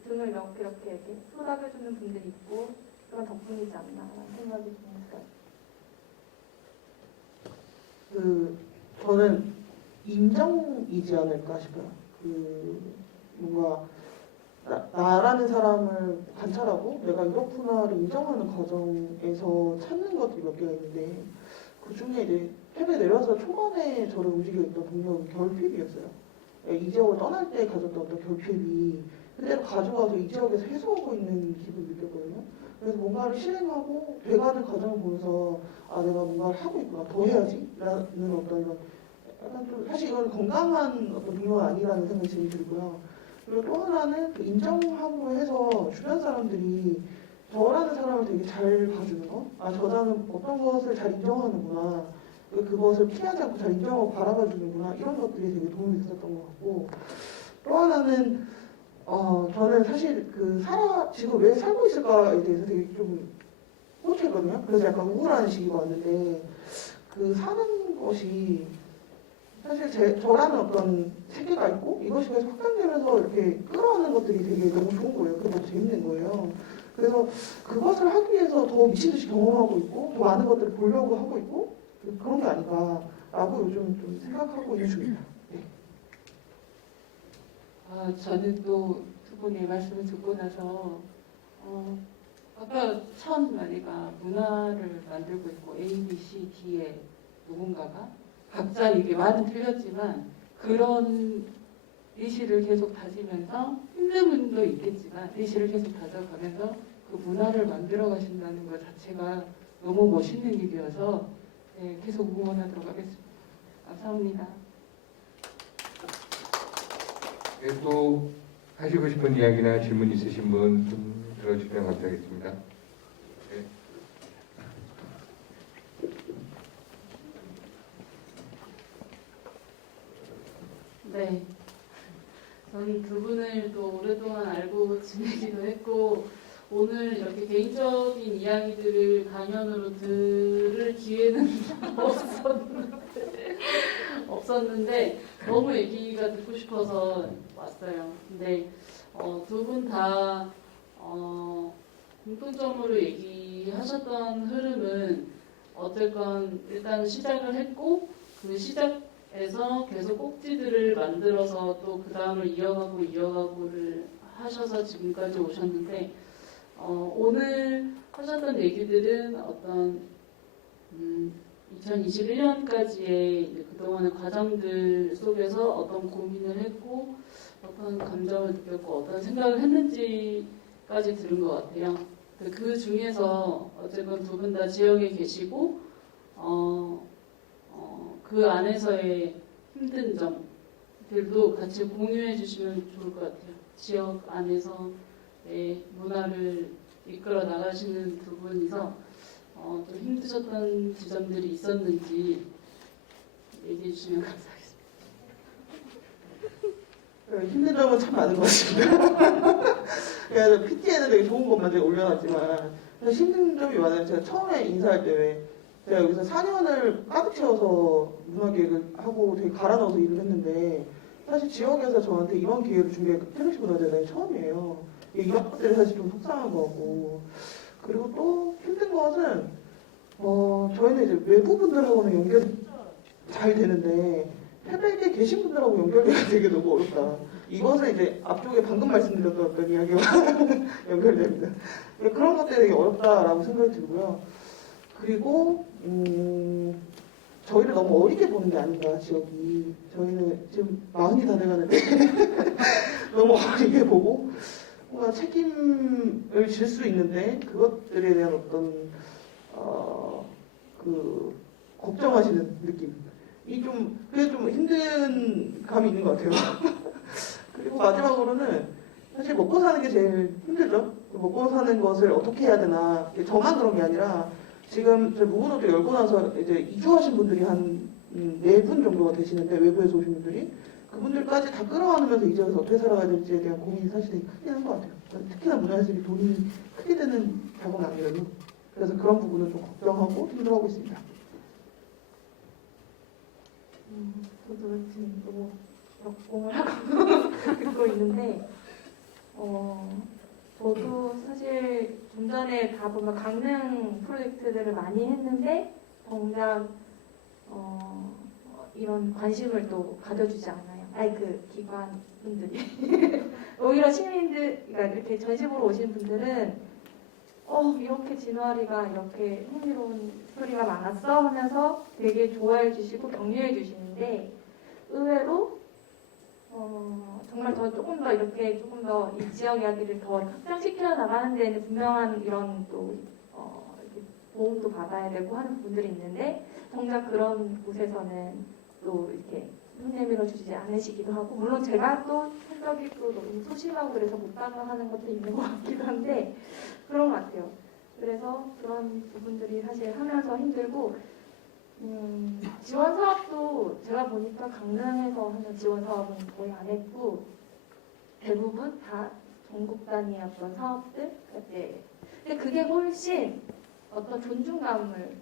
등을 이렇게 토닥여주는 분들이 있고 그런 덕분이지 않나라는 생각이 듭니다. 저는 인정이지 않을까 싶어요. 뭔가 나라는 사람을 관찰하고 내가 이렇구나를 인정하는 과정에서 찾는 것들이 몇 개가 있는데, 그 중에 이제 탭에 내려서 초반에 저를 움직여있던 동력은 결핍이었어요. 이 지역을 떠날 때 가졌던 어떤 결핍이 그대로 가져가서 이 지역에서 해소하고 있는 기분을 느꼈거든요. 그래서 뭔가를 실행하고 돼가는 과정을 보면서 내가 뭔가를 하고 있구나, 더 해야지 라는 어떤 이런 약간 좀, 사실 이건 건강한 어떤 동력은 아니라는 생각이 지금 들고요. 그리고 또 하나는 그 인정함으로 해서 주변 사람들이 저라는 사람을 되게 잘 봐주는 거. 저 사람은 어떤 것을 잘 인정하는구나. 그것을 피하지 않고 잘 인정하고 바라봐주는구나. 이런 것들이 되게 도움이 됐었던 것 같고. 또 하나는 저는 사실 지금 왜 살고 있을까에 대해서 되게 좀 뿌듯했거든요. 그래서 약간 우울한 시기가 왔는데, 사는 것이 사실 저라는 어떤 세계가 있고 이것이 계속 확장되면서 이렇게 끌어오는 것들이 되게 너무 좋은 거예요. 그게 너무 재밌는 거예요. 그래서 그것을 하기 위해서 더 미친 듯이 경험하고 있고 더 많은 것들을 보려고 하고 있고 그런 게 아닐까라고 요즘 좀 생각하고 있는 중입니다. 네. 저는 또 두 분의 말씀을 듣고 나서 아까 처음 말이가 문화를 만들고 있고 A, B, C, D의 누군가가 각자 이게 말은 틀렸지만 그런 의식을 계속 다지면서 힘든 분도 있겠지만 의식을 계속 다져가면서 그 문화를 만들어 가신다는 것 자체가 너무 멋있는 일이어서 계속 응원하도록 하겠습니다. 감사합니다. 네, 또 하시고 싶은 이야기나 질문 있으신 분 좀 들어주시면 감사하겠습니다. 네. 네. 저는 두 분을 또 오랫동안 알고 지내기도 했고, 오늘 이렇게 개인적인 이야기들을 강연으로 들을 기회는 없었는데 너무 얘기가 듣고 싶어서 왔어요. 근데 두 분 다 공통점으로 얘기하셨던 흐름은 어쨌건 일단 시작을 했고 그 시작에서 계속 꼭지들을 만들어서 또 그 다음을 이어가고를 하셔서 지금까지 오셨는데 오늘 하셨던 얘기들은 어떤 2021년까지의 그동안의 과정들 속에서 어떤 고민을 했고 어떤 감정을 느꼈고 어떤 생각을 했는지까지 들은 것 같아요. 그 중에서 어쨌든 두 분 다 지역에 계시고 그 안에서의 힘든 점들도 같이 공유해 주시면 좋을 것 같아요. 지역 안에서 문화를 이끌어 나가시는 두 분이서 좀 힘드셨던 지점들이 있었는지 얘기해 주시면 감사하겠습니다. 힘든 점은 참 많은 것 같습니다. 그래서 PT에는 되게 좋은 것만 제가 올려놨지만 사실 힘든 점이 많아요. 제가 처음에 인사할 때 왜 제가 여기서 4년을 가득 채워서 문화기획을 하고 되게 갈아 넣어서 일을 했는데 사실 지역에서 저한테 이런 기회를 준 게 태백시 문화재단이 처음이에요. 이런 것들이 사실 좀 속상한 거고 그리고 또 힘든 것은 저희는 이제 외부 분들하고는 연결이 잘 되는데 태백에 계신 분들하고 연결되기가 되게 너무 어렵다. 이것은 이제 앞쪽에 방금 말씀드렸던 어떤 이야기와 연결됩니다. 그런 것들이 되게 어렵다라고 생각이 들고요. 그리고 저희를 너무 어리게 보는 게 아닌가 지역이. 저희는 지금 40이 다 돼가는데 너무 어리게 보고 뭔가 책임을 질 수 있는데 그것들에 대한 어떤 그 걱정하시는 느낌. 그게 좀 힘든 감이 있는 것 같아요. 그리고 마지막으로는 사실 먹고 사는 게 제일 힘들죠. 먹고 사는 것을 어떻게 해야 되나. 저만 그런 게 아니라 지금 저 무분호도 열고 나서 이제 이주하신 분들이 한 4분 정도가 되시는데 외부에서 오신 분들이 그분들까지 다 끌어안으면서 이 지역에서 어떻게 살아가야 될지에 대한 고민이 사실 되게 크게 하는 것 같아요. 특히나 문화예술이 돈이 크게 드는 작업은 아니거든요. 그래서 그런 부분은 좀 걱정하고 힘들어하고 있습니다. 저도 지금 너무 역공을 하고 듣고 있는데, 저도 사실 좀 전에 다 보면 강릉 프로젝트들을 많이 했는데, 정작, 이런 관심을 또 가져주지 않아요. 아니, 그 기관분들이. 오히려 시민들, 그러니까 이렇게 전시 보러 오신 분들은, 이렇게 진화리가 이렇게 흥미로운 스토리가 많았어 하면서 되게 좋아해 주시고 격려해 주시는데 의외로 정말 더 조금 더 이렇게 조금 더 이 지역 이야기를 더 확장시켜 나가는 데는 분명한 이런 또 이렇게 도움도 받아야 되고 하는 부분들이 있는데 정작 그런 곳에서는 또 이렇게 손 내밀어 주지 않으시기도 하고 물론 제가 또 성격이 또 너무 소심하고 그래서 못 다가가는 것도 있는 것 같기도 한데 그런 것 같아요. 그래서 그런 부분들이 사실 하면서 힘들고 지원 사업도 제가 보니까 강릉에서 하는 지원 사업은 거의 안 했고 대부분 다 전국 단위의 어떤 사업들 근데 그게 훨씬 어떤 존중감을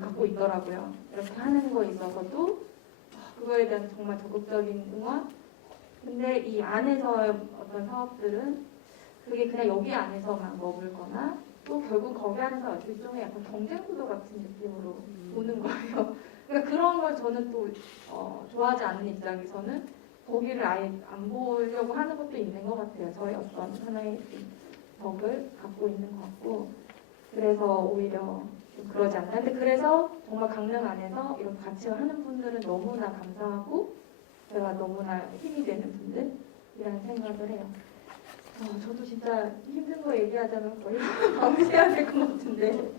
갖고 있더라고요. 이렇게 하는 거에 있어서도 그거에 대한 정말 적극적인 응원. 근데 이 안에서의 어떤 사업들은 그게 그냥 여기 안에서만 머물거나 또 결국 거기 안에서 일종의 약간 경쟁 구도 같은 느낌으로 보는 거예요. 그러니까 그런 걸 저는 또 좋아하지 않는 입장에서는 거기를 아예 안 보려고 하는 것도 있는 것 같아요. 저희 어떤 하나의 덕을 갖고 있는 것 같고 그래서 오히려 좀 그러지 않나. 근데 그래서 정말 강릉 안에서 이런 같이 하는 분들은 너무나 감사하고 제가 너무나 힘이 되는 분들이라는 생각을 해요. 저도 진짜 힘든 거 얘기하자면 거의 밤새야 될 것 같은데.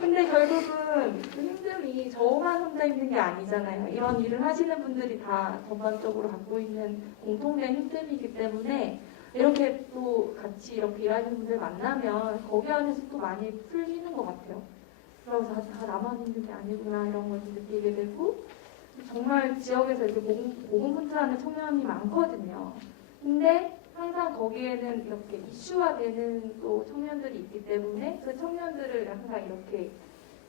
근데 결국은 그 힘듦이 저만 혼자 힘든 게 아니잖아요. 이런 일을 하시는 분들이 다 전반적으로 갖고 있는 공통된 힘듦이기 때문에 이렇게 또 같이 이렇게 일하는 분들 만나면 거기 안에서 또 많이 풀리는 것 같아요. 그래서 다 나만 힘든 게 아니구나 이런 걸 좀 느끼게 되고 정말 지역에서 이렇게 고군분투하는 청년이 많거든요. 근데 항상 거기에는 이렇게 이슈화되는 또 청년들이 있기 때문에 그 청년들을 항상 이렇게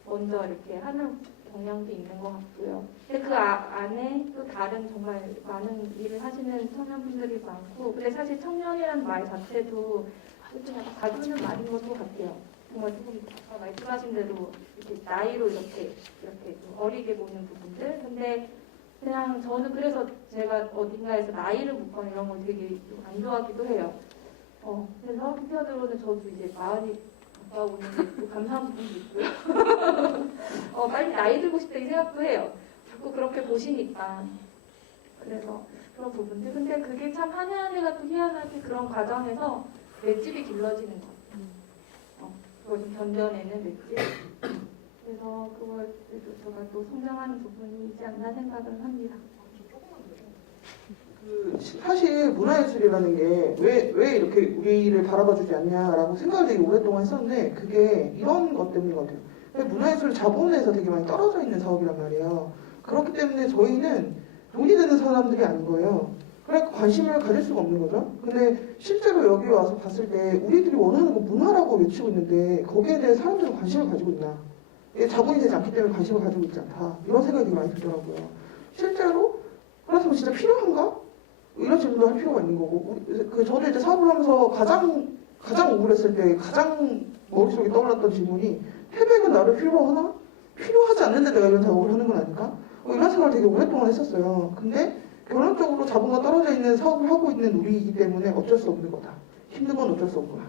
먼저 이렇게 하는 경향도 있는 것 같고요. 근데 그 안에 또 다른 정말 많은 일을 하시는 청년분들이 많고, 근데 사실 청년이라는 말 자체도 좀 약간 가두는 말인 것도 같아요. 정말 조금 아까 말씀하신 대로 이렇게 나이로 이렇게 좀 어리게 보는 부분들. 근데 그냥 저는 그래서 제가 어딘가에서 나이를 묻거나 이런 걸 되게 좀 안 좋아하기도 해요. 그래서 한편으로는 저도 이제 마흔이 가까우는 또 감사한 부분도 있고요. 빨리 나이 들고 싶다 이 생각도 해요. 자꾸 그렇게 보시니까. 그래서 그런 부분들. 근데 그게 참 한 해 한 해가 또 희한하게 그런 과정에서 맷집이 길러지는 것 같아요. 그걸 좀 견뎌내는 맷집. 그래서 그걸 제가 또 성장하는 부분이지 않나 생각을 합니다. 사실 문화예술이라는 게 왜 이렇게 우리를 바라봐주지 않냐라고 생각을 되게 오랫동안 했었는데 그게 이런 것 때문인 것 같아요. 문화예술 자본에서 되게 많이 떨어져 있는 사업이란 말이에요. 그렇기 때문에 저희는 돈이 되는 사람들이 아닌 거예요. 그러니까 관심을 가질 수가 없는 거죠. 근데 실제로 여기 와서 봤을 때 우리들이 원하는 건 문화라고 외치고 있는데 거기에 대해 사람들은 관심을 가지고 있나? 이게 자본이 되지 않기 때문에 관심을 가지고 있지 않다. 이런 생각이 되게 많이 들더라고요. 실제로 그렇다면 진짜 필요한가? 이런 질문도 할 필요가 있는 거고. 저도 이제 사업을 하면서 가장 우울했을 때 가장 머릿속에 떠올랐던 질문이 태백은 나를 필요로 하나? 필요하지 않는데 내가 이런 작업을 하는 건 아닐까? 이런 생각을 되게 오랫동안 했었어요. 근데 결론적으로 자본과 떨어져 있는 사업을 하고 있는 우리이기 때문에 어쩔 수 없는 거다. 힘든 건 어쩔 수 없구나.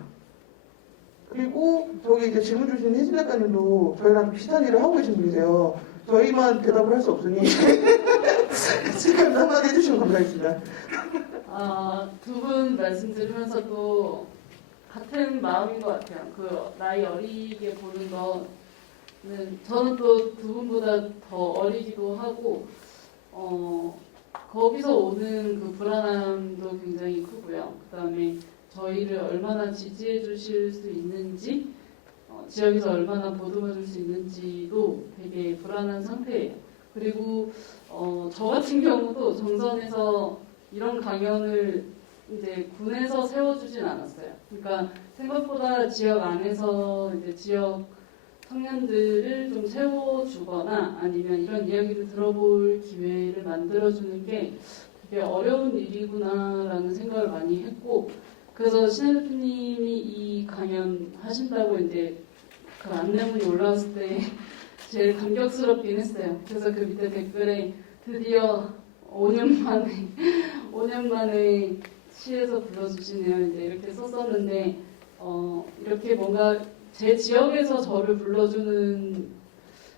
그리고 저기 이제 질문 주신 혜진 작가님도 저희랑 비슷한 일을 하고 계신 분이세요. 저희만 대답을 할 수 없으니 지금 한마디 해주시면 감사하겠습니다. 두 분 말씀 들으면서도 같은 마음인 것 같아요. 그 나이 어리게 보는 거는 저는 또 두 분보다 더 어리기도 하고 거기서 오는 그 불안함도 굉장히 크고요. 그다음에 저희를 얼마나 지지해 주실 수 있는지 지역에서 얼마나 보듬어 줄 수 있는지도 되게 불안한 상태예요. 그리고 저 같은 경우도 정선에서 이런 강연을 이제 군에서 세워주진 않았어요. 그러니까 생각보다 지역 안에서 이제 지역 청년들을 좀 세워주거나 아니면 이런 이야기를 들어볼 기회를 만들어주는 게 되게 어려운 일이구나라는 생각을 많이 했고, 그래서 신혜 대표님이 이 강연 하신다고 이제 그 안내문이 올라왔을 때 제일 감격스럽긴 했어요. 그래서 그 밑에 댓글에 드디어 5년 만에 시에서 불러주시네요. 이제 이렇게 썼었는데, 이렇게 뭔가 제 지역에서 저를 불러주는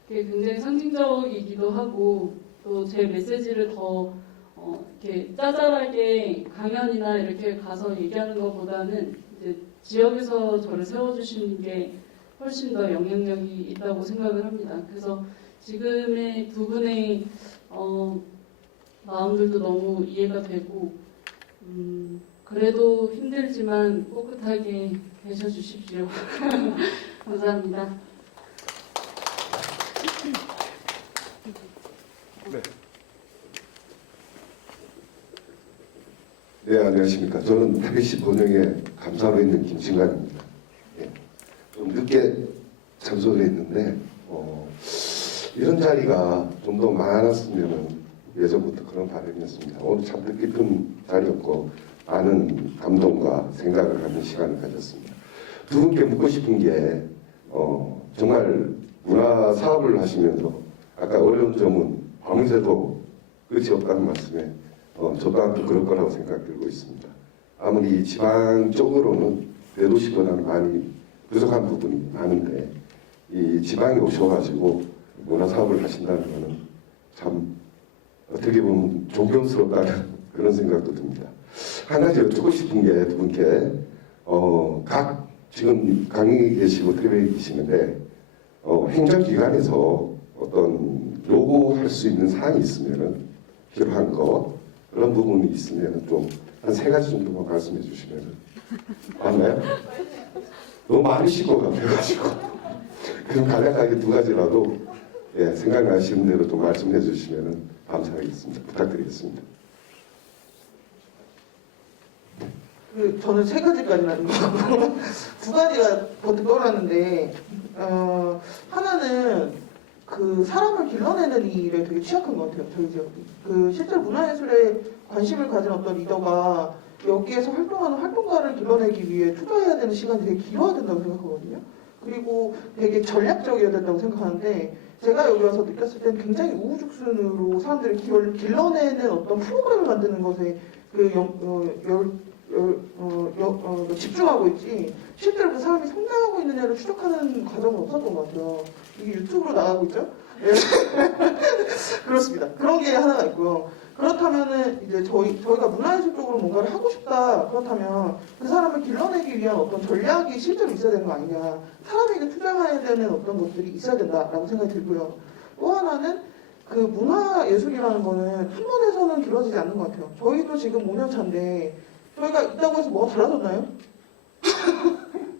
게 굉장히 상징적이기도 하고, 또 제 메시지를 더 이렇게 짜잘하게 강연이나 이렇게 가서 얘기하는 것보다는 이제 지역에서 저를 세워주시는 게 훨씬 더 영향력이 있다고 생각을 합니다. 그래서 지금의 두 분의 마음들도 너무 이해가 되고, 그래도 힘들지만 꿋꿋하게 계셔 주십시오. 감사합니다. 네, 안녕하십니까. 저는 태백시 본영에 감사로 있는 김진관입니다. 예, 좀 늦게 참석을 했는데 이런 자리가 좀 더 많았으면 예전부터 그런 바람이었습니다. 오늘 참 뜻깊은 자리였고 많은 감동과 생각을 하는 시간을 가졌습니다. 두 분께 묻고 싶은 게 정말 문화 사업을 하시면서 아까 어려운 점은 밤새도 끝이 없다는 말씀에 저 또한 그럴 거라고 생각 들고 있습니다. 아무리 지방 쪽으로는 대도시보다는 많이 부족한 부분이 많은데 이 지방에 오셔가지고 문화 사업을 하신다는 것은 참 어떻게 보면 존경스럽다는 그런 생각도 듭니다. 한 가지 여쭙고 싶은 게 두 분께 각 지금 강의에 계시고 태백에 계시는데 행정기관에서 어떤 요구할 수 있는 사항이 있으면은 필요한 거 그런 부분이 있으면 좀 한 3가지 정도만 말씀해 주시면 맞나요? 너무 많으실 것 같아가지고 그럼 간략하게 2가지라도 예, 생각나시는 대로 좀 말씀해 주시면 감사하겠습니다. 부탁드리겠습니다. 저는 3가지까지는 아니고 2가지가 번뜩 떠올랐는데 하나는 그 사람을 길러내는 일에 되게 취약한 것 같아요. 저희 지역이. 그 실제로 문화예술에 관심을 가진 어떤 리더가 여기에서 활동하는 활동가를 길러내기 위해 투자해야 되는 시간이 되게 길어야 된다고 생각하거든요. 그리고 되게 전략적이어야 된다고 생각하는데 제가 여기 와서 느꼈을 때는 굉장히 우후죽순으로 사람들을 길러내는 어떤 프로그램을 만드는 것에 집중하고 있지 실제로 그 사람이 성장하고 있느냐를 추적하는 과정은 없었던 것 같아요. 이게 유튜브로 나가고 있죠? 네. 그렇습니다. 그런 게 하나가 있고요. 그렇다면은 이제 저희가 문화예술 쪽으로 뭔가를 하고 싶다. 그렇다면 그 사람을 길러내기 위한 어떤 전략이 실제로 있어야 되는 거 아니냐. 사람에게 투자해야 되는 어떤 것들이 있어야 된다라고 생각이 들고요. 또 하나는 그 문화예술이라는 거는 한 번에서는 길러지지 않는 것 같아요. 저희도 지금 5년 차인데 저희가 있다고 해서 뭐가 달라졌나요?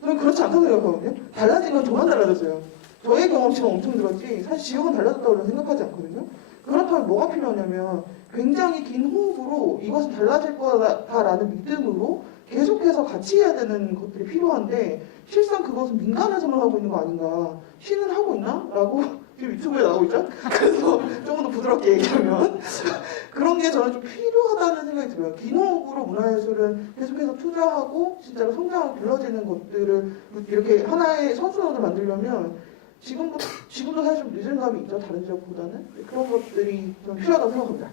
저는 그렇지 않다고 생각하거든요. 달라진 건 저만 달라졌어요. 저의 경험치가 엄청 들었지 사실 지역은 달라졌다고 저는 생각하지 않거든요. 그렇다면 뭐가 필요하냐면 굉장히 긴 호흡으로 이것은 달라질 거다라는 믿음으로 계속해서 같이 해야 되는 것들이 필요한데 실상 그것은 민간에서만 하고 있는 거 아닌가. 시는 하고 있나? 라고 지금 유튜브에 나오고 있죠? 그래서 조금 더 부드럽게 얘기하면 그런 게 저는 좀 필요하다는 생각이 들어요. 긴 호흡으로 문화예술은 계속해서 투자하고 진짜로 성장하고 길러지는 것들을 이렇게 하나의 선순환을 만들려면 지금도 사실 좀 늦은 감이 있죠. 다른 지역보다는. 그런 것들이 좀 필요하다고 생각합니다.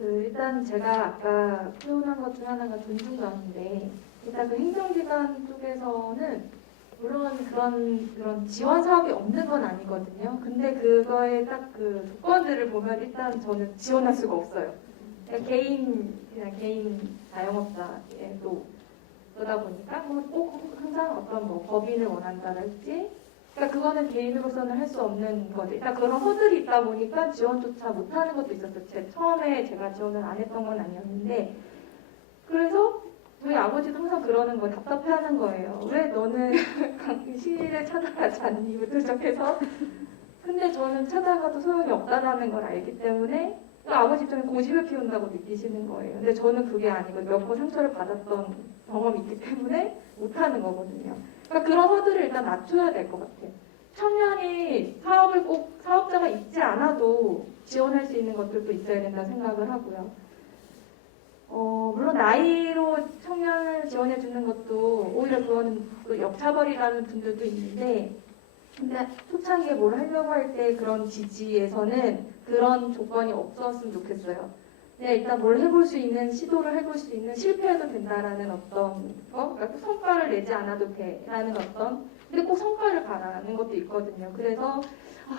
일단 제가 아까 표현한 것 중 하나가 존중감인데, 일단 그 행정기관 쪽에서는 물론 그런 지원 사업이 없는 건 아니거든요. 근데 그거에 딱 그 조건들을 보면 일단 저는 지원할 수가 없어요. 그냥 개인 자영업자에 또 그러다 보니까 꼭 항상 어떤 뭐 법인을 원한다랄지, 그러니까 그거는 개인으로서는 할 수 없는 거죠. 일단 그런 허들이 있다 보니까 지원조차 못하는 것도 있었어요. 처음에 제가 지원을 안 했던 건 아니었는데, 그래서 저희 아버지도 항상 그러는 거예요. 답답해하는 거예요. 왜 너는 시를 찾아가지 않니? 무트적해서. 근데 저는 찾아가도 소용이 없다라는 걸 알기 때문에 아버지 입장에 고집을 피운다고 느끼시는 거예요. 근데 저는 그게 아니고 몇 번 상처를 받았던 경험이 있기 때문에 못하는 거거든요. 그러니까 그런 허들을 일단 낮춰야 될 것 같아요. 청년이 사업을 꼭 사업자가 있지 않아도 지원할 수 있는 것들도 있어야 된다 생각을 하고요. 물론 나이로 청년을 지원해 주는 것도 오히려 그거는 또 역차별이라는 분들도 있는데, 근데 초창기에 뭘 하려고 할 때 그런 지지에서는 그런 조건이 없었으면 좋겠어요. 네, 일단 뭘 해볼 수 있는, 시도를 해볼 수 있는, 실패해도 된다라는 어떤 거, 그러니까 꼭 성과를 내지 않아도 돼라는 어떤, 근데 꼭 성과를 바라는 것도 있거든요. 그래서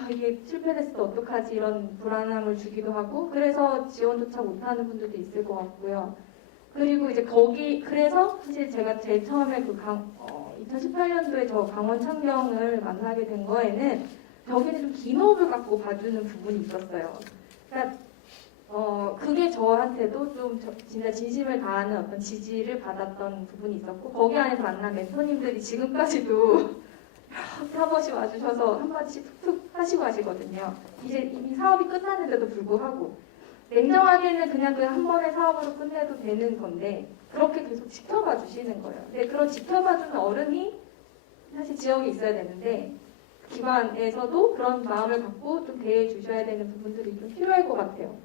이게 실패했을 때 어떡하지 이런 불안함을 주기도 하고, 그래서 지원조차 못하는 분들도 있을 것 같고요. 그리고 이제 그래서 사실 제가 제일 처음에 2018년도에 저 강원 창경을 만나게 된 거에는 저기는 좀 긴 호흡을 갖고 봐주는 부분이 있었어요. 그러니까 그게 저한테도 좀 진짜 진심을 다하는 어떤 지지를 받았던 부분이 있었고, 거기 안에서 만난 멘토님들이 지금까지도 한 번씩 와주셔서 한마디씩 툭툭 하시고 하시거든요. 이제 이미 사업이 끝났는데도 불구하고 냉정하게는 그냥 그 한 번의 사업으로 끝내도 되는 건데 그렇게 계속 지켜봐 주시는 거예요. 근데 그런 지켜봐 주는 어른이 사실 지역에 있어야 되는데 기관에서도 그런 마음을 갖고 좀 대해 주셔야 되는 부분들이 좀 필요할 것 같아요.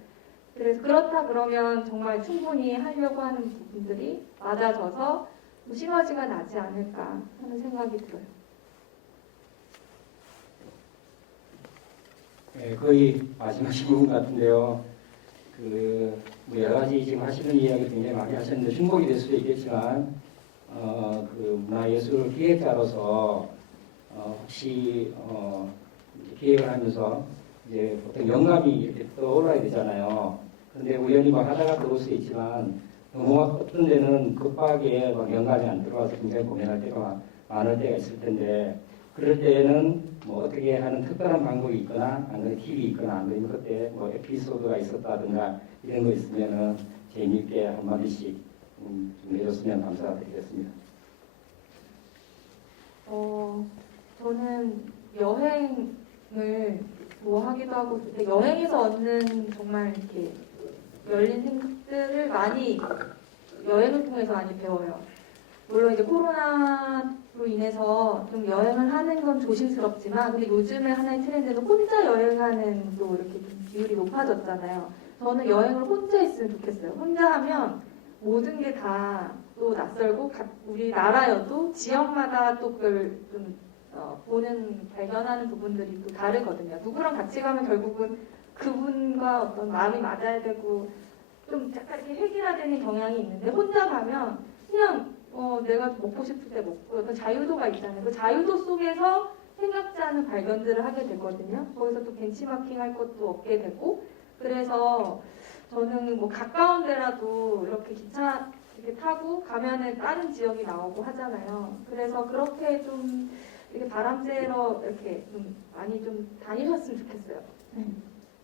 그래서 그렇다 그러면 정말 충분히 하려고 하는 부분들이 맞아져서 시너지가 나지 않을까 하는 생각이 들어요. 네, 거의 마지막 부분 같은데요. 뭐 여러 가지 지금 하시는 이야기 굉장히 많이 하셨는데 중복이 될 수도 있겠지만, 문화예술 기획자로서 혹시 기획을 하면서 이제 보통 영감이 이렇게 떠올라야 되잖아요. 근데 우연히 막 하다가 들어올 수 있지만 너무 어떤 데는 급하게 막 영감이 안 들어와서 굉장히 고민할 때가 많을 때가 있을 텐데, 그럴 때는 뭐 어떻게 하는 특별한 방법이 있거나 아니면 팁이 있거나 아니면 그때 뭐 에피소드가 있었다든가 이런 거 있으면은 재미있게 한마디씩 좀 해줬으면 감사드리겠습니다. 저는 여행을 뭐 하기도 하고, 근데 여행에서 얻는 정말 이렇게 열린 생각들을 많이 여행을 통해서 많이 배워요. 물론 이제 코로나로 인해서 좀 여행을 하는 건 조심스럽지만, 근데 요즘에 하나의 트렌드는 혼자 여행하는 또 이렇게 좀 비율이 높아졌잖아요. 저는 여행을 혼자 했으면 좋겠어요. 혼자 하면 모든 게 다 또 낯설고 우리나라여도 지역마다 또 그걸 좀 보는 발견하는 부분들이 또 다르거든요. 누구랑 같이 가면 결국은 그분과 어떤 마음이 맞아야 되고 좀 약간 이렇게 획일화되는 경향이 있는데, 혼자 가면 그냥 내가 먹고 싶을 때 먹고 어떤 자유도가 있잖아요. 그 자유도 속에서 생각지 않은 발견들을 하게 되거든요. 거기서 또 벤치마킹 할 것도 얻게 되고, 그래서 저는 뭐 가까운 데라도 이렇게 기차 이렇게 타고 가면은 다른 지역이 나오고 하잖아요. 그래서 그렇게 좀 이렇게 바람 쐬러 이렇게 좀 많이 좀 다니셨으면 좋겠어요.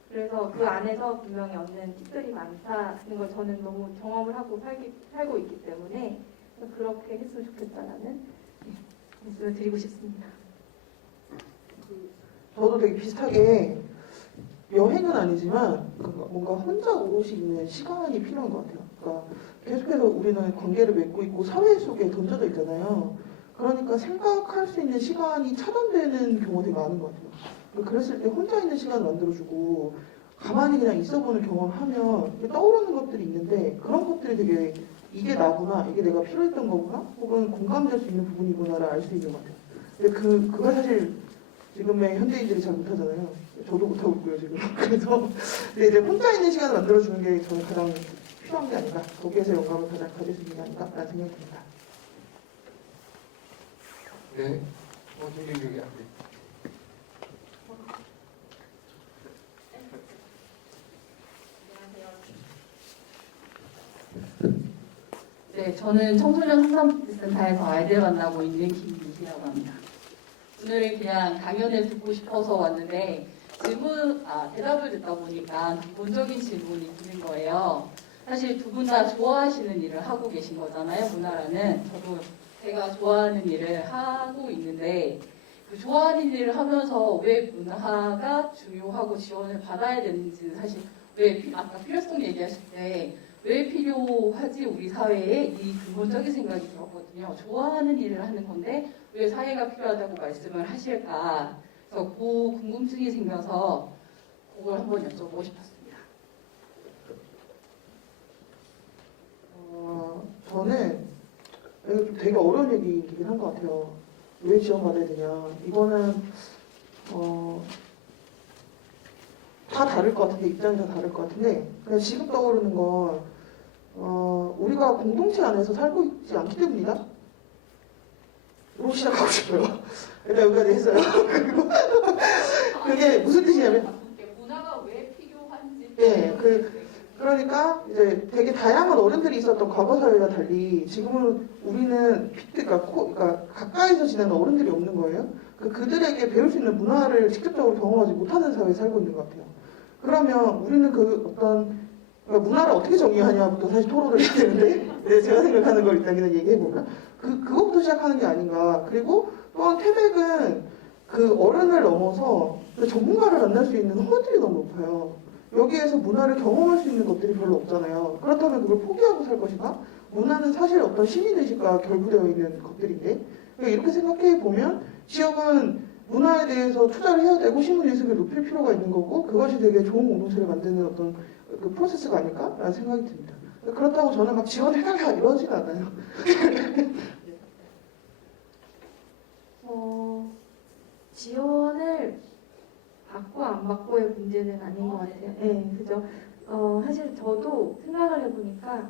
그래서 그 안에서 분명히 얻는 팁들이 많다는 걸 저는 너무 경험을 하고 살고 있기 때문에 그렇게 했으면 좋겠다라는 말씀을 드리고 싶습니다. 저도 되게 비슷하게 여행은 아니지만 뭔가 혼자 오롯이 있는 시간이 필요한 것 같아요. 그러니까 계속해서 우리는 관계를 맺고 있고 사회 속에 던져져 있잖아요. 그러니까 생각할 수 있는 시간이 차단되는 경우가 되게 많은 것 같아요. 그랬을 때 혼자 있는 시간을 만들어주고 가만히 그냥 있어보는 경험을 하면 떠오르는 것들이 있는데 그런 것들이 되게 이게 나구나, 이게 내가 필요했던 거구나, 혹은 공감될 수 있는 부분이구나를 알 수 있는 것 같아요. 근데 그걸 사실 지금의 현대인들이 잘 못하잖아요. 저도 못하고 있고요, 지금. 그래서 근데 이제 혼자 있는 시간을 만들어주는 게 저는 가장 필요한 게 아닌가, 거기에서 영감을 가장 가질 수 있는 게 아닌가라는 생각이 듭니다. 네. 저기 여기 앞에. 네, 저는 청소년 상담센터에서 아이들 만나고 있는 김민희라고 합니다. 오늘은 그냥 강연을 듣고 싶어서 왔는데 대답을 듣다 보니까 기본적인 질문이 드는 거예요. 사실 두 분 다 좋아하시는 일을 하고 계신 거잖아요, 문화라는. 저도 제가 좋아하는 일을 하고 있는데 그 좋아하는 일을 하면서 왜 문화가 중요하고 지원을 받아야 되는지는 사실 아까 필요성 얘기하실 때 왜 필요하지 우리 사회에 이 근본적인 생각이 들었거든요. 좋아하는 일을 하는 건데 왜 사회가 필요하다고 말씀을 하실까. 그래서 그 궁금증이 생겨서 그걸 한번 여쭤보고 싶었습니다. 저는 이거 좀 되게 어려운 얘기이긴 한 것 같아요. 왜 지원받아야 되냐. 이거는 다 다를 것 같은데, 입장이 다 다를 것 같은데, 그냥 지금 떠오르는 건 우리가 공동체 안에서 살고 있지 않기 때문이다? 로 시작하고 싶어요. 일단 여기까지 했어요. 그리고 그게 무슨 뜻이냐면, 문화가 왜 필요한지. 네, 그러니까 이제 되게 다양한 어른들이 있었던 과거 사회와 달리 지금은 우리는 그러니까 가까이서 지내는 어른들이 없는 거예요. 그들에게 배울 수 있는 문화를 직접적으로 경험하지 못하는 사회에 살고 있는 것 같아요. 그러면 우리는 그러니까 문화를 어떻게 정의하냐부터 사실 토론을 해야 되는데, 네, 제가 생각하는 걸 일단 그냥 얘기해보면 그것부터 시작하는 게 아닌가. 그리고 또한 태백은 그 어른을 넘어서 전문가를 만날 수 있는 허들이 너무 높아요. 여기에서 문화를 경험할 수 있는 것들이 별로 없잖아요. 그렇다면 그걸 포기하고 살 것인가? 문화는 사실 어떤 시민의식과 결부되어 있는 것들인데, 이렇게 생각해 보면 지역은 문화에 대해서 투자를 해야 되고 시민의식을 높일 필요가 있는 거고, 그것이 되게 좋은 공동체를 만드는 어떤 그 프로세스가 아닐까라는 생각이 듭니다. 그렇다고 저는 막 지원해달라 이러진 않아요. 지원을 받고 안 받고의 문제는 아닌 것 같아요. 네, 그죠. 사실 저도 생각을 해보니까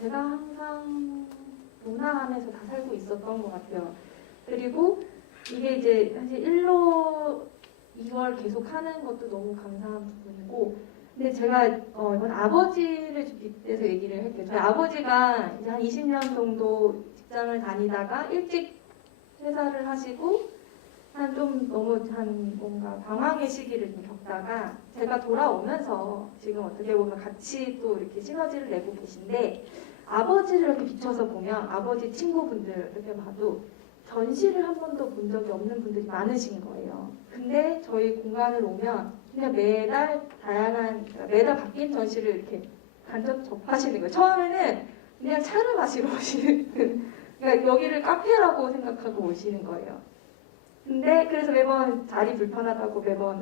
제가 항상 문화 안에서 다 살고 있었던 것 같아요. 그리고 이게 이제 사실 1로 2월 계속 하는 것도 너무 감사한 부분이고, 근데 제가 이번 아버지를 좀 빗대서 얘기를 할게요. 저희 아버지가 이제 한 20년 정도 직장을 다니다가 일찍 퇴사를 하시고 뭔가 방황의 시기를 좀 겪다가 제가 돌아오면서 지금 어떻게 보면 같이 또 이렇게 시너지를 내고 계신데, 아버지를 이렇게 비춰서 보면 아버지 친구분들 이렇게 봐도 전시를 한 번도 본 적이 없는 분들이 많으신 거예요. 근데 저희 공간을 오면 그냥 매달 매달 바뀐 전시를 이렇게 간접 접하시는 거예요. 처음에는 그냥 차를 마시러 오시는, 그러니까 여기를 카페라고 생각하고 오시는 거예요. 근데 그래서 매번 자리 불편하다고 매번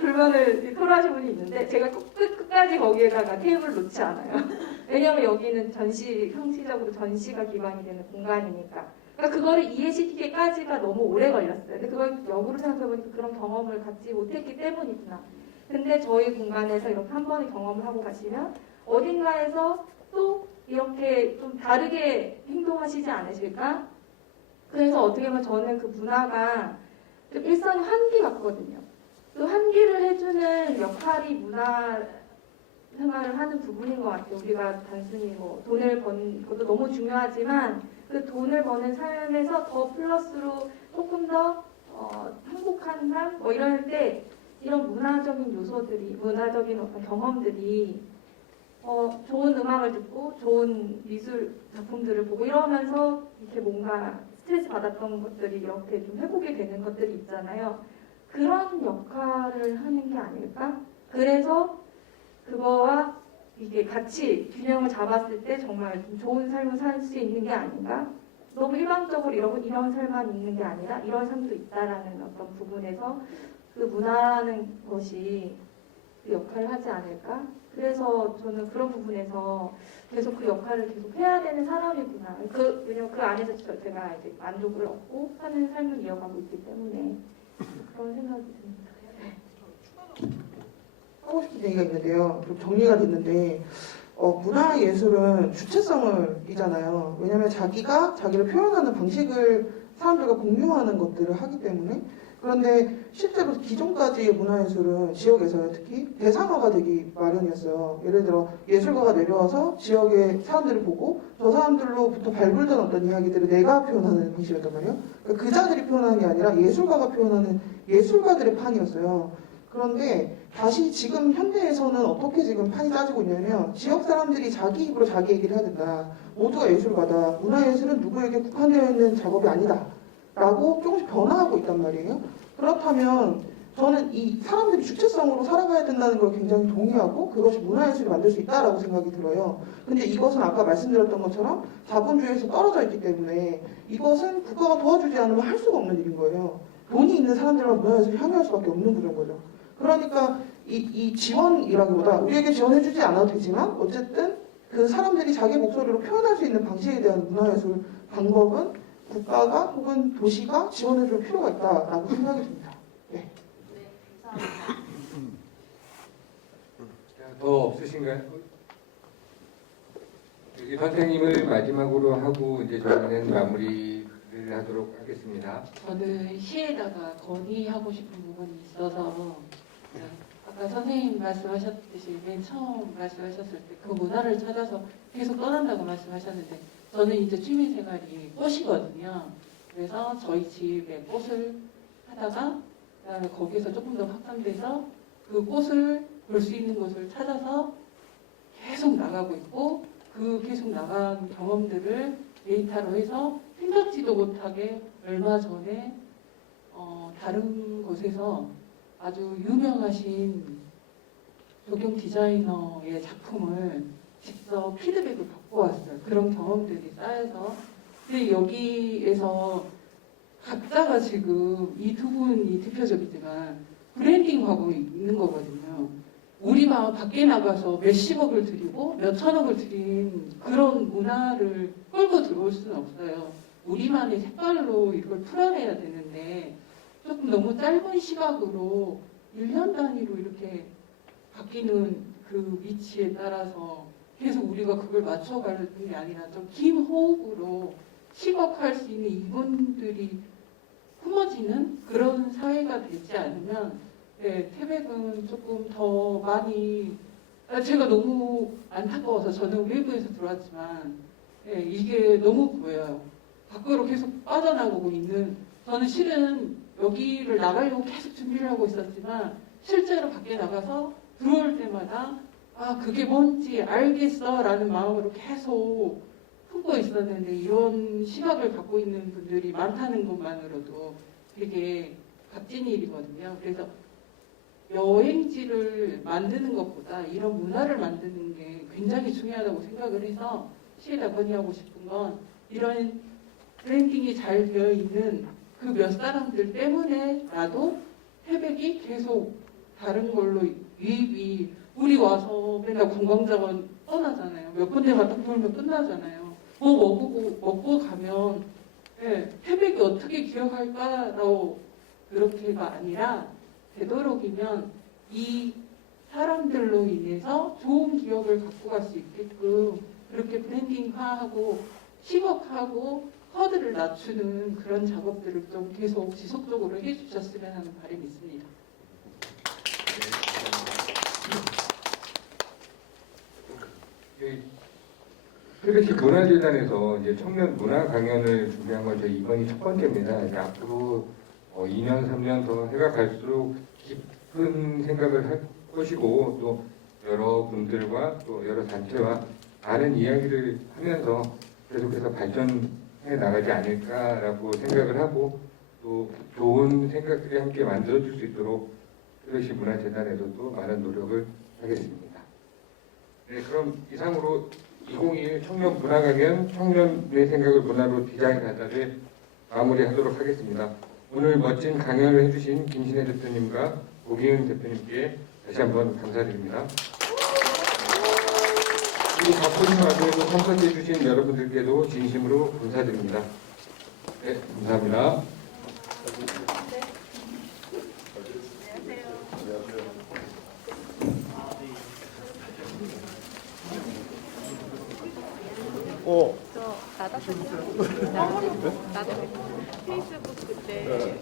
불만을 토로하시는 분이 있는데, 제가 끝까지 거기에다가 테이블을 놓지 않아요. 왜냐면 여기는 형식적으로 전시가 기반이 되는 공간이니까. 그러니까 그거를 이해시키기까지가 너무 오래 걸렸어요. 근데 그걸 역으로 생각해보니까 그런 경험을 갖지 못했기 때문이구나. 근데 저희 공간에서 이렇게 한 번의 경험을 하고 가시면 어딘가에서 또 이렇게 좀 다르게 행동하시지 않으실까? 그래서 어떻게 보면 저는 그 문화가 좀 일상의 환기 같거든요. 그 환기를 해주는 역할이 문화 생활을 하는 부분인 것 같아요. 우리가 단순히 뭐 돈을 버는 것도 너무 중요하지만 그 돈을 버는 삶에서 더 플러스로 조금 더 행복한 삶? 뭐 이럴 때 이런 문화적인 요소들이, 문화적인 어떤 경험들이 좋은 음악을 듣고 좋은 미술 작품들을 보고 이러면서 이렇게 뭔가 스트레스 받았던 것들이 이렇게 좀 회복이 되는 것들이 있잖아요. 그런 역할을 하는 게 아닐까? 그래서 그거와 이게 같이 균형을 잡았을 때 정말 좀 좋은 삶을 살 수 있는 게 아닌가? 너무 일방적으로 이런 삶만 있는 게 아니라 이런 삶도 있다라는 어떤 부분에서 그 문화라는 것이 그 역할을 하지 않을까? 그래서 저는 그런 부분에서 계속 그 역할을 계속 해야 되는 사람이구나. 왜냐면 그 안에서 제가 이제 만족을 얻고 사는 삶을 이어가고 있기 때문에 그런 생각이 듭니다. 하고 싶은 얘기가 있는데요. 좀 정리가 됐는데 문화예술은 주체성을이잖아요. 왜냐하면 자기가 자기를 표현하는 방식을 사람들과 공유하는 것들을 하기 때문에. 그런데 실제로 기존까지의 문화예술은 지역에서 특히 대상화가 되기 마련이었어요. 예를 들어 예술가가 내려와서 지역의 사람들을 보고 저 사람들로부터 발굴된 어떤 이야기들을 내가 표현하는 방식이었단 말이에요. 그러니까 그자들이 표현하는 게 아니라 예술가가 표현하는 예술가들의 판이었어요. 그런데 다시 지금 현대에서는 어떻게 지금 판이 짜지고 있냐면 지역 사람들이 자기 입으로 자기 얘기를 해야 된다. 모두가 예술가다. 문화예술은 누구에게 국한되어 있는 작업이 아니다. 라고 조금씩 변화하고 있단 말이에요. 그렇다면 저는 이 사람들이 주체성으로 살아가야 된다는 걸 굉장히 동의하고 그것이 문화예술이 만들 수 있다라고 생각이 들어요. 근데 이것은 아까 말씀드렸던 것처럼 자본주의에서 떨어져 있기 때문에 이것은 국가가 도와주지 않으면 할 수가 없는 일인 거예요. 돈이 있는 사람들만 문화예술이 참여할 수밖에 없는 구조인 거죠. 그러니까 이 지원이라기보다 우리에게 지원해주지 않아도 되지만 어쨌든 그 사람들이 자기 목소리로 표현할 수 있는 방식에 대한 문화예술 방법은 국가가 혹은 도시가 지원해줄 필요가 있다라고 생각이 듭니다. 네. 더 없으신가요? 여기 선생님을 마지막으로 하고 이제 저희는 마무리를 하도록 하겠습니다. 저는 시에다가 건의하고 싶은 부분이 있어서 아까 선생님 말씀하셨듯이 맨 처음 말씀하셨을 때 그 문화를 찾아서 계속 떠난다고 말씀하셨는데 저는 이제 취미생활이 꽃이거든요. 그래서 저희 집에 꽃을 하다가 그다음에 거기서 조금 더 확장돼서 그 꽃을 볼 수 있는 곳을 찾아서 계속 나가고 있고 그 계속 나간 경험들을 데이터로 해서 생각지도 못하게 얼마 전에 다른 곳에서 아주 유명하신 조경 디자이너의 작품을 직접 피드백을 받고 왔어요. 그런 경험들이 쌓여서. 근데 여기에서 각자가 지금 이 두 분이 대표적이지만 브랜딩하고 있는 거거든요. 우리가 밖에 나가서 몇십억을 들이고 몇천억을 들인 그런 문화를 끌고 들어올 수는 없어요. 우리만의 색깔로 이걸 풀어내야 되는데 조금 너무 짧은 시각으로 1년 단위로 이렇게 바뀌는 그 위치에 따라서 계속 우리가 그걸 맞춰가는 게 아니라 좀 긴 호흡으로 시각할 수 있는 이분들이 품어지는 그런 사회가 되지 않으면 네, 태백은 조금 더 많이 제가 너무 안타까워서 저는 외부에서 들어왔지만 네, 이게 너무 보여요. 밖으로 계속 빠져나가고 있는 저는 실은 여기를 나가려고 계속 준비를 하고 있었지만 실제로 밖에 나가서 들어올 때마다 아 그게 뭔지 알겠어 라는 마음으로 계속 품고 있었는데 이런 시각을 갖고 있는 분들이 많다는 것만으로도 되게 값진 일이거든요. 그래서 여행지를 만드는 것보다 이런 문화를 만드는 게 굉장히 중요하다고 생각을 해서 시에다 건의하고 싶은 건 이런 브랜딩이 잘 되어 있는 그 몇 사람들 때문에라도 태백이 계속 다른 걸로 유입이 우리 와서 맨날 관광자원 떠나잖아요. 몇 군데만 딱 돌면 끝나잖아요. 먹고 가면 네, 태백이 어떻게 기억할까라고 그렇게가 아니라 되도록이면 이 사람들로 인해서 좋은 기억을 갖고 갈 수 있게끔 그렇게 브랜딩화하고 시각하고 허들을 낮추는 그런 작업들을 좀 계속 지속적으로 해주셨으면 하는 바람이 있습니다. 태백시 문화재단에서 이제 청년 문화 강연을 준비한 건 저희 이번이 첫 번째입니다. 이제 앞으로 2년, 3년 더 해가 갈수록 깊은 생각을 할 것이고 또 여러분들과 또 여러 단체와 많은 이야기를 하면서 계속해서 발전해 해 나가지 않을까라고 생각을 하고 또 좋은 생각들이 함께 만들어질 수 있도록 트래시 문화재단에서도 많은 노력을 하겠습니다. 네, 그럼 이상으로 2021 청년 문화강연 청년의 생각을 문화로 디자인하다를 마무리하도록 하겠습니다. 오늘 멋진 강연을 해주신 김신혜 대표님과 고기은 대표님께 다시 한번 감사드립니다. 이 바쁜 와중에도 참석해주신 여러분들께도 진심으로 감사드립니다. 네, 감사합니다. 저 나갔었어요. 나도 페이스북 그때